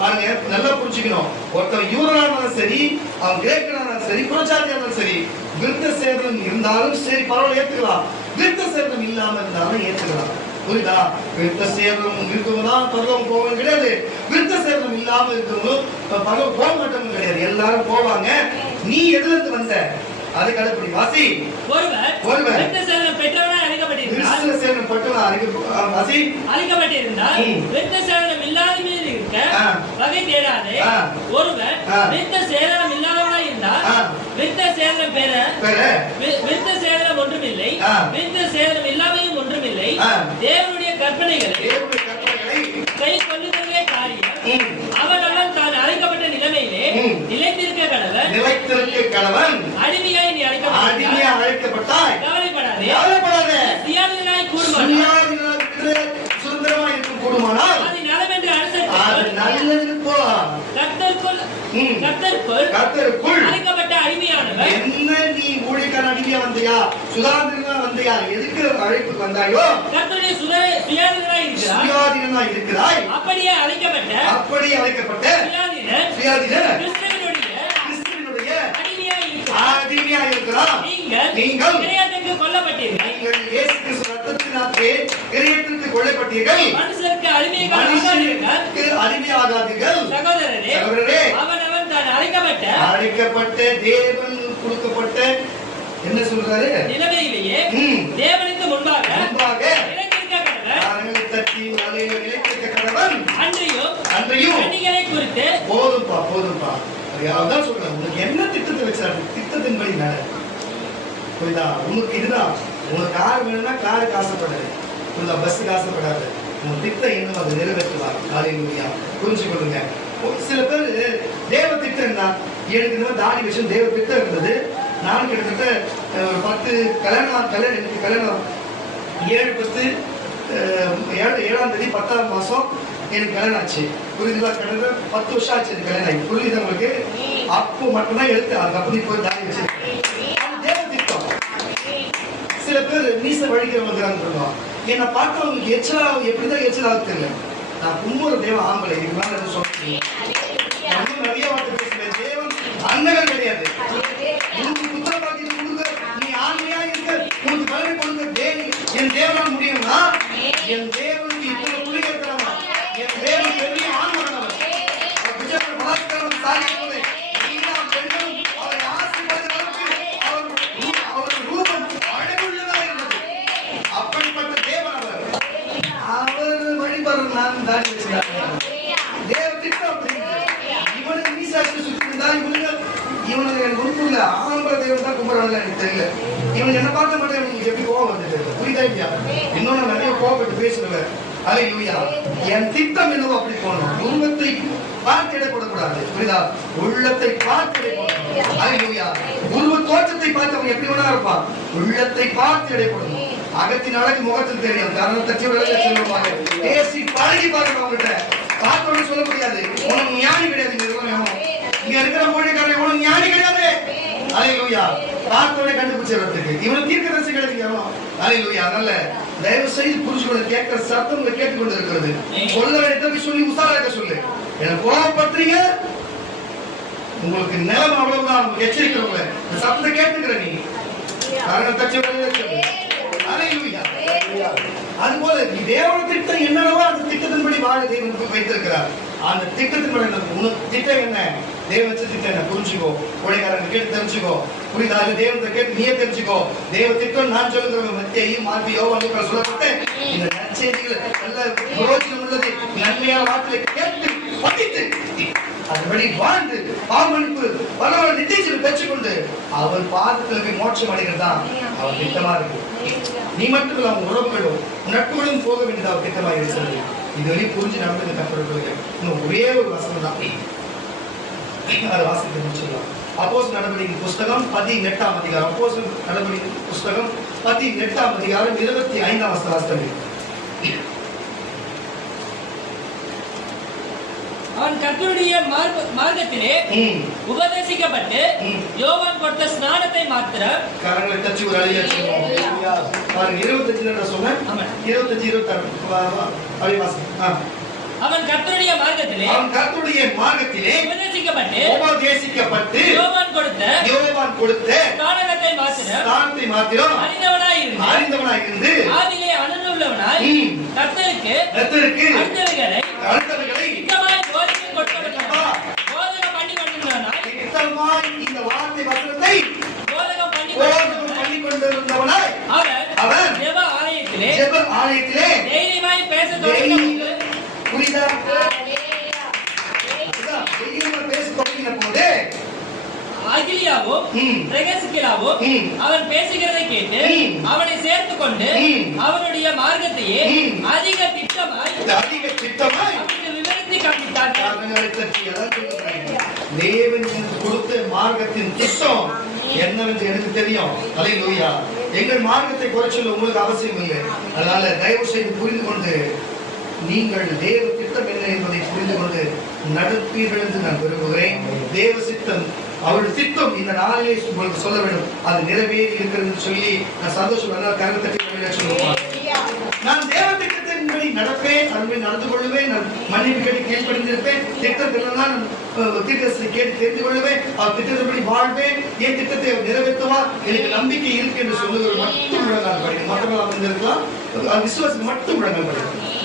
பாருங்க, நல்லா புரிஞ்சுக்கணும். ஒருத்தன் யூதனானாலும் சரி, அவன் கிரேக்கனானாலும் சரி, புறஜாதியானாலும் சரி, விருத்த சேதனம் இருந்தாலும் சரி பரவாயில்ல ஏத்துக்கலாம், விருத்த சேதனம் இல்லாம இருந்தாலும் ஏத்துக்கலாம். புரியுதா? விருத்த சேதனம் இருக்கவங்கதான் பரலோகம் போவது கிடையாது, விருத்த சேதனம் இல்லாம இருக்கவங்களும் பரலோகம் போக மாட்டவங்க கிடையாது, எல்லாரும் போவாங்க. நீ எதுல இருந்து வந்த அதை கடைப்பிடி. வாசி. ஒருவர் விருத்த சேதனம் பெற்றவனாய் அழைக்கப்பட்டிருந்தால் விருத்த சேதனம் இல்லாதவனாய் இருக்க வகை தேடாதே. ஒருவர் விருத்த சேதனம் இல்லாதவனாய் இருந்தால் விருத்த சேதனம் பெற விருத்த சேதனம் ஒன்றுமில்லை, விருத்த சேதனம் இல்லாமையும் ஒன்றுமில்லை. தேவனுடைய கற்பனைகளை கை கொள்ளுதலே காரியம். அவன் தான் அழைக்கப்பட்ட நிலைமையிலே நிலைத்திருக்க கடவன். அடிமையாய் நீ அழைக்கப்பட்டாய், கவலைப்படாதே. சுயாதீனாய் சுதந்திரமாய் இருக்கும் கூடுமானால் அது நலமென்று கர்த்தருக்குள் அழைக்கப்பட்ட அடிமையானவர். என்ன நீ ஊழியக்கார அடிமையா வந்தியா, சுயாதீனமா வந்தியா, எதுக்கு அழைப்புக்கு வந்தாயோ? கர்த்தருடைய சுயாதீனமாய் இருக்கிறாய். அப்படியே அழைக்கப்பட்ட சுயாதீன கிறிஸ்துவினுடைய அடிமையா இருக்கிறார். நீங்கள் கிரியத்துக்கு கொல்லப்பட்டீர்கள். நீங்கள் இயேசு கிறிஸ்து ரத்தத்தினாலே கிரியத்துக்கு கொல்லப்பட்டீர்கள். மனுஷருக்கு அடிமையாகாதீர்கள். சகோதரரே, அவன் தான் அழைக்கப்பட்ட தேவன் கொடுக்கப்பட்ட என்ன சொல்றாரு? நிலைமையிலேயே தேவனுக்கு முன்பாக நிலைத்திருக்க கடவன். அன்றையும் கன்னிகளை குறித்து போதும்பா. அதான் சொல்றேன், உங்களுக்கு என்ன திட்டத்தை வச்சாரு, திட்டத்தின்படி நட. புரியுதா? உங்களுக்கு இதுதான், உங்களுக்கு கார் வேணும்னா காருக்கு ஆசைப்படாது, புரியுதா? பஸ்ஸுக்கு ஆசைப்படாது. உங்க திட்டம் என்ன, அதை நிறைவேற்றுவார். ஹல்லேலூயா. புரிஞ்சுக்கொள்ளுங்க. சில பேர் தேவ திட்டம் தான். எனக்கு இந்த மாதிரி தாடி விஷயம் தேவ திட்டம் இருந்தது. நான் கிட்டத்தட்ட 10 கல்யாணம் 7/10/7ஆம் தேதி 10ஆம் மாசம் எனக்கு கல்யாணம் ஆச்சு. புரியுதுங்களா? கிட்டத்தட்ட 10 வருஷம் ஆச்சு எனக்கு கல்யாணம் ஆகி. புரியுது உங்களுக்கு? அப்போ மட்டும்தான் எடுத்து அதுக்கப்புறம் போய் தாடி வச்சிருக்கேன். தேவ திட்டம். சில பேர் மீச வழிகிறவங்க சொல்லுவாங்க, என்னை பார்க்க அவங்களுக்கு எச்சலா எப்படிதான் எச்சலாக தெரியல. நான் கும்புற தேவன் ஆம்பளை, இதுக்கு மேல எதுவும் சொல்றேன். நிறைய வார்த்தை பேசுறேன். தேவன் அண்ணகர் கிடையாது. உனக்கு புத்தகம் பார்த்து கொடுங்க, நீ ஆண்மையா இருக்க, உனக்கு கல்வி கொடுங்க. என் தேவனால் முடியும்னா, என் தேவனுக்கு இத்தனை புள்ளி இருக்கிறாங்க. என் தேவன் பெரிய ஆண்மகனவர். பலாத்காரம் சாதிப்பதை பெண்களும் அவரை ஆசைப்படுகிற அளவுக்கு அவருடைய ரூபம் அழகுள்ளதாக இருந்தது. அப்படிப்பட்ட தேவன் அவர் வழிபடுற நான் தாண்டி வச்சுக்கிறாங்க. தேவ திட்டம் இவனுக்கு மீசாட்சி சுத்தி இருந்தா நிறைவேறும். புரியுதா இல்லையா? இன்னும் நான் நிறைய கோபப்பட்டு பேசுவேன். அல்லேலூயா. என் திட்டம் என்னவோ அப்படி போகணும். உருவத்தை பார்த்து இடப்படக்கூடாது. புரியுதா? உள்ளத்தை பார்த்து இடப்படணும். அல்லேலூயா. உருவ தோற்றத்தை பார்த்து அவன் எப்படி வேணா இருப்பான். உள்ளத்தை பார்த்து இடப்படணும். அகத்தின் அழகு முகத்தில் தெரியும். காரணம் தட்டி சொல்லுவாங்க. பேசி பழகி பார்க்கணும். அவங்ககிட்ட பார்த்தோன்னு சொல்ல முடியாது. உனக்கு ஞானி கிடையாது. இங்க இருக்கிற மொழிக்காரன் உனக்கு ஞானி கிடையாது. அல்லேலூயா. பார்த்தோன்னே கண்டுபிடிச்சிடறதுக்கு இவன் தீர்க்கதரிசி கிடையாது. அல்லேலூயா. அதனால தயவு செய்து புரிஞ்சுக்கொள்ள கேட்கிற சத்தம் உங்களை கேட்டுக்கொண்டு இருக்கிறது. சொல்ல வேண்டியதை சொல்லி உசாராக்க சொல்லு. எனக்கு கோபப்படுறீங்க, உங்களுக்கு நிலம் அவ்வளவுதான். உங்களுக்கு எச்சரிக்கிறவங்க இந்த சத்தத்தை கேட்டுக்கிற நீ காரணம் தச்சு சொல்லு. அல்லேலூயா. அதுபோல தேவன திட்டம் என்னவோ அந்த திட்டத்தின்படி வாழ தேவன் வைத்திருக்கிறார். அந்த திட்டத்தின்படி உனக்கு திட்டம் என்ன, தேவ திட்டம் என்ன புரிஞ்சுக்கோ. உடைக்காரங்க கேட்டு தெரிஞ்சுக்கோ. புரியுதா? தேவத்தை கேட்டு நீயே தெரிஞ்சுக்கோ. தேவ திட்டம் நான் சொல்லுகிறவங்க மத்தியையும் மாற்றி யோவான் சொல்லப்பட்ட இந்த நற்செய்திகள் நல்ல பிரயோஜனம் உள்ளது. நன்மையான வார்த்தையை கேட்டு படித்து அதுபடி வாழ்ந்து பாவமன்னிப்பு பரவாயில்ல நிச்சயம் பெற்றுக்கொண்டு அவர் பாதத்தில் போய் மோட்சம் அடைகிறது தான் அவர் திட்டமா இருக்கு. நீ மட்டும் இல்ல, அவங்க உறவுகளும் நட்புகளும் போக வேண்டியது அவர் திட்டமா இருக்கிறது. இதுவரை புரிஞ்சு நடந்தது கற்றுக்கொள்ளுங்க. இன்னும் ஒரே ஒரு வசனம் தான் அதை வாசித்து முடிச்சிடலாம். அப்போஸ்தலர் நடவடிக்கை புஸ்தகம் 18ஆம் அதிகாரம். அப்போஸ்தலர் நடவடிக்கை புஸ்தகம் 18ஆம் அதிகாரம் 25ஆம் வசனம். அவன் கர்த்தருடைய மார்க்கத்திலே உபதேசிக்கப்பட்டு யோவான் கொடுத்த ஸ்நானத்தை மாத்திரம் கரங்களை தச்சு ஒரு அழியா பாருங்க. 25 சொன்ன 25 26 அழிவாசம். அவன் கர்த்தருடைய மார்க்கத்திலே உபதேசிக்கப்பட்டு யோவான் கொடுத்த ஸ்நானத்தை மாத்திரம் அறிந்தவனாய் இருந்து ஆதியிலே அனுபவமுள்ளவனாய் கர்த்தருக்கு அடுத்தவைகளை திட்டமாய் போதகம் பண்ணி கொண்டிருந்தவனாய் இந்த வார்த்தை வசனத்தை போதகம் பண்ணி கொண்டிருந்தவனாய் அவன் ஜெப ஆலயத்திலே தைரியமாய் பேசத் தொடங்கின. புரியுதா? பேச தொடங்கின போது அகிலியாவும் பிரகசிக்கலாவும் அவன் பேசுகிறதை கேட்டு அவனை சேர்த்துக் கொண்டு அவனுடைய மார்க்கத்தையே அதிக திட்டமாய் அவனுக்கு விவரித்து காண்பித்தார்கள். தேவன் கொடுத்த மார்க்கத்தின் திட்டம் என்னவென்று எனக்கு தெரியும். அல்லேலூயா. எங்கள் மார்க்கத்தை குறைச்சல் உங்களுக்கு அவசியம் இல்லை. அதனால தயவு செய்து புரிந்து கொண்டு நீங்கள் தேவ திட்டம் என்ன என்பதை புரிந்து கொண்டு நடப்பீர்கள் என்று நான் விரும்புகிறேன். தேவ சித்தம் அவருடைய திட்டம் இந்த நாளிலே உங்களுக்கு சொல்ல வேண்டும். அது நிறைவேறி இருக்கிறது சொல்லி நான் சந்தோஷம் கருத்தை சொல்லுவேன். நான் தேவ திட்டத்தின்படி நடப்பேன், அதன்படி நடந்து கொள்ளுவேன். நான் மன்னிப்பு கேட்டு கீழ்ப்படிந்திருப்பேன். திட்டத்தில் நான் தீர்க்கதரிசனத்தை கேட்டு தெரிந்து கொள்ளுவேன். அவர் திட்டத்தின்படி வாழ்வேன். என் திட்டத்தை நிறைவேற்றுவா எனக்கு நம்பிக்கை இருக்கு என்று சொல்லுகிற மட்டும் முழங்கால் படிக்கும். மற்றவர்கள் இருந்திருக்கலாம், விசுவாசம் மட்டும் முழங்கால் படிக்கும்.